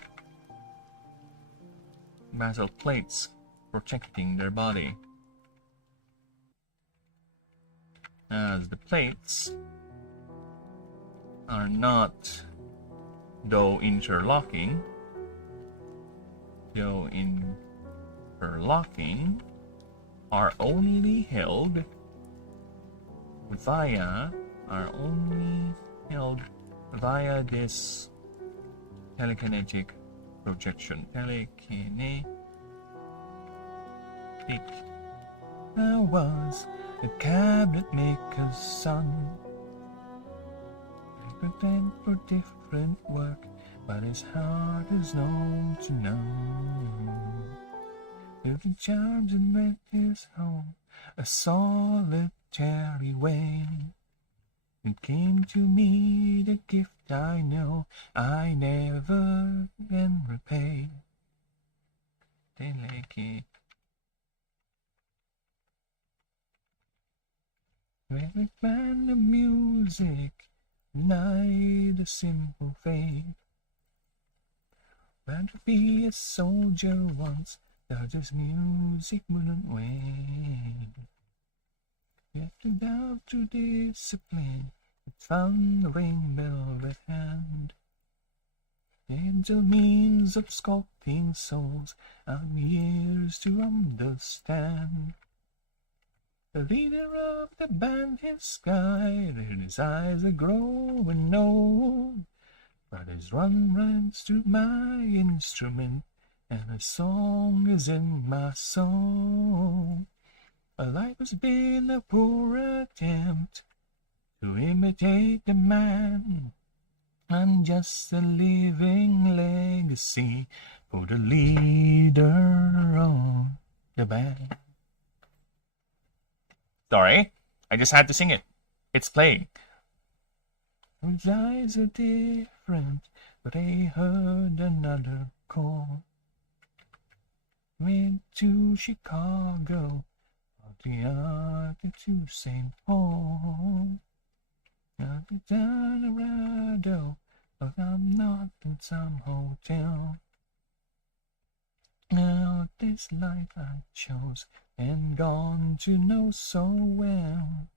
basalt plates protecting their body, as the plates are not, though interlocking, are only held via this telekinetic projection. Telekinetic. I was a cabinet maker's son, prepared for different work, but his heart is known to know. Building charms and rent his home, a solitary way. It came to me the gift I know I never can repay. Delicate. Every band of music denied a simple faith. Planned to be a soldier once, though this music wouldn't wait. Yet without true discipline, thundering velvet hand. Gentle means of sculpting souls and years to understand. The leader of the band is guide, and his eyes are growing old. But his run runs to my instrument, and a song is in my soul. My life has been a poor attempt to imitate the man. I'm just a living legacy for the leader of the band. Sorry, I just had to sing it. It's playing. His eyes are different, but I heard another call. Went to Chicago, the other to St. Paul. Now to Colorado, but I'm not in some hotel. Now this life I chose and gone to know so well.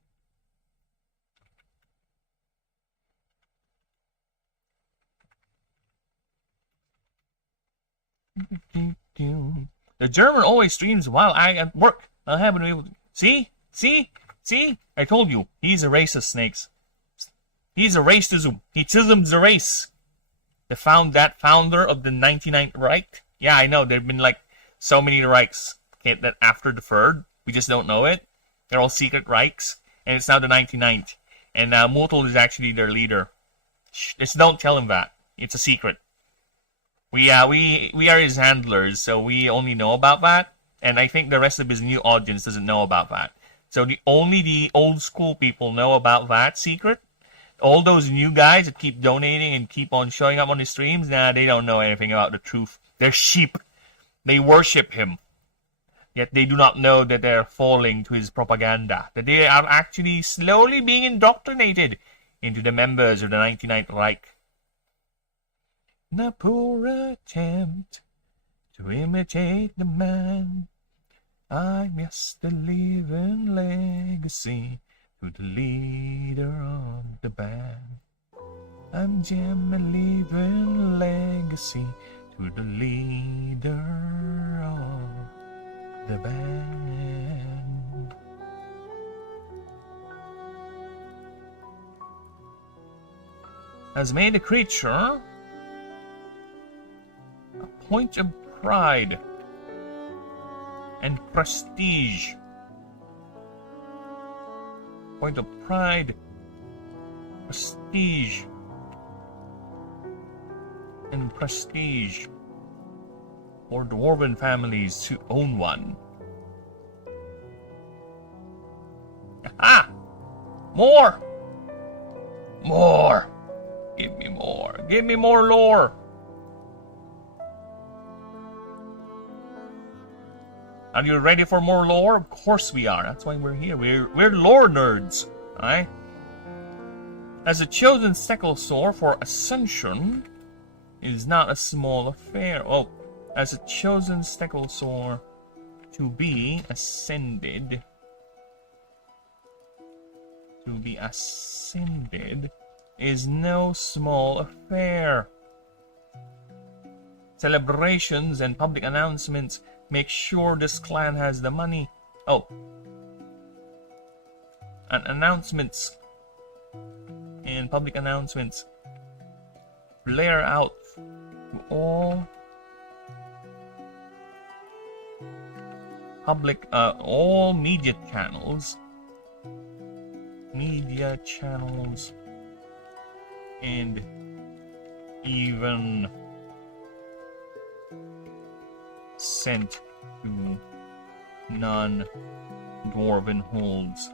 The German always streams while I at work. I haven't been able to... See? I told you, he's a racist, Snakes. He's a racism. He tisms the race. The founder of the 99th Reich. Yeah, I know. There've been like so many Reichs that after the third, we just don't know it. They're all secret Reichs, and it's now the 99th. And Mutul is actually their leader. Just don't tell him that. It's a secret. We are his handlers, so we only know about that. And I think the rest of his new audience doesn't know about that. So only the old school people know about that secret. All those new guys that keep donating and keep on showing up on his streams, they don't know anything about the truth. They're sheep. They worship him. Yet they do not know that they're falling to his propaganda. That they are actually slowly being indoctrinated into the members of the 99th Reich. The poor attempt to imitate the man. I'm just a living legacy to the leader of the band. I'm just a living legacy to the leader of the band. Has made a creature a point of pride and prestige. Point of pride, prestige, and prestige for dwarven families to own one. Ah! More! More! Give me more. Give me more lore. Are you ready for more lore? Of course we are. That's why we're here. We're lore nerds. Alright? As a chosen Stekelsaur for Ascension is not a small affair. Oh, as a chosen Stekelsaur to be ascended. To be ascended is no small affair. Celebrations and public announcements make sure this clan has the money. Oh. And announcements. And public announcements. Flare out to all public, all media channels. Media channels. And even sent to non-dwarven holds.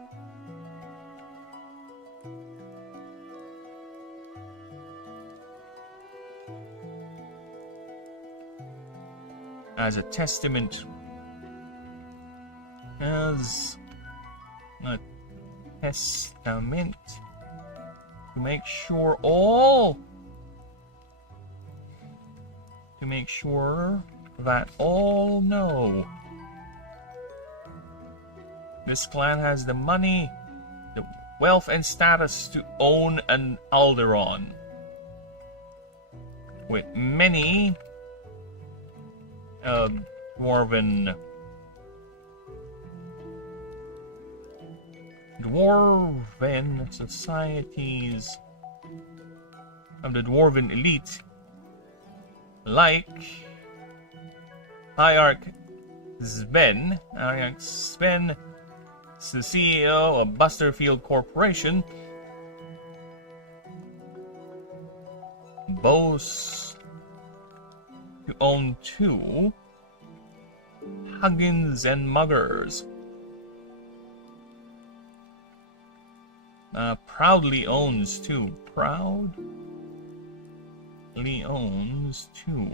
As a testament, as a testament to make sure that all know this clan has the money, the wealth and status to own an Alderon, with many dwarven societies of the dwarven elite, like Hierarch Sven. Hierarch Sven is the CEO of Busterfield Corporation. Boasts to own 2 Huggins and Muggers. Proudly owns 2. Proudly owns 2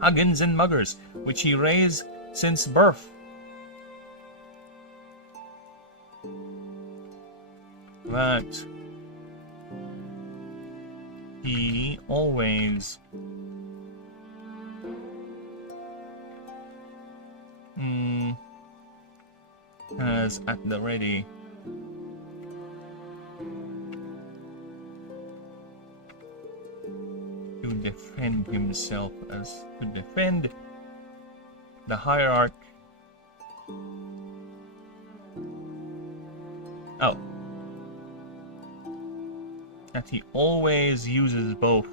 Huggins and Muggers, which he raised since birth. But he always has at the ready to defend himself, as to defend the hierarch. Oh. That he always uses both.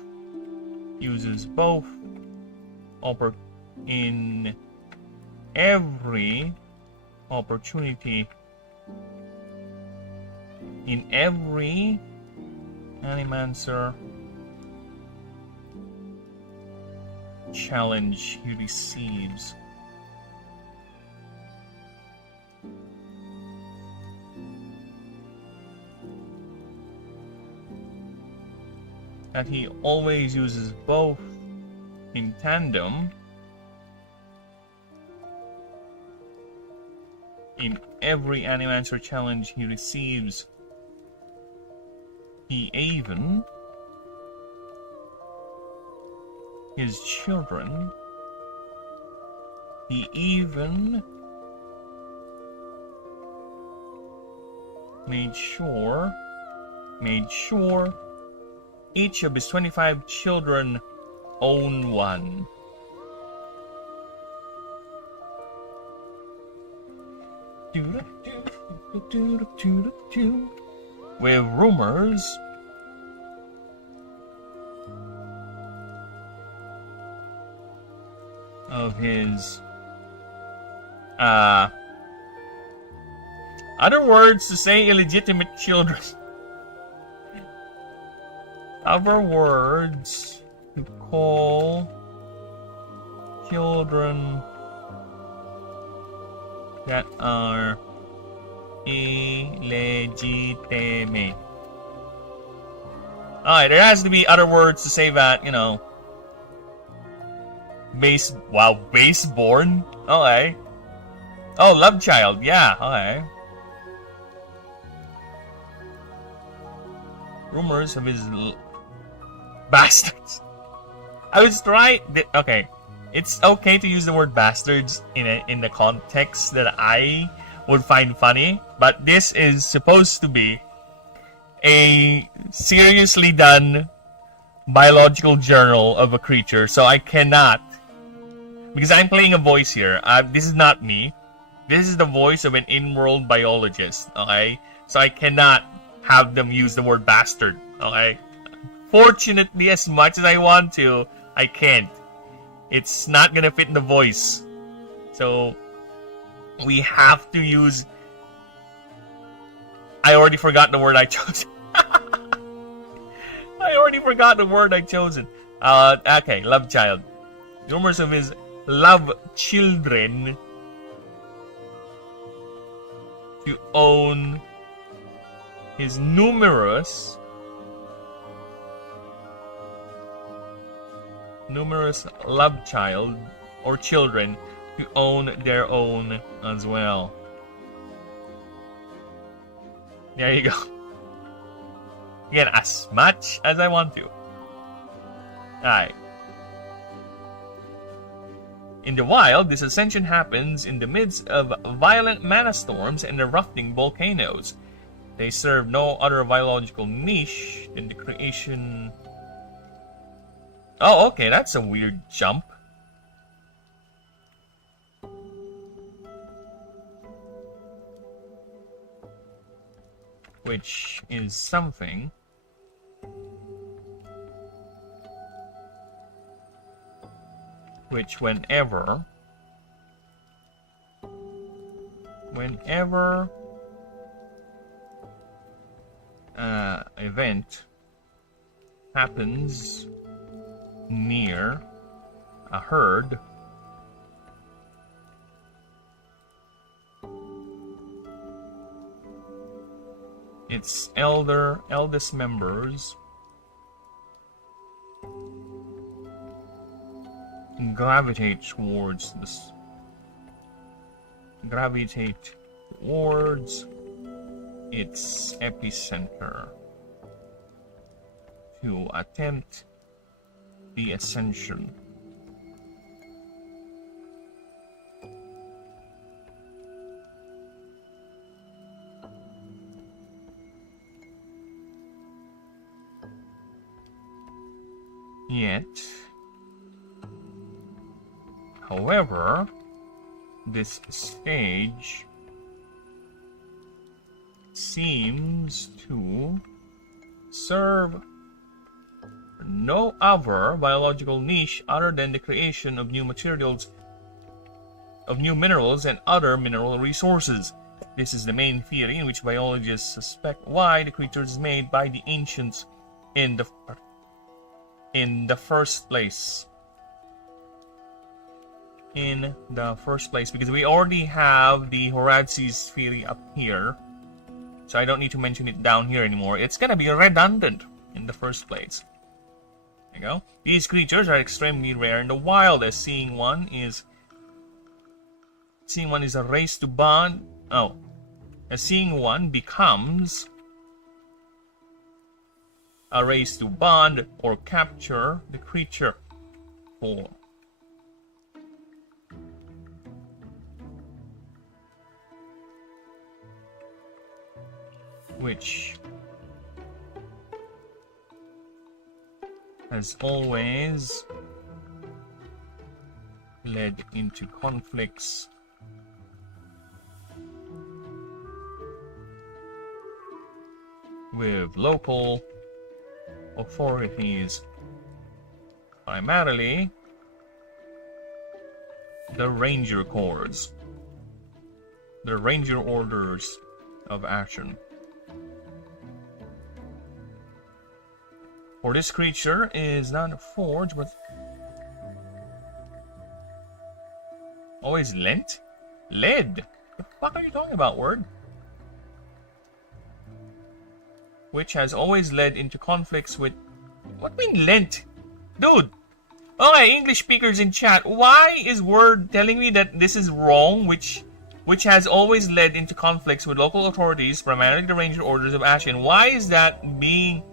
In every opportunity. In every Animancer challenge he receives. That he always uses both in tandem in every Animancer challenge he receives. He even his children, he even made sure each of his 25 children own one. With rumors of his other words to say illegitimate children. Other words to call children that are illegitimate. Alright, there has to be other words to say that, you know. Baseborn? Okay. Oh, love child, yeah, okay. Rumors of his bastards. I was trying. Okay, it's okay to use the word bastards in the context that I would find funny, but this is supposed to be a seriously done biological journal of a creature, so I cannot, because I'm playing a voice here. This is not me. This is the voice of an in-world biologist. Okay, so I cannot have them use the word bastard. Okay. Fortunately, as much as I want to, I can't. It's not gonna fit in the voice. So we have to use. I already forgot the word I chose. I already forgot the word I chosen. Okay, love child. Rumors of his love children to own his numerous love child or children to own their own as well. There you go. Again, as much as I want to. Alright. In the wild, this ascension happens in the midst of violent mana storms and erupting volcanoes. They serve no other biological niche than the creation... Oh, okay, that's a weird jump. Which is something. Which whenever event happens near a herd, its eldest members gravitate towards its epicenter to attempt the ascension. Yet, however, this stage seems to serve no other biological niche other than the creation of new materials, of new minerals and other mineral resources. This is the main theory in which biologists suspect why the creature is made by the ancients in the first place. Because we already have the Horaces theory up here, so I don't need to mention it down here anymore. It's gonna be redundant in the first place. There you go. These creatures are extremely rare in the wild, as seeing one is a race to bond. Oh, as seeing one becomes a race to bond or capture the creature for. Which has always led into conflicts with local authorities, primarily the Ranger Corps, the Ranger Orders of Ashen. For this creature is not a forge, but always lent? Led? The fuck are you talking about, word? Which has always led into conflicts with... What do you mean lent? Dude! Okay, English speakers in chat, why is word telling me that this is wrong, which has always led into conflicts with local authorities, primarily the Ranger Orders of Ashen? Why is that being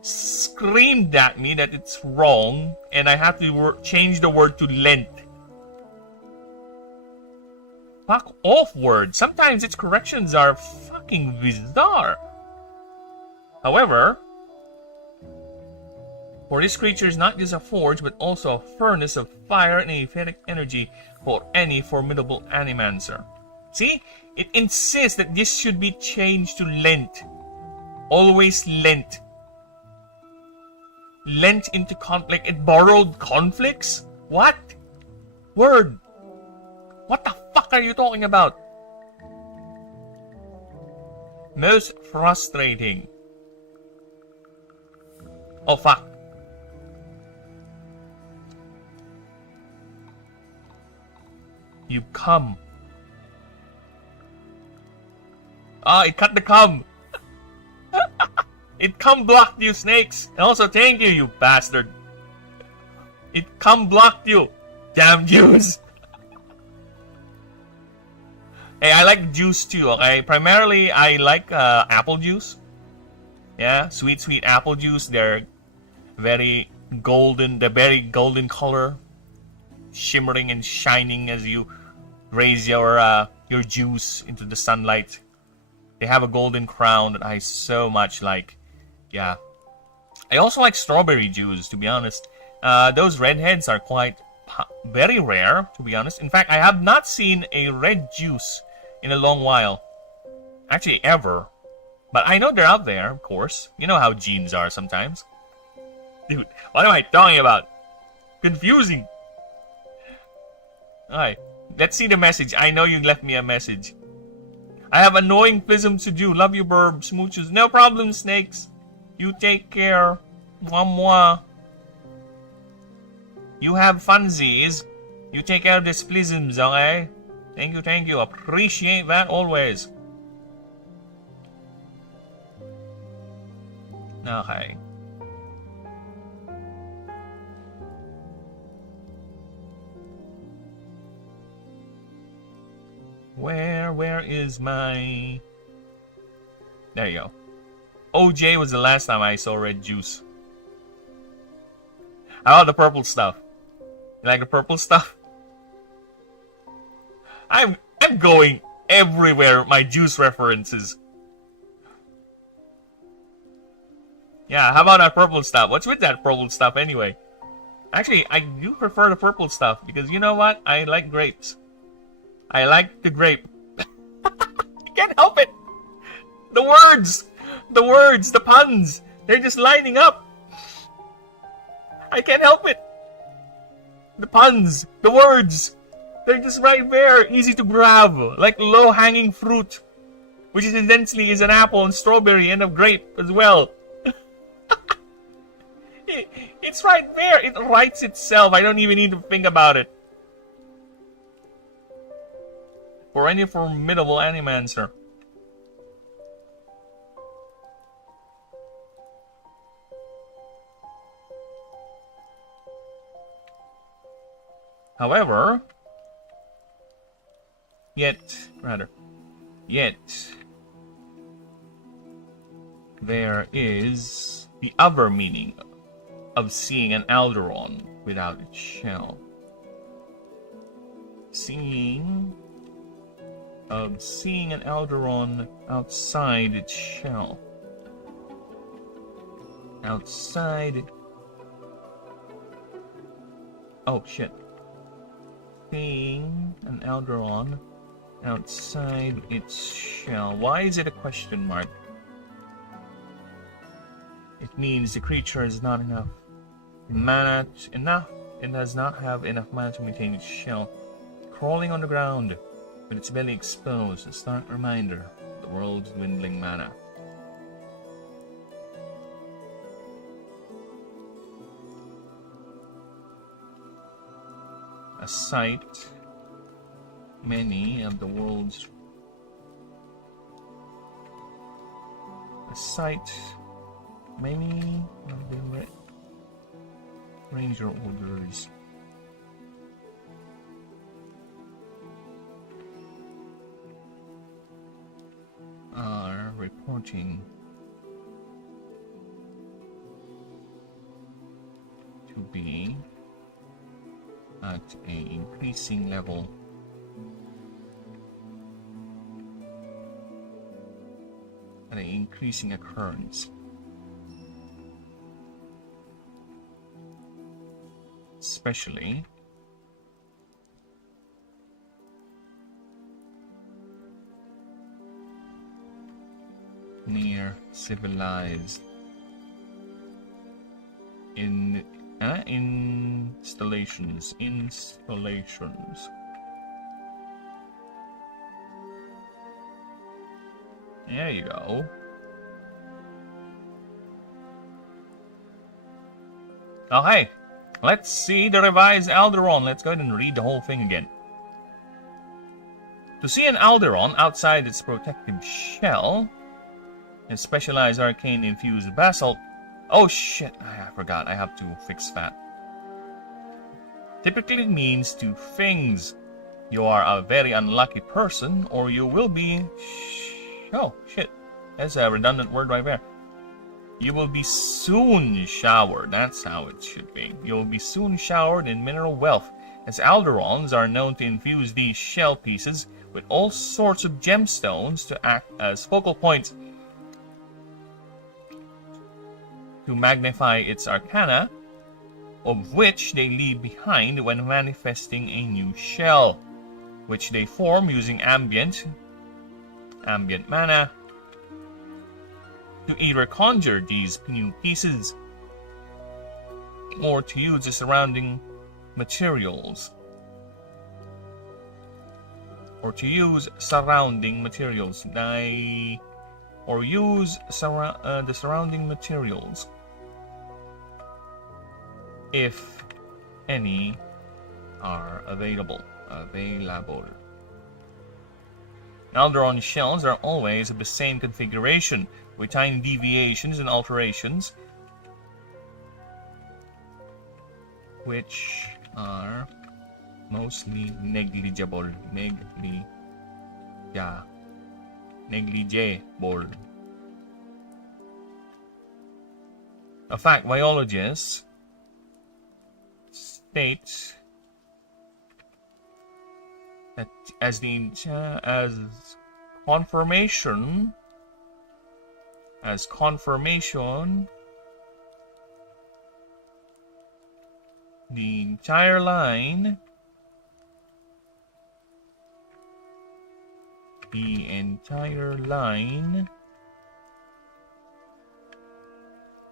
screamed at me that it's wrong, and I have to change the word to lent? Fuck off, word. Sometimes its corrections are fucking bizarre. However, for this creature is not just a forge, but also a furnace of fire and etheric energy for any formidable animancer. See? It insists that this should be changed to lent. Always lent. Lent into conflict. It borrowed conflicts? What? Word. What the fuck are you talking about? Most frustrating. Oh fuck. You come. Ah, it cut the cum. It cum blocked you, snakes. And also thank you, you bastard. It cum blocked you. Damn Jews. Hey, I like juice too, okay? Primarily, I like apple juice. Yeah, sweet apple juice. They're very golden. They're very golden color. shimmering and shining as you raise your juice into the sunlight. They have a golden crown that I so much like. Yeah. I also like strawberry juice, to be honest. Those redheads are very rare, to be honest. In fact, I have not seen a red juice in a long while. Actually, ever. But I know they're out there, of course. You know how genes are sometimes. Dude, what am I talking about? Confusing. Alright, let's see the message. I know you left me a message. I have annoying phisms to do. Love you, Burb. Smooches. No problem, snakes. You take care. Mwah mwah. You have funsies. You take care of the splisms, okay? Thank you, thank you. Appreciate that always. Okay. Where is my... There you go. OJ was the last time I saw red juice. How about the purple stuff? You like the purple stuff? I'm going everywhere with my juice references. Yeah, how about that purple stuff? What's with that purple stuff anyway? Actually, I do prefer the purple stuff because you know what? I like grapes. I like the grape. I can't help it. The words, the puns, they're just lining up. I can't help it. The puns, the words, they're just right there, easy to grab, like low-hanging fruit, which is essentially is an apple and strawberry and a grape as well. It's right there. It writes itself. I don't even need to think about it. For any formidable animancer. However, yet, there is the other meaning of seeing an Alderon without its shell. Seeing an Alderon outside its shell. Outside. Oh shit. Seeing an Alderon outside its shell. Why is it a question mark? It means the creature is not enough mana. It does not have enough mana to maintain its shell. Crawling on the ground with its belly exposed, a stark reminder of the world's dwindling mana. A sight many of the world's ranger orders are reporting to be at an increasing level at an increasing occurrence, especially near civilized installations. There you go. Oh hey, let's see the revised Alderon. Let's go ahead and read the whole thing again. To see an Alderon outside its protective shell, a specialized arcane infused basalt. Oh shit, I forgot. I have to fix that. Typically means two things. You are a very unlucky person, or you will be... Oh shit, that's a redundant word right there. You will be soon showered. That's how it should be. You will be soon showered in mineral wealth as Alderons are known to infuse these shell pieces with all sorts of gemstones to act as focal points to magnify its arcana, of which they leave behind when manifesting a new shell, which they form using ambient mana to either conjure these new pieces or to use the surrounding materials. Or use the surrounding materials. If any are available. Alderon shells are always of the same configuration, with tiny deviations and alterations, which are mostly negligible. A fact biologists state that as confirmation, the entire line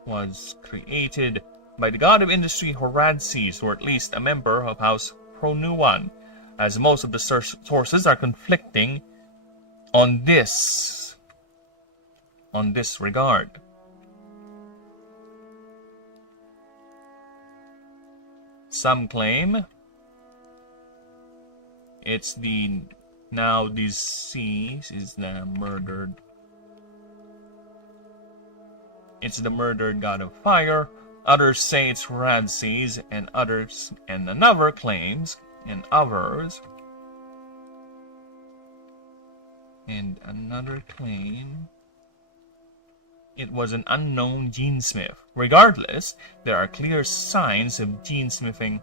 was created by the god of industry Horadses, or at least a member of House Pronuan, as most of the sources are conflicting on this regard. Some claim it's the now deceased is the murdered. It's the murdered god of fire. Others say it's Horadses, and others another claim it was an unknown genesmith. Regardless, there are clear signs of genesmithing.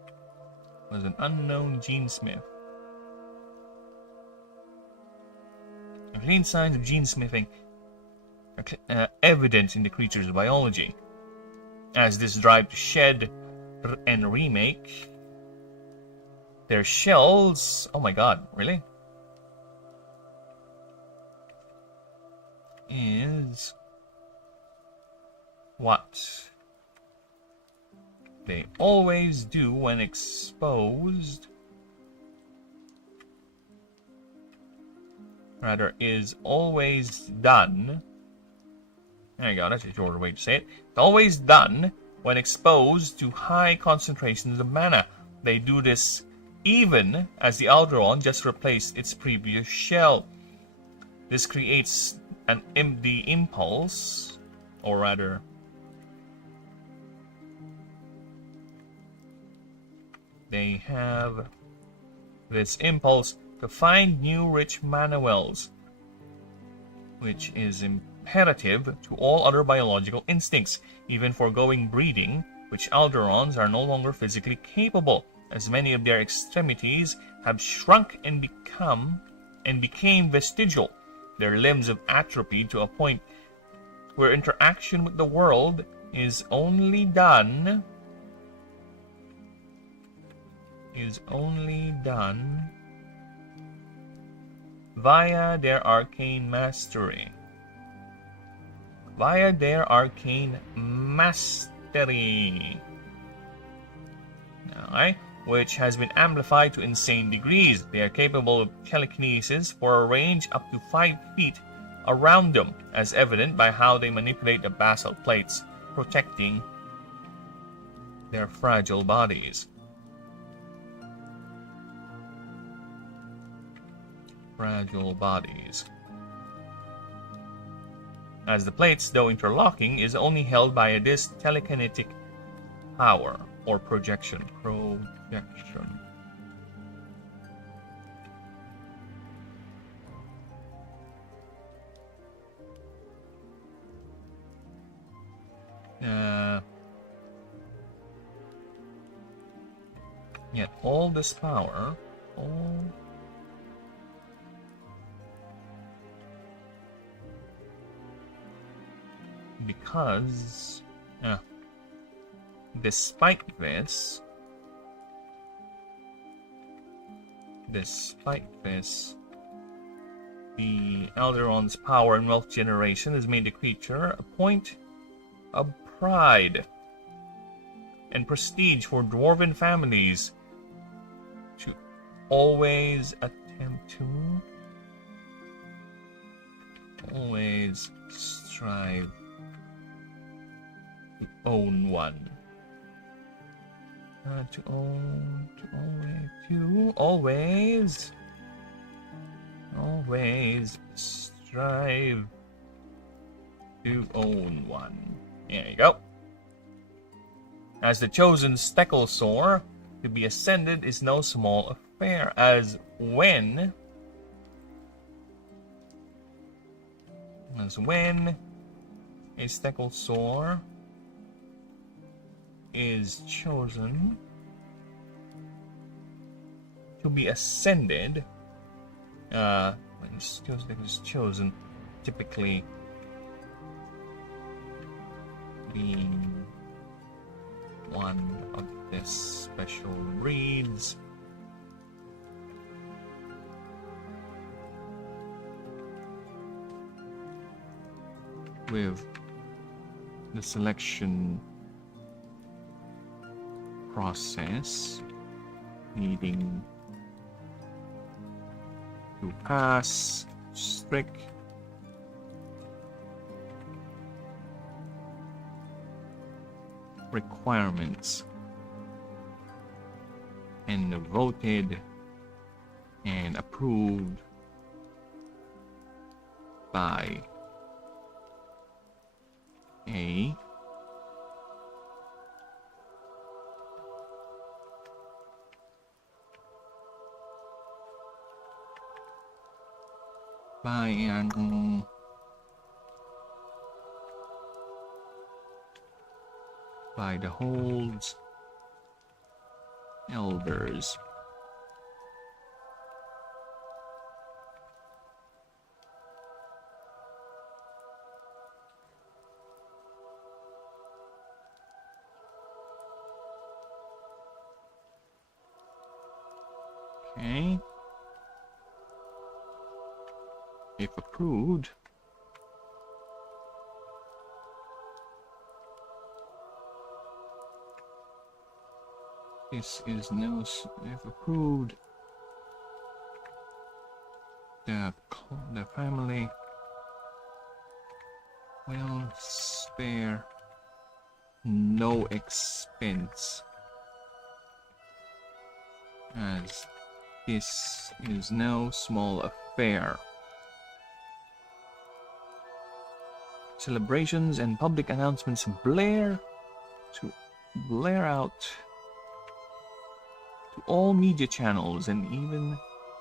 It was an unknown genesmith. Clean signs of genesmithing are evident in the creature's biology, as this drive to shed and remake their shells. Oh my god, really? Is what they always do when exposed. Rather, is always done. There you go, that's a shorter way to say it. It's always done when exposed to high concentrations of mana. They do this even as the Alderon just replaced its previous shell. This creates the impulse, or rather, they have this impulse to find new rich mana wells, which is imperative to all other biological instincts, even foregoing breeding, which Alderons are no longer physically capable, as many of their extremities have shrunk and became vestigial. Their limbs have atrophied to a point where interaction with the world is only done via their arcane mastery. Alright, which has been amplified to insane degrees. They are capable of telekinesis for a range up to 5 feet around them, as evident by how they manipulate the basalt plates, protecting their fragile bodies. As the plates, though interlocking, is only held by this telekinetic power or projection. Yet all this power, all because despite this, the Alderon's power and wealth generation has made the creature a point of pride and prestige for dwarven families to always attempt to always strive to own one. Always strive to own one. There you go. As the chosen Stecklesaur, to be ascended is no small affair, as when a Stecklesaur is chosen to be ascended, when is chosen, typically being one of the special breeds. With the selection process needing to pass strict requirements and voted and approved by a by the Hold's elders. Okay. If approved, this is no. If approved, the family will spare no expense, as this is no small affair. Celebrations and public announcements blare out to all media channels and even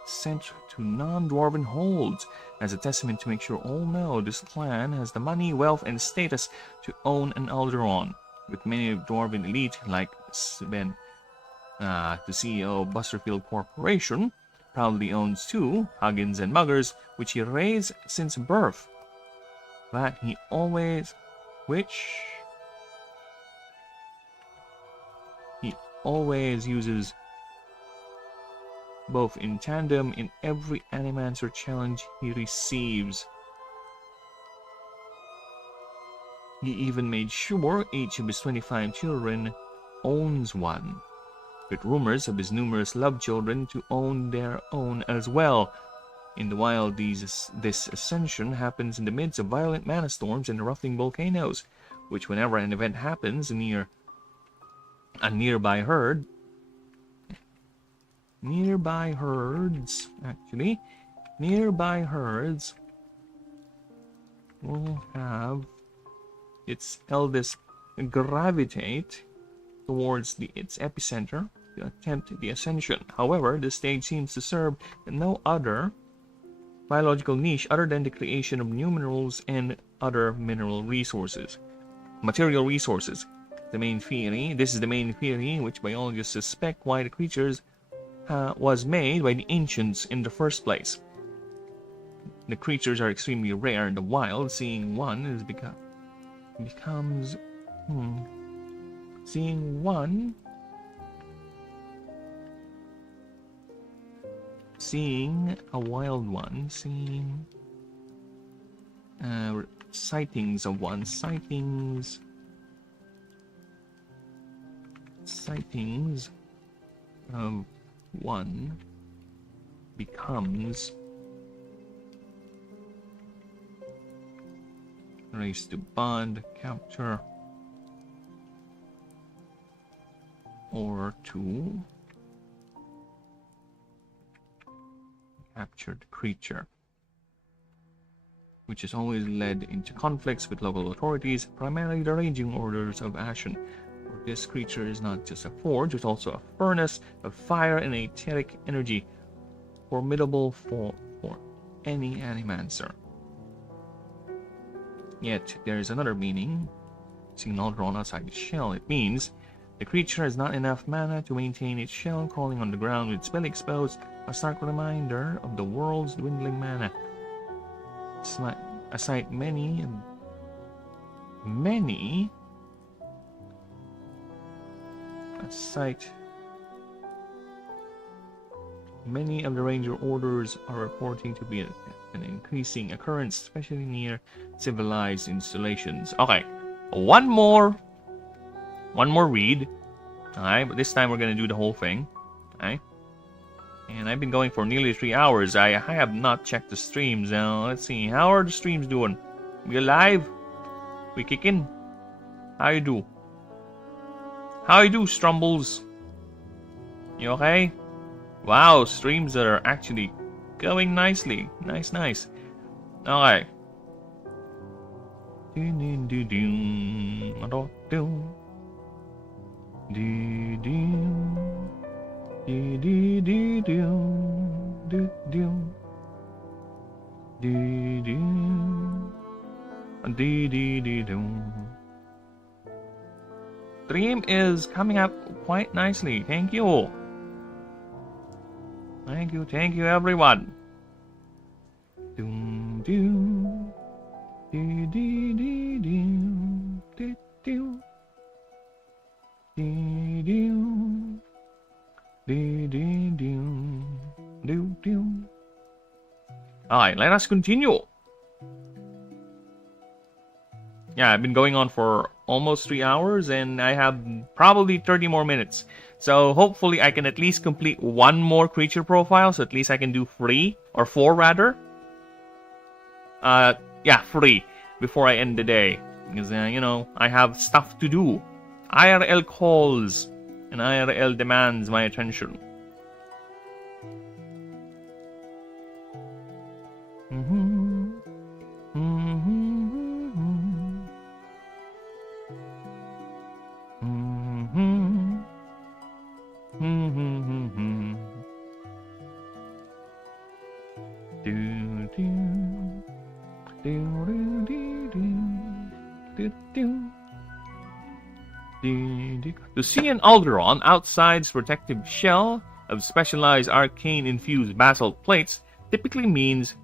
sent to non-dwarven holds as a testament to make sure all know this clan has the money, wealth, and status to own an Alderon, with many dwarven elite like Sven, the CEO of Busterfield Corporation, proudly owns two, Huggins and Muggers, which he raised since birth. That he always uses both in tandem in every Animancer challenge he receives. He even made sure each of his 25 children owns one, with rumors of his numerous love children to own their own as well. In the wild, this ascension happens in the midst of violent mana storms and erupting volcanoes, which whenever an event happens near a nearby herds will have its eldest gravitate towards its epicenter to attempt the ascension. However, this stage seems to serve no other biological niche other than the creation of new minerals and other material resources. The the main theory. This is the main theory, which biologists suspect why the creatures was made by the ancients in the first place. The creatures are extremely rare in the wild. Seeing one is becomes seeing one. Seeing a wild one. Seeing sightings of one. Sightings of one becomes race to bond, capture, or to capture the creature, which has always led into conflicts with local authorities, primarily the raging orders of Ashen. For this creature is not just a forge, it's also a furnace of fire and etheric energy, formidable for any animancer. Yet there is another meaning, seen all drawn outside its shell. It means the creature has not enough mana to maintain its shell, crawling on the ground with spell exposed, a stark reminder of the world's dwindling mana. Aside many of the ranger orders are reporting to be an increasing occurrence, especially near civilized installations. Okay, one more read. Alright, but this time we're gonna do the whole thing. Alright. And I've been going for nearly 3 hours. I have not checked the streams. Now, let's see. How are the streams doing? We alive? We kicking? How you do? How you do, Strumbles? You okay? Wow, streams are actually going nicely. Nice. Alright. Stream is coming up quite nicely. Thank you. Thank you, everyone. Alright, let us continue. Yeah, I've been going on for almost 3 hours, and I have probably 30 more minutes. So hopefully I can at least complete one more creature profile, so at least I can do 3, or 4 rather. Yeah, 3, before I end the day. Because, you know, I have stuff to do. IRL calls, and IRL demands my attention. To see an Alderon outside's protective shell of specialized arcane-infused basalt plates typically means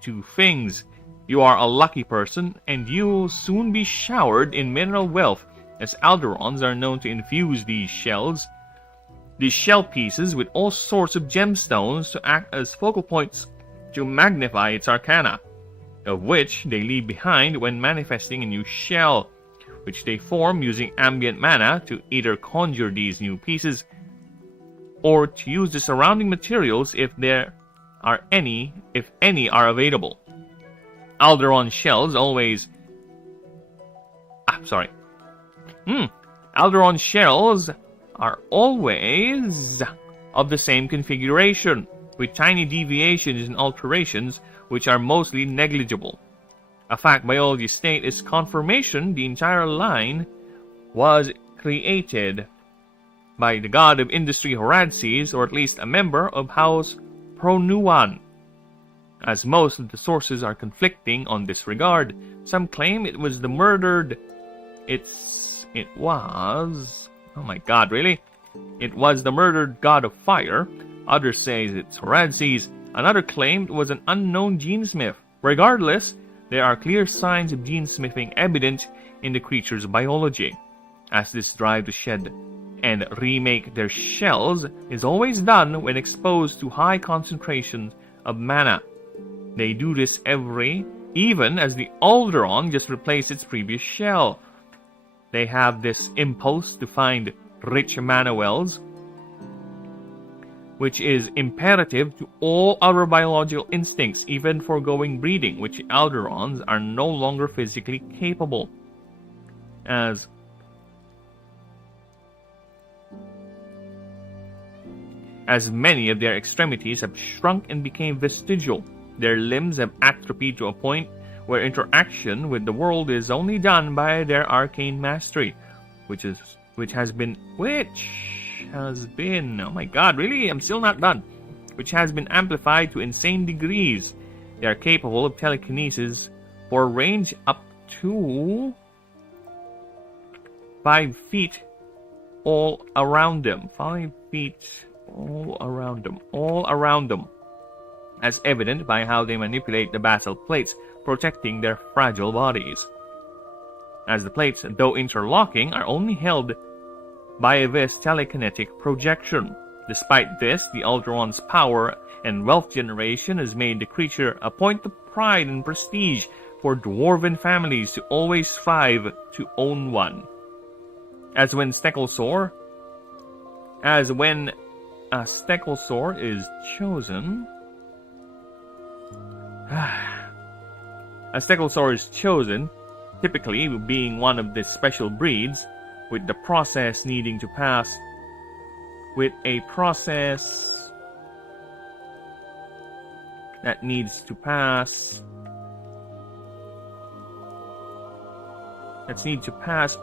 2 things. You are a lucky person, and you'll soon be showered in mineral wealth, as Alderons are known to infuse these shell pieces with all sorts of gemstones to act as focal points to magnify its arcana, of which they leave behind when manifesting a new shell, which they form using ambient mana to either conjure these new pieces or to use the surrounding materials if any are available. Alderon shells Alderon shells are always of the same configuration, with tiny deviations and alterations which are mostly negligible. A fact biology state is confirmation the entire line was created by the god of industry Horadses, or at least a member of House Pronuan. As most of the sources are conflicting on this regard, some claim it was the murdered it was... Oh my god, really? It was the murdered god of fire. Others say it's Horadses. Another claimed it was an unknown genesmith. Regardless, there are clear signs of genesmithing evident in the creature's biology, as this drive to shed and remake their shells is always done when exposed to high concentrations of mana. They do this even as the Alderon just replaced its previous shell. They have this impulse to find rich mana wells, which is imperative to all other biological instincts, even foregoing breeding, which Alderons are no longer physically capable. As many of their extremities have shrunk and became vestigial, their limbs have atrophied to a point where interaction with the world is only done by their arcane mastery, which has been, oh my god, really? I'm still not done. Which has been amplified to insane degrees. They are capable of telekinesis for range up to 5 feet all around them. 5 feet all around them. As evident by how they manipulate the basalt plates protecting their fragile bodies. As the plates, though interlocking, are only held by this telekinetic projection. Despite this, the Alderon's power and wealth generation has made the creature a point of pride and prestige for dwarven families to always strive to own one. As when a Stekelsaur is chosen, a Stekelsaur is chosen, typically being one of the special breeds, with a process needing to pass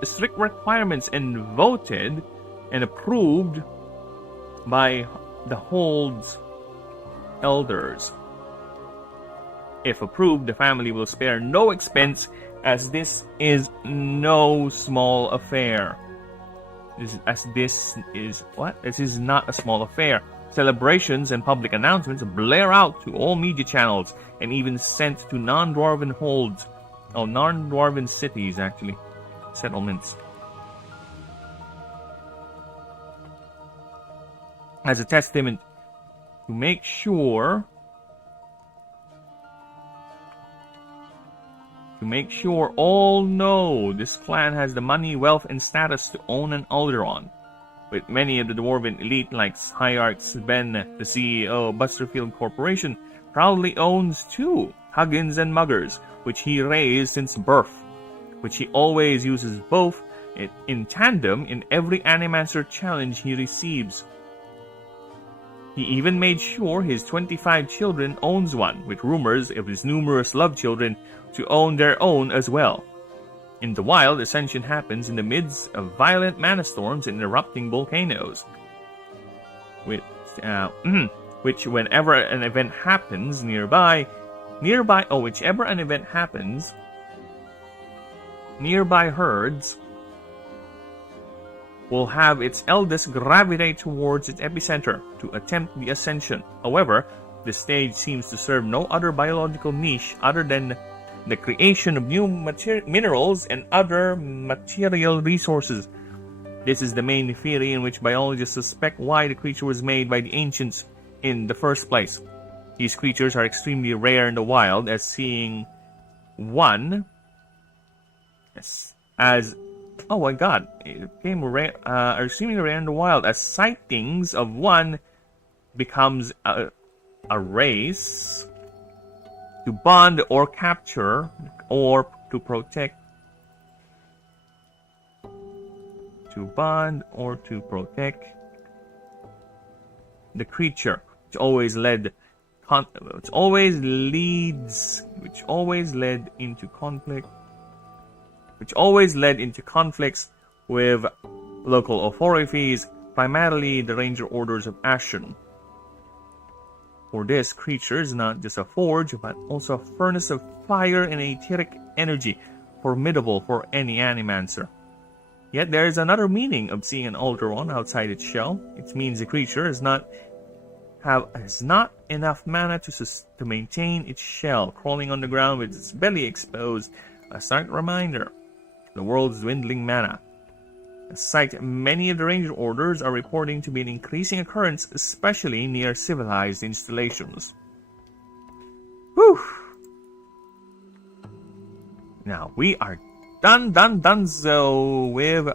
strict requirements and voted and approved by the Hold's elders. If approved, the family will spare no expense, as this is no small affair. This is not a small affair. Celebrations and public announcements blare out to all media channels and even sent to non-dwarven holds. Non-dwarven cities, actually. Settlements. As a testament to make sure all know this clan has the money, wealth, and status to own an Alderon. With many of the dwarven elite like Hierarchs Ben, the CEO of Busterfield Corporation, proudly owns 2 Huggins and Muggers, which he raised since birth, which he always uses both in tandem in every Animancer challenge he receives. He even made sure his 25 children owns one, with rumors of his numerous love children to own their own as well. In the wild, ascension happens in the midst of violent mana storms and erupting volcanoes, which whenever an event happens nearby herds will have its eldest gravitate towards its epicenter to attempt the ascension. However, this stage seems to serve no other biological niche other than the creation of new minerals and other material resources. This is the main theory in which biologists suspect why the creature was made by the ancients in the first place. These creatures are extremely rare in the wild, as seeing one as oh my god, it became rare, are extremely rare in the wild, as sightings of one becomes a race to bond or capture or to protect. To bond or to protect the creature, which always led into conflicts with local authorities, primarily the Ranger Orders of Ashen. For this, creature is not just a forge, but also a furnace of fire and etheric energy, formidable for any Animancer. Yet there is another meaning of seeing an Alteron outside its shell. It means the creature has not enough mana to maintain its shell, crawling on the ground with its belly exposed. A stark reminder of the world's dwindling mana. A sight many of the Ranger orders are reporting to be an increasing occurrence, especially near civilized installations. Whew! Now we are done so with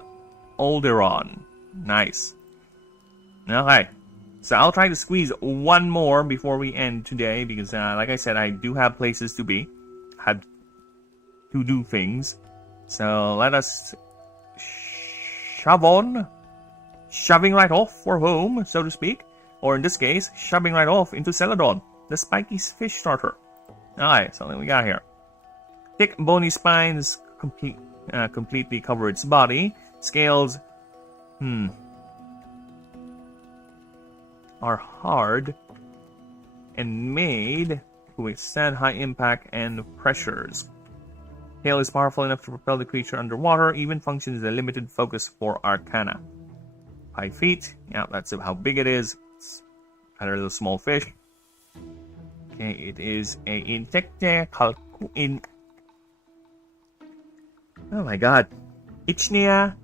Alderon. Nice. Okay. So I'll try to squeeze one more before we end today because, like I said, I do have places to be. Had to do things. So let us shove on. Shoving right off for home, so to speak. Or in this case, shoving right off into Celadon, the spiky fish starter. Alright, so what we got here. Thick bony spines completely cover its body. Scales, are hard and made to withstand high impact and pressures. Tail is powerful enough to propel the creature underwater, even functions as a limited focus for Arcana. 5 feet, yeah, that's how big it is. It's kind of a little small fish. Okay, it is a Insecta oh my god. Ichnia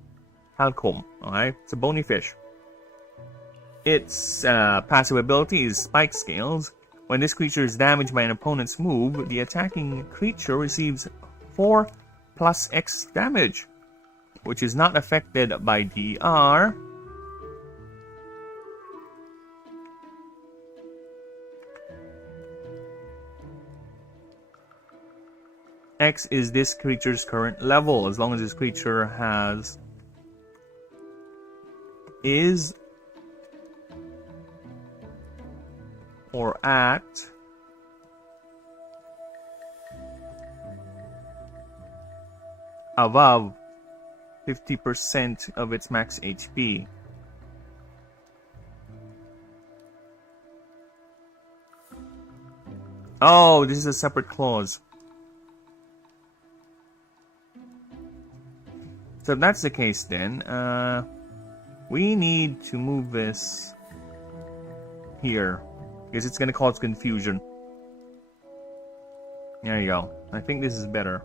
Halcom. Alright, it's a bony fish. Its passive ability is Spike Scales. When this creature is damaged by an opponent's move, the attacking creature receives 4 plus X damage, which is not affected by DR. X is this creature's current level. As long as this creature is or at above 50% of its max HP. Oh, this is a separate clause. So if that's the case, then we need to move this here because it's going to cause confusion. There you go. I think this is better.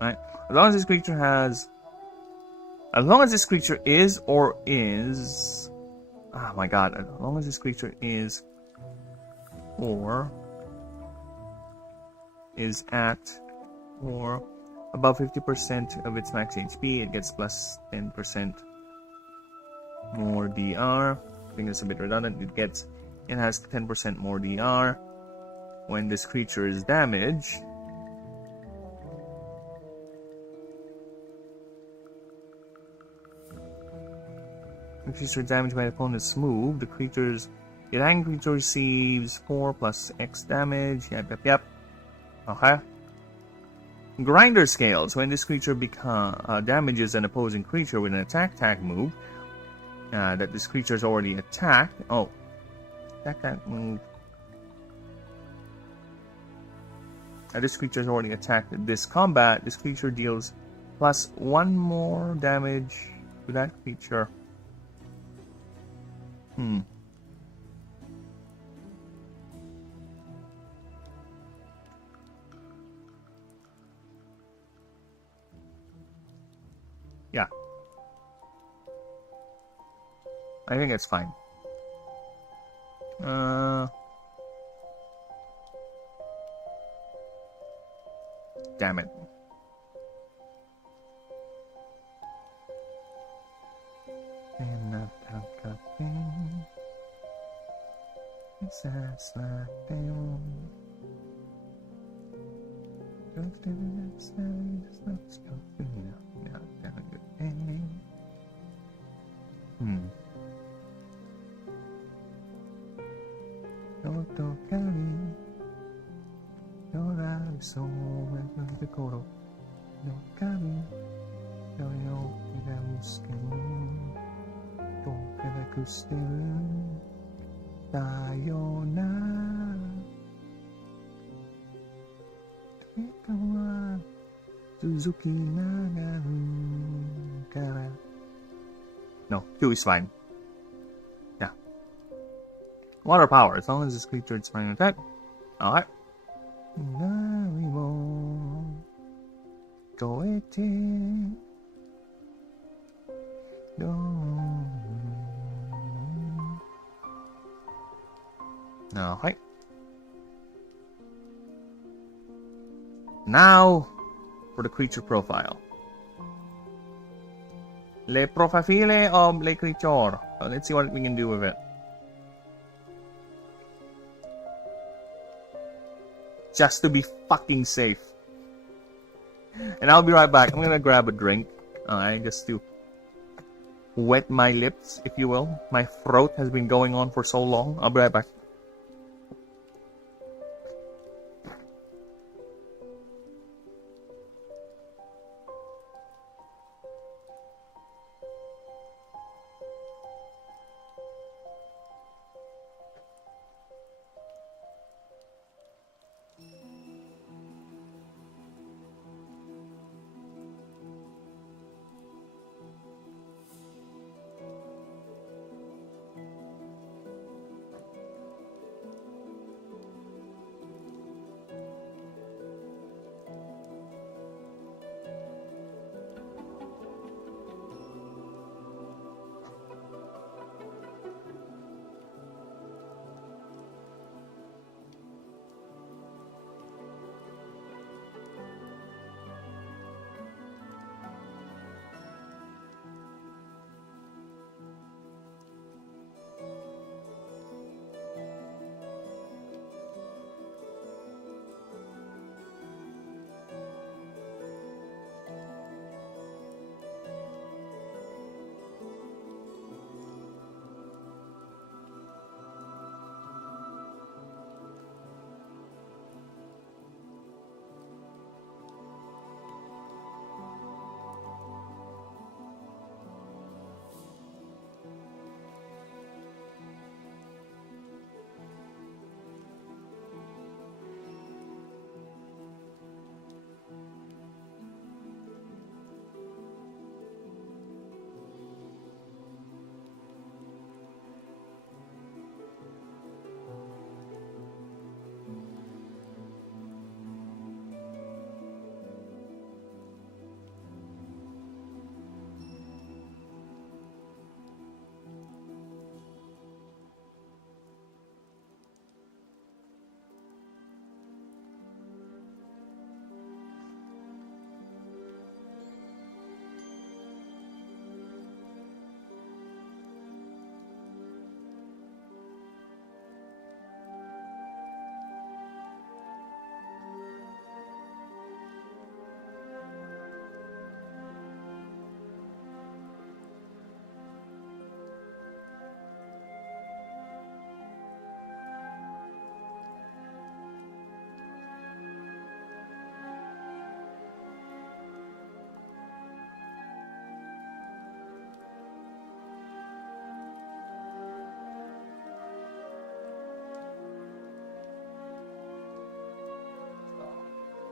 Right. As long as this creature is or is, oh my god! As long as this creature is or is at or above 50% of its max HP, it gets plus 10% more DR. I think it's a bit redundant. It has 10% more DR when this creature is damaged. If creature is damaged by the opponent's move, the attacking creature receives 4 plus X damage. Yep. Okay. Grinder Scales. When this creature damages an opposing creature with an attack tag move that this creature has already attacked. Oh. Attack tag move. This creature has already attacked this combat. This creature deals plus 1 more damage to that creature. Yeah. I think it's fine. Damn it. Kawa Suzuki Nagaru Kara. No, 2 is fine. Yeah. Water power, as long as this creature is fine with that. Alright. Goete. Alright. Now for the creature profile. Le profile of le creature. Let's see what we can do with it. Just to be fucking safe. And I'll be right back. I'm gonna grab a drink. Alright, just to wet my lips, if you will. My throat has been going on for so long. I'll be right back.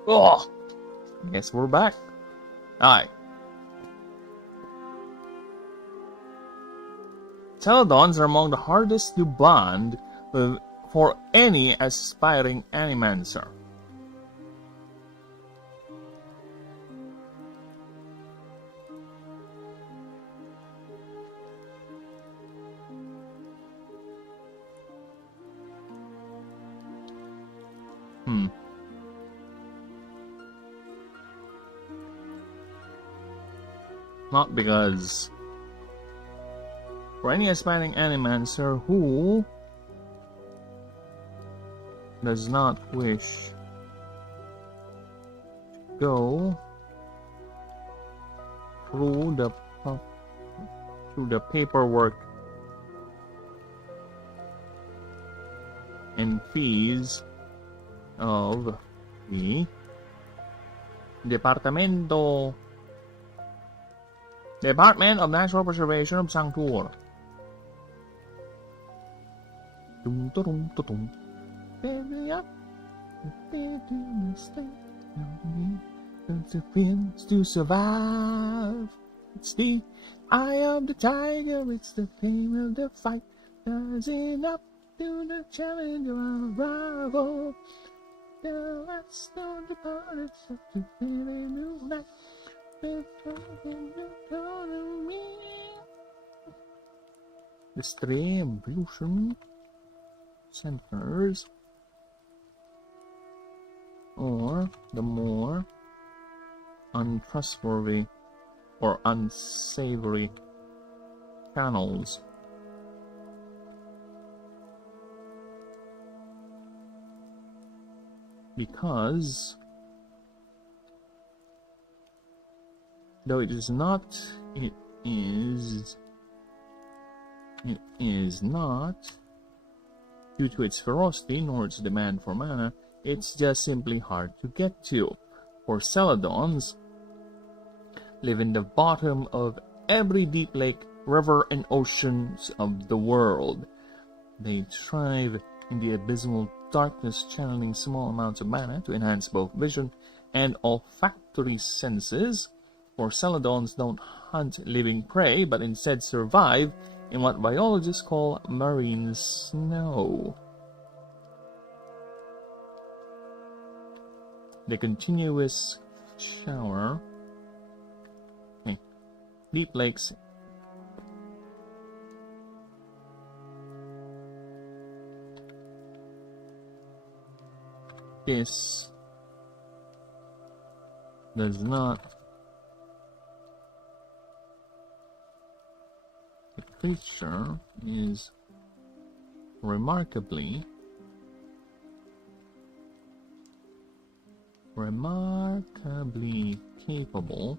Oh, guess we're back. Alright. Teledons are among the hardest to bond with for any aspiring animancer. Not because for any aspiring animancer who does not wish to go through the paperwork and fees of the Department of Natural Preservation of Sanctuary. The winds to survive. It's the eye of the tiger. It's the pain of the fight. Rising up to the challenge of our rival. The last of the parts of the very new night. The distribution centers, or the more untrustworthy or unsavory channels. Because though it is not due to its ferocity nor its demand for mana, it's just simply hard to get to. For Celadons live in the bottom of every deep lake, river, and oceans of the world. They thrive in the abysmal darkness, channeling small amounts of mana to enhance both vision and olfactory senses. For Celadons don't hunt living prey, but instead survive in what biologists call marine snow. The continuous shower, deep lakes, this does not, the creature is remarkably capable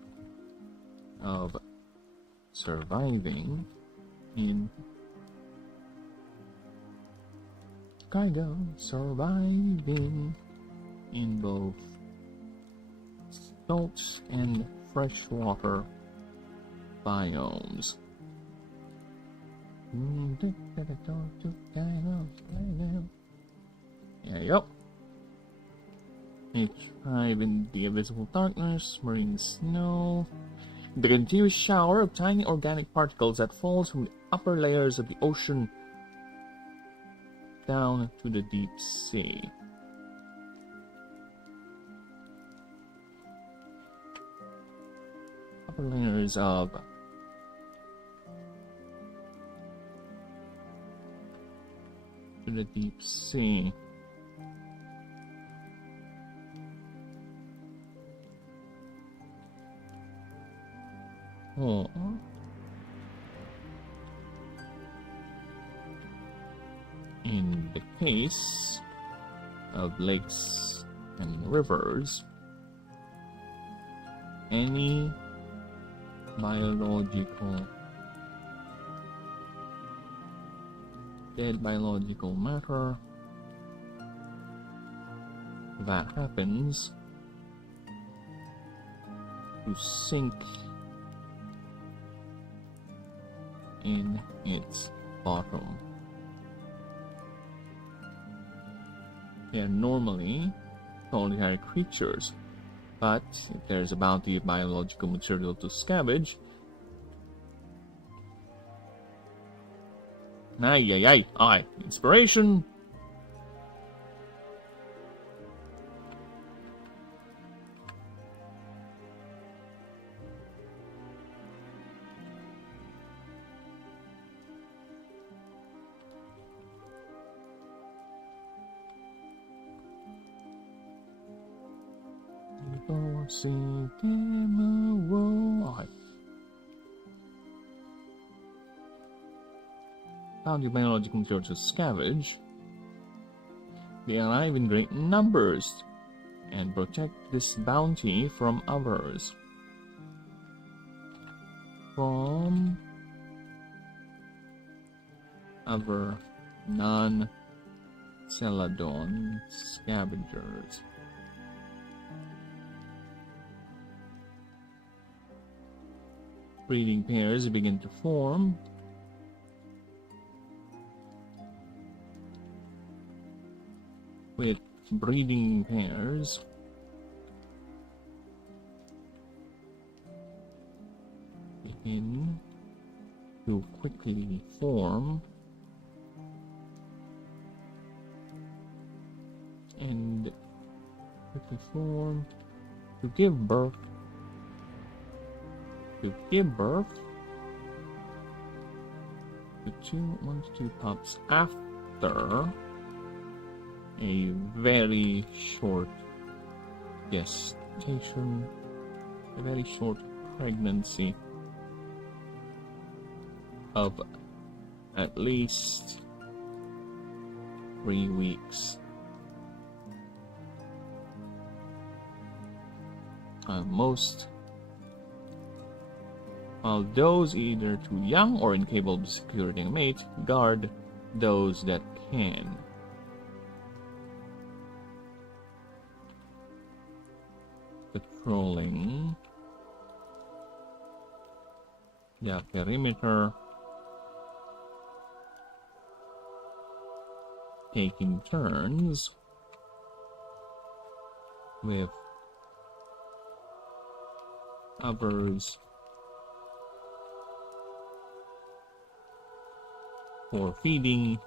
of surviving in surviving in both salt and freshwater biomes. Yeah, yep. They thrive in the invisible darkness, marine snow, the continuous shower of tiny organic particles that falls from the upper layers of the ocean down to the deep sea. Upper layers of to the deep sea. Oh. In the case of lakes and rivers, any dead biological matter that happens to sink in its bottom. They are normally solitary creatures, but if there's a bounty of biological material to scavenge, inspiration! Found your biological material to scavenge. They arrive in great numbers and protect this bounty from others. From other non-Celadon scavengers. Breeding pairs begin to form. With breeding pairs, in to quickly form and quickly form to give birth to two pups after a very short gestation, a very short pregnancy of at least 3 weeks. While those either too young or incapable of securing a mate guard those that can. Patrolling the perimeter, taking turns with others for feeding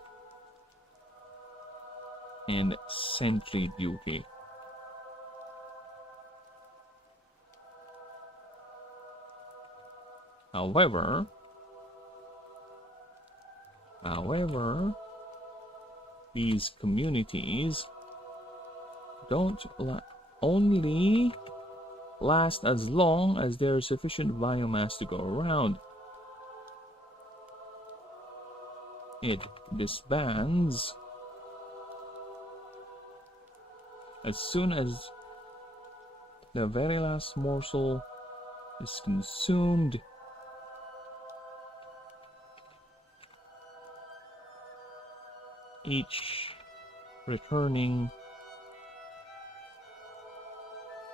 and sentry duty. However, these communities don't only last as long as there is sufficient biomass to go around. It disbands as soon as the very last morsel is consumed. Each returning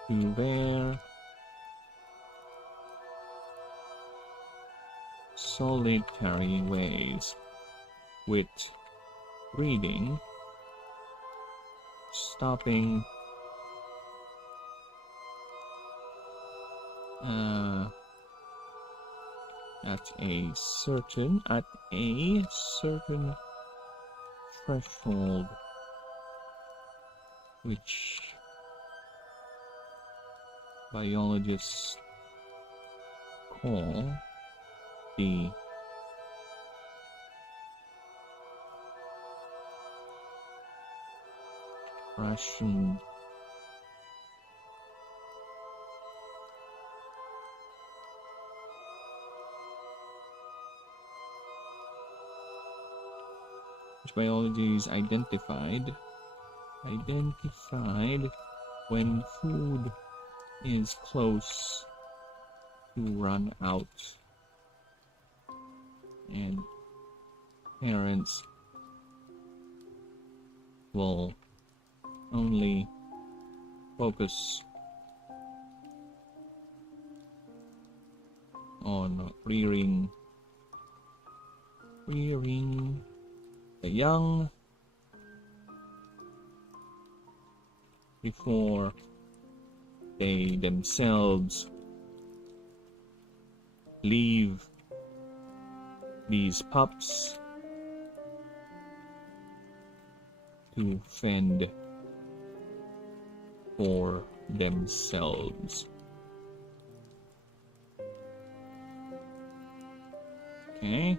to their solitary ways, with breeding stopping at a certain threshold, which biologists call the ration. Which biology is identified when food is close to run out and parents will only focus on rearing the young before they themselves leave these pups to fend for themselves. Okay.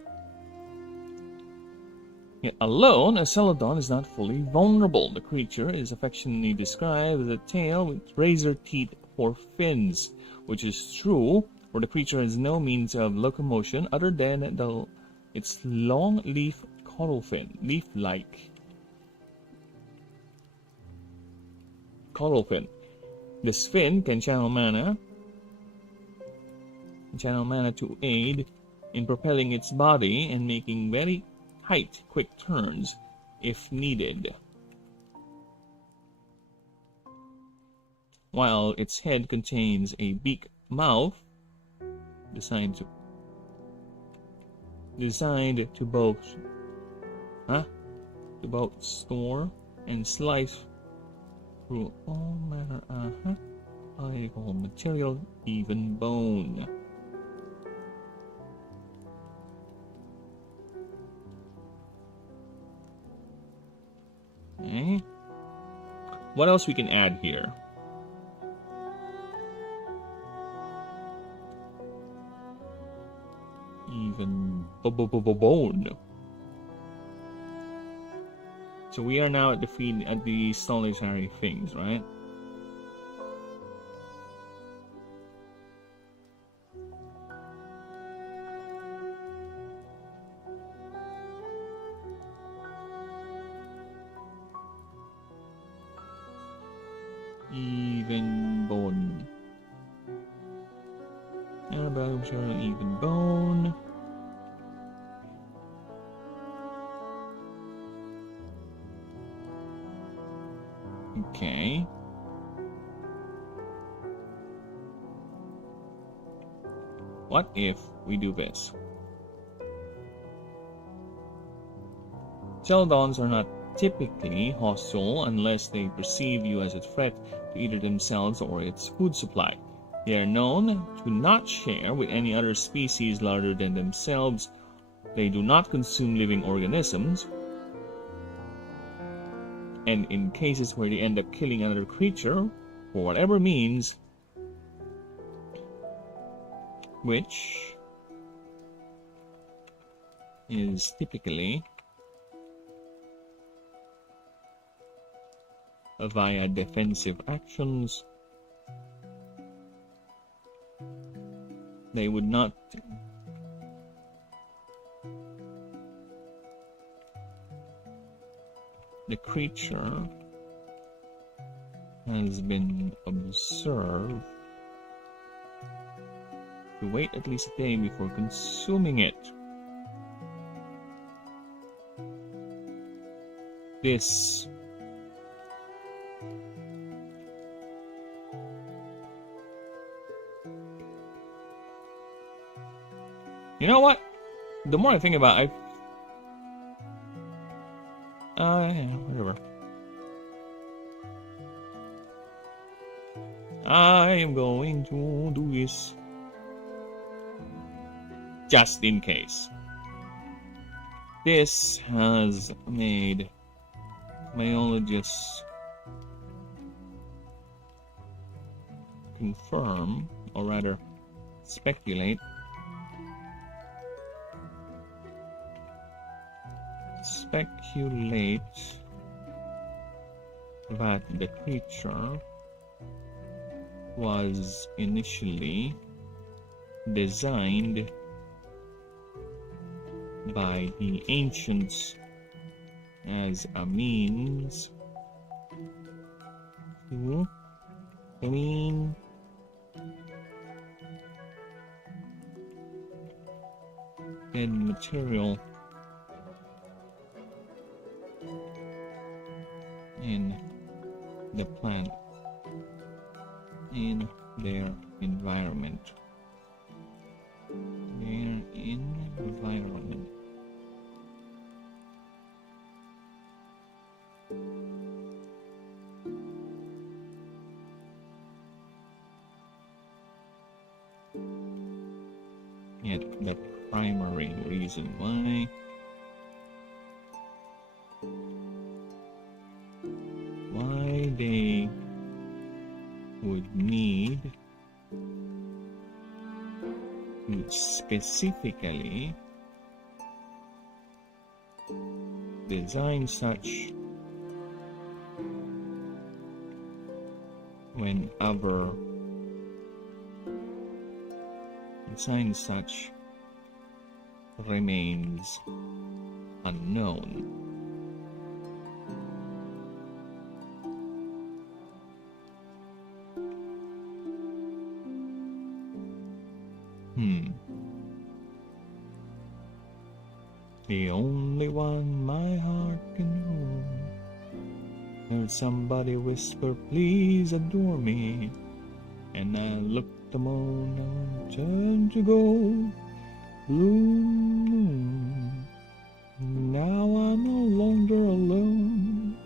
Yet alone, a celadon is not fully vulnerable. The creature is affectionately described as a tail with razor teeth for fins, which is true, for the creature has no means of locomotion other than its long leaf caudal fin, leaf-like caudal fin. This fin can channel mana to aid in propelling its body and making very tight, quick turns if needed. While its head contains a beak mouth designed to both store and slice through all manner of valuable material, even bone. Okay. What else we can add here? Even bone. So we are now at the solitary things, right? Even bone. About even bone. Okay. What if we do this? Celadons are not typically hostile unless they perceive you as a threat to either themselves or its food supply. They are known to not share with any other species larger than themselves. They do not consume living organisms. And in cases where they end up killing another creature, for whatever means, which is typically via defensive actions, they would not the creature has been observed to wait at least a day before consuming it. This you know what? The more I think about it, whatever. I am going to do this just in case. This has made biologists confirm, or rather speculate, that the creature was initially designed by the ancients as a means to clean dead material in the plant, in their environment. Yet the primary reason why they would need to specifically design such remains unknown. The only one my heart can hold. Heard somebody whisper, please adore me. And I looked the moon and turned to gold. Blue. Now I'm no longer alone.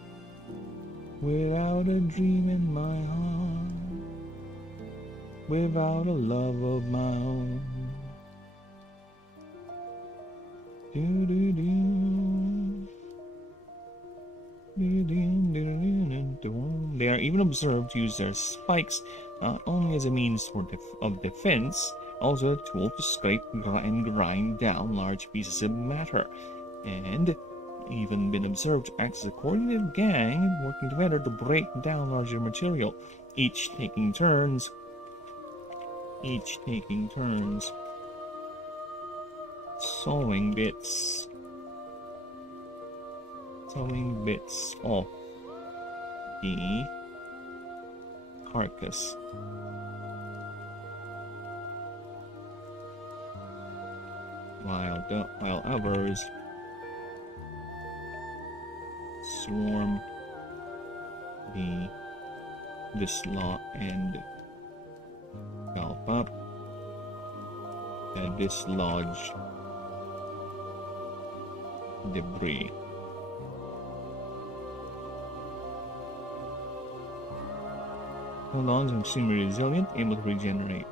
Without a dream in my heart. Without a love of my own. Do do do. They are even observed to use their spikes not only as a means of defense, also a tool to scrape and grind down large pieces of matter, and even been observed to act as a coordinated gang working together to break down larger material, each taking turns sawing bits off the carcass. While others swarm the dislodge and gulp up the dislodged debris. Hold on, I'm extremely resilient, able to regenerate.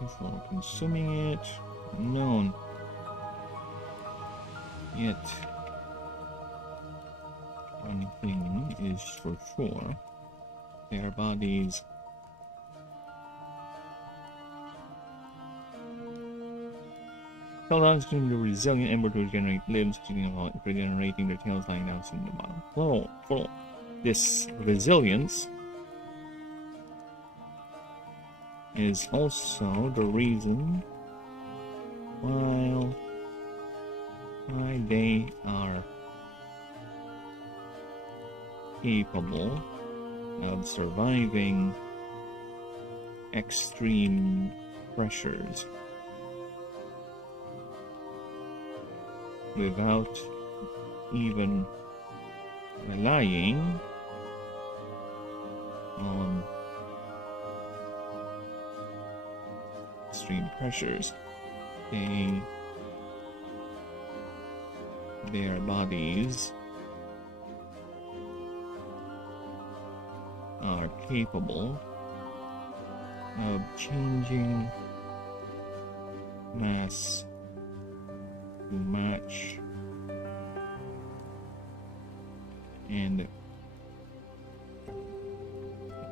Before consuming it, unknown. Yet, one thing is for sure, their bodies Peladons extremely resilient, able to regenerate limbs, regenerating their tails lying down in the bottom floor. This resilience is also the reason why they are capable of surviving extreme pressures without even relying on extreme pressures. Their bodies are capable of changing mass to match and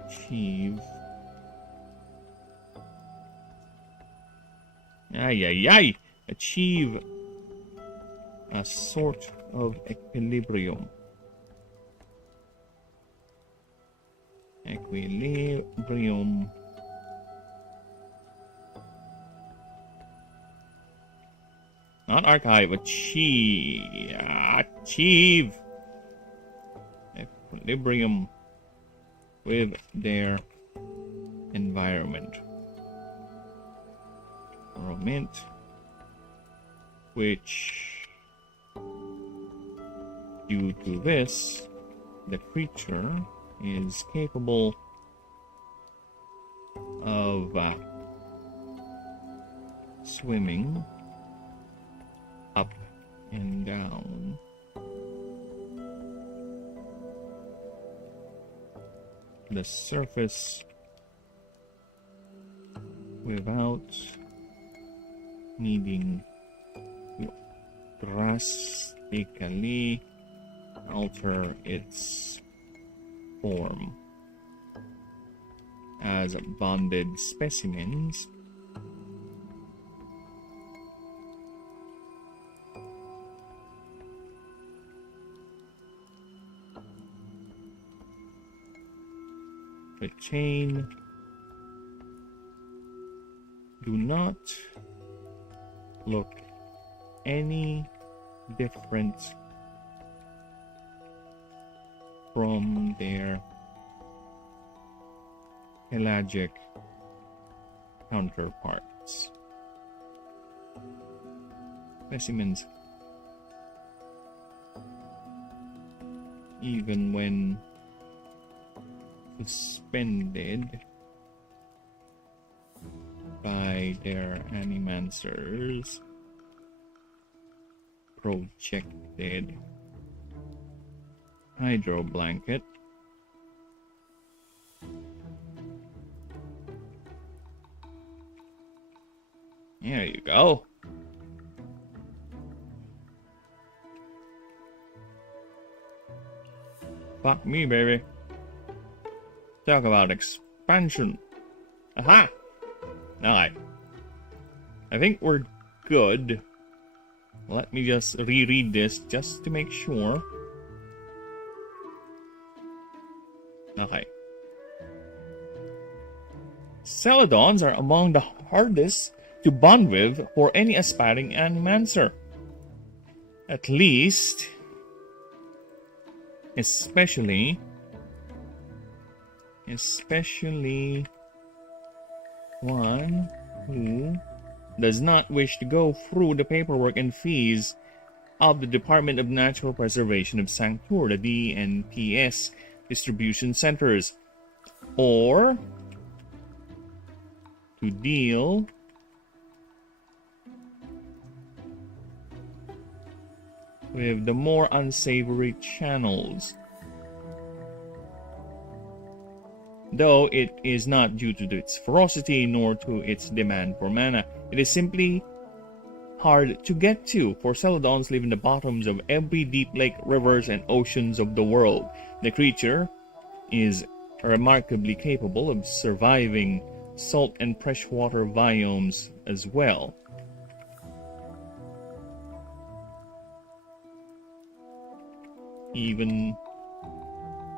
achieve achieve a sort of equilibrium. Not archive, achieve equilibrium with their environment. Which, due to this, the creature is capable of swimming up and down the surface without needing to drastically alter its form. As bonded specimens, the chain do not look any different from their pelagic counterparts. Specimens, even when suspended by their animancers, projected Hydro blanket. There you go. Fuck me, baby. Talk about expansion. Aha! Alright. I think we're good. Let me just reread this just to make sure. Okay. Celadons are among the hardest to bond with for any aspiring animancer. At least, especially one who does not wish to go through the paperwork and fees of the Department of Natural Preservation of Sanctur, the DNPS distribution centers, or to deal with the more unsavory channels. Though it is not due to its ferocity nor to its demand for mana, it is simply hard to get to, for Celadons live in the bottoms of every deep lake, rivers, and oceans of the world. The creature is remarkably capable of surviving salt and freshwater biomes as well. Even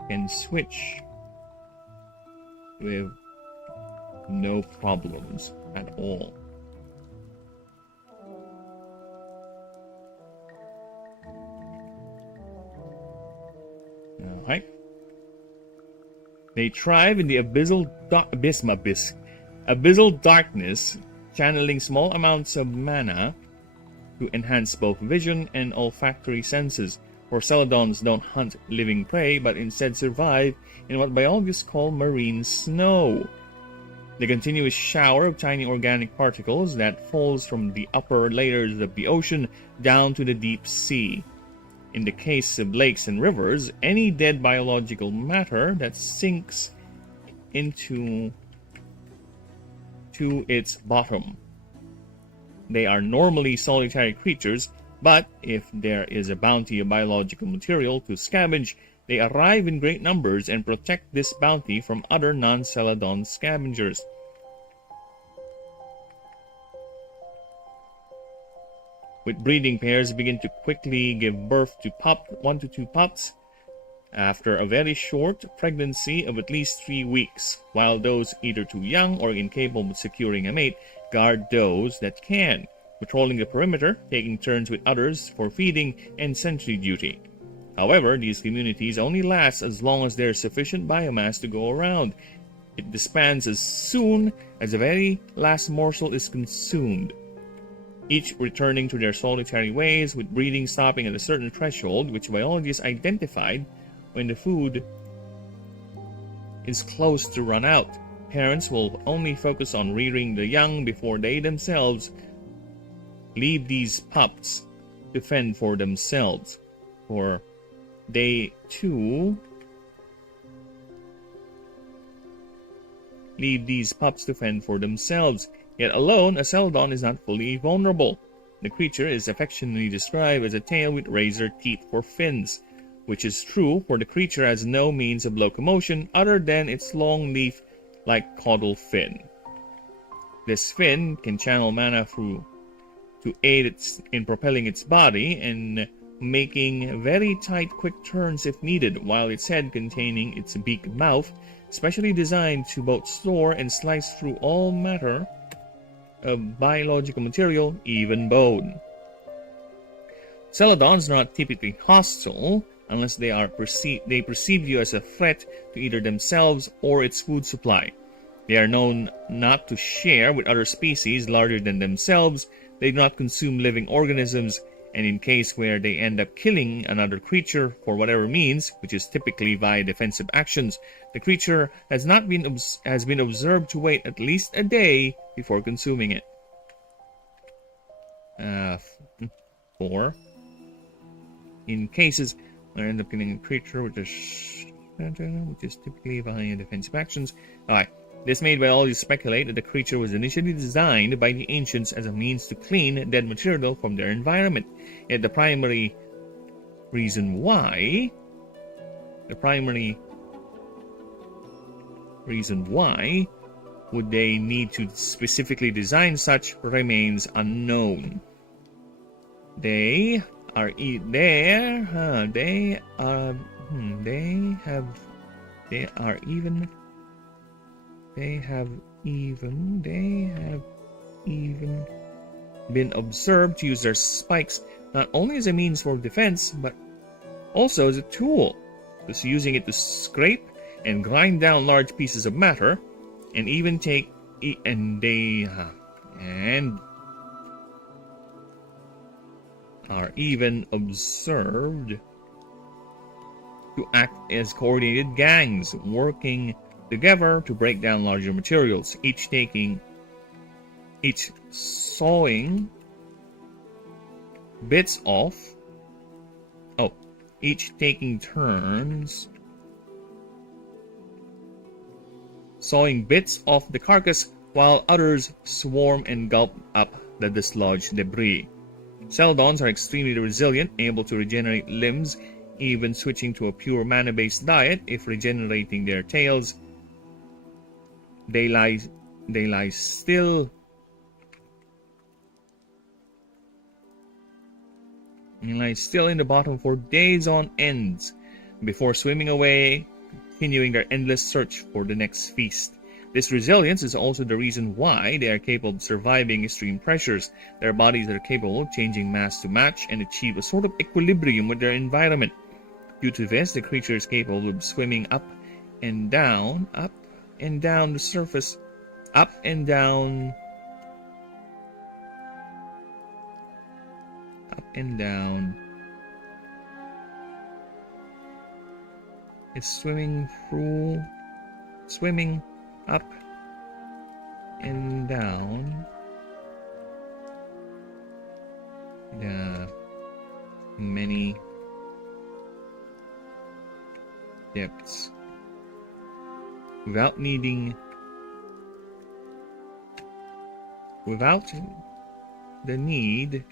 can switch with no problems at all. Alright. They thrive in the abyssal darkness, channeling small amounts of mana to enhance both vision and olfactory senses. For Celadons don't hunt living prey, but instead survive in what biologists call marine snow. The continuous shower of tiny organic particles that falls from the upper layers of the ocean down to the deep sea. In the case of lakes and rivers, any dead biological matter that sinks into its bottom. They are normally solitary creatures, but if there is a bounty of biological material to scavenge, they arrive in great numbers and protect this bounty from other non-Celadon scavengers. With breeding pairs begin to quickly give birth to 1 to 2 pups after a very short pregnancy of at least 3 weeks, while those either too young or incapable of securing a mate guard those that can, patrolling the perimeter, taking turns with others for feeding and sentry duty. However, these communities only last as long as there is sufficient biomass to go around. It disbands as soon as the very last morsel is consumed, each returning to their solitary ways, with breeding stopping at a certain threshold which biologists identified when the food is close to run out. Parents will only focus on rearing the young before they themselves leave these pups to fend for themselves, for they too leave these pups to fend for themselves. Yet alone, a Celadon is not fully vulnerable. The creature is affectionately described as a tail with razor teeth for fins, which is true, for the creature has no means of locomotion other than its long leaf-like caudal fin. This fin can channel mana through to aid in propelling its body and making very tight quick turns if needed, while its head containing its beak mouth, specially designed to both store and slice through all matter of biological material, even bone. Celadons are not typically hostile unless they perceive you as a threat to either themselves or its food supply. They are known not to share with other species larger than themselves. They do not consume living organisms, and in case where they end up killing another creature for whatever means, which is typically via defensive actions, the creature has been observed to wait at least a day before consuming it. 4. In cases I end up getting a creature which is typically via defensive actions. Alright. This made biologists speculate that the creature was initially designed by the ancients as a means to clean dead material from their environment. Yet the primary reason why would they need to specifically design such remains unknown. They have even been observed to use their spikes not only as a means for defense, but also as a tool, just using it to scrape and grind down large pieces of matter, and even are even observed to act as coordinated gangs, working together to break down larger materials, each sawing bits off. Each taking turns sawing bits off the carcass, while others swarm and gulp up the dislodged debris. Celadons are extremely resilient, able to regenerate limbs, even switching to a pure mana-based diet if regenerating their tails. They lie still in the bottom for days on end before swimming away, continuing their endless search for the next feast. This resilience is also the reason why they are capable of surviving extreme pressures. Their bodies are capable of changing mass to match and achieve a sort of equilibrium with their environment. Due to this, the creature is capable of swimming up and down the surface, up and down. It's swimming up and down the many depths without the need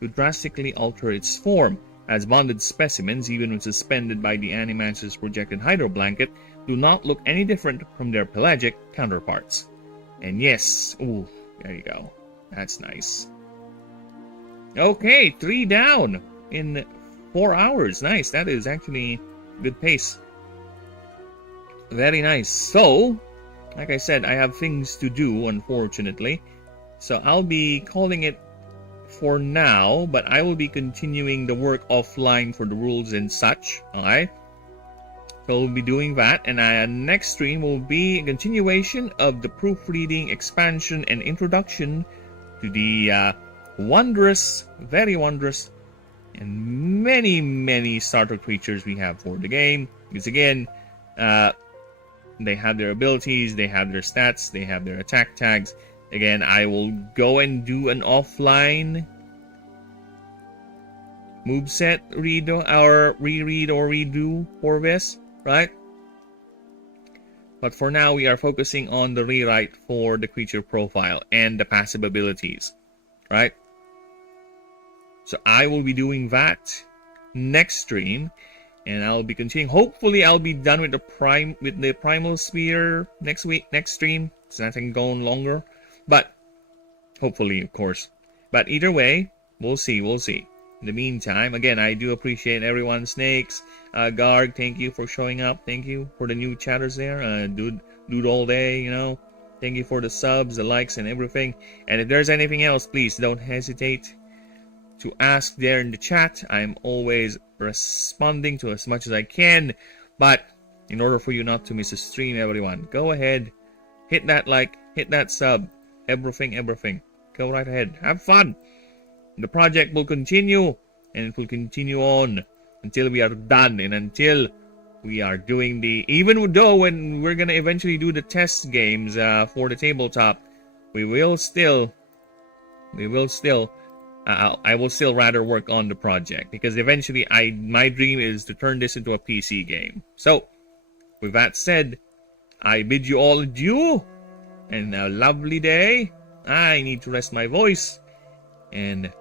to drastically alter its form, as bonded specimens, even when suspended by the Animancer's projected hydro blanket, do not look any different from their pelagic counterparts. And yes, ooh, there you go. That's nice. Okay, 3 down in 4 hours. Nice, that is actually good pace. Very nice. So, like I said, I have things to do, unfortunately. So I'll be calling it for now, but I will be continuing the work offline for the rules and such. Alright? So we'll be doing that, and next stream will be a continuation of the proofreading, expansion, and introduction to the wondrous, very wondrous, and many, many starter creatures we have for the game. Because again, they have their abilities, they have their stats, they have their attack tags. Again, I will go and do an offline moveset reread or redo for this, right? But for now, we are focusing on the rewrite for the creature profile and the passive abilities, right? So I will be doing that next stream, and I'll be continuing. Hopefully, I'll be done with the primal sphere next stream, so that can go on longer. But hopefully, of course. But either way, we'll see. In the meantime, again, I do appreciate everyone. Snakes, Garg, thank you for showing up. Thank you for the new chatters there. Dude all day, you know. Thank you for the subs, the likes, and everything. And if there's anything else, please don't hesitate to ask there in the chat. I'm always responding to as much as I can. But in order for you not to miss a stream, everyone, go ahead, hit that like, hit that sub. Everything. Go right ahead. Have fun. The project will continue, and it will continue on until we are done, and until we are doing even though when we're gonna eventually do the test games for the tabletop, we will still I will still rather work on the project, because eventually my dream is to turn this into a PC game. So, with that said, I bid you all adieu, and a lovely day. I need to rest my voice, and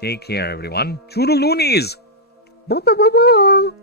take care, everyone. Toodaloonies! Brr, brr, brr, brr.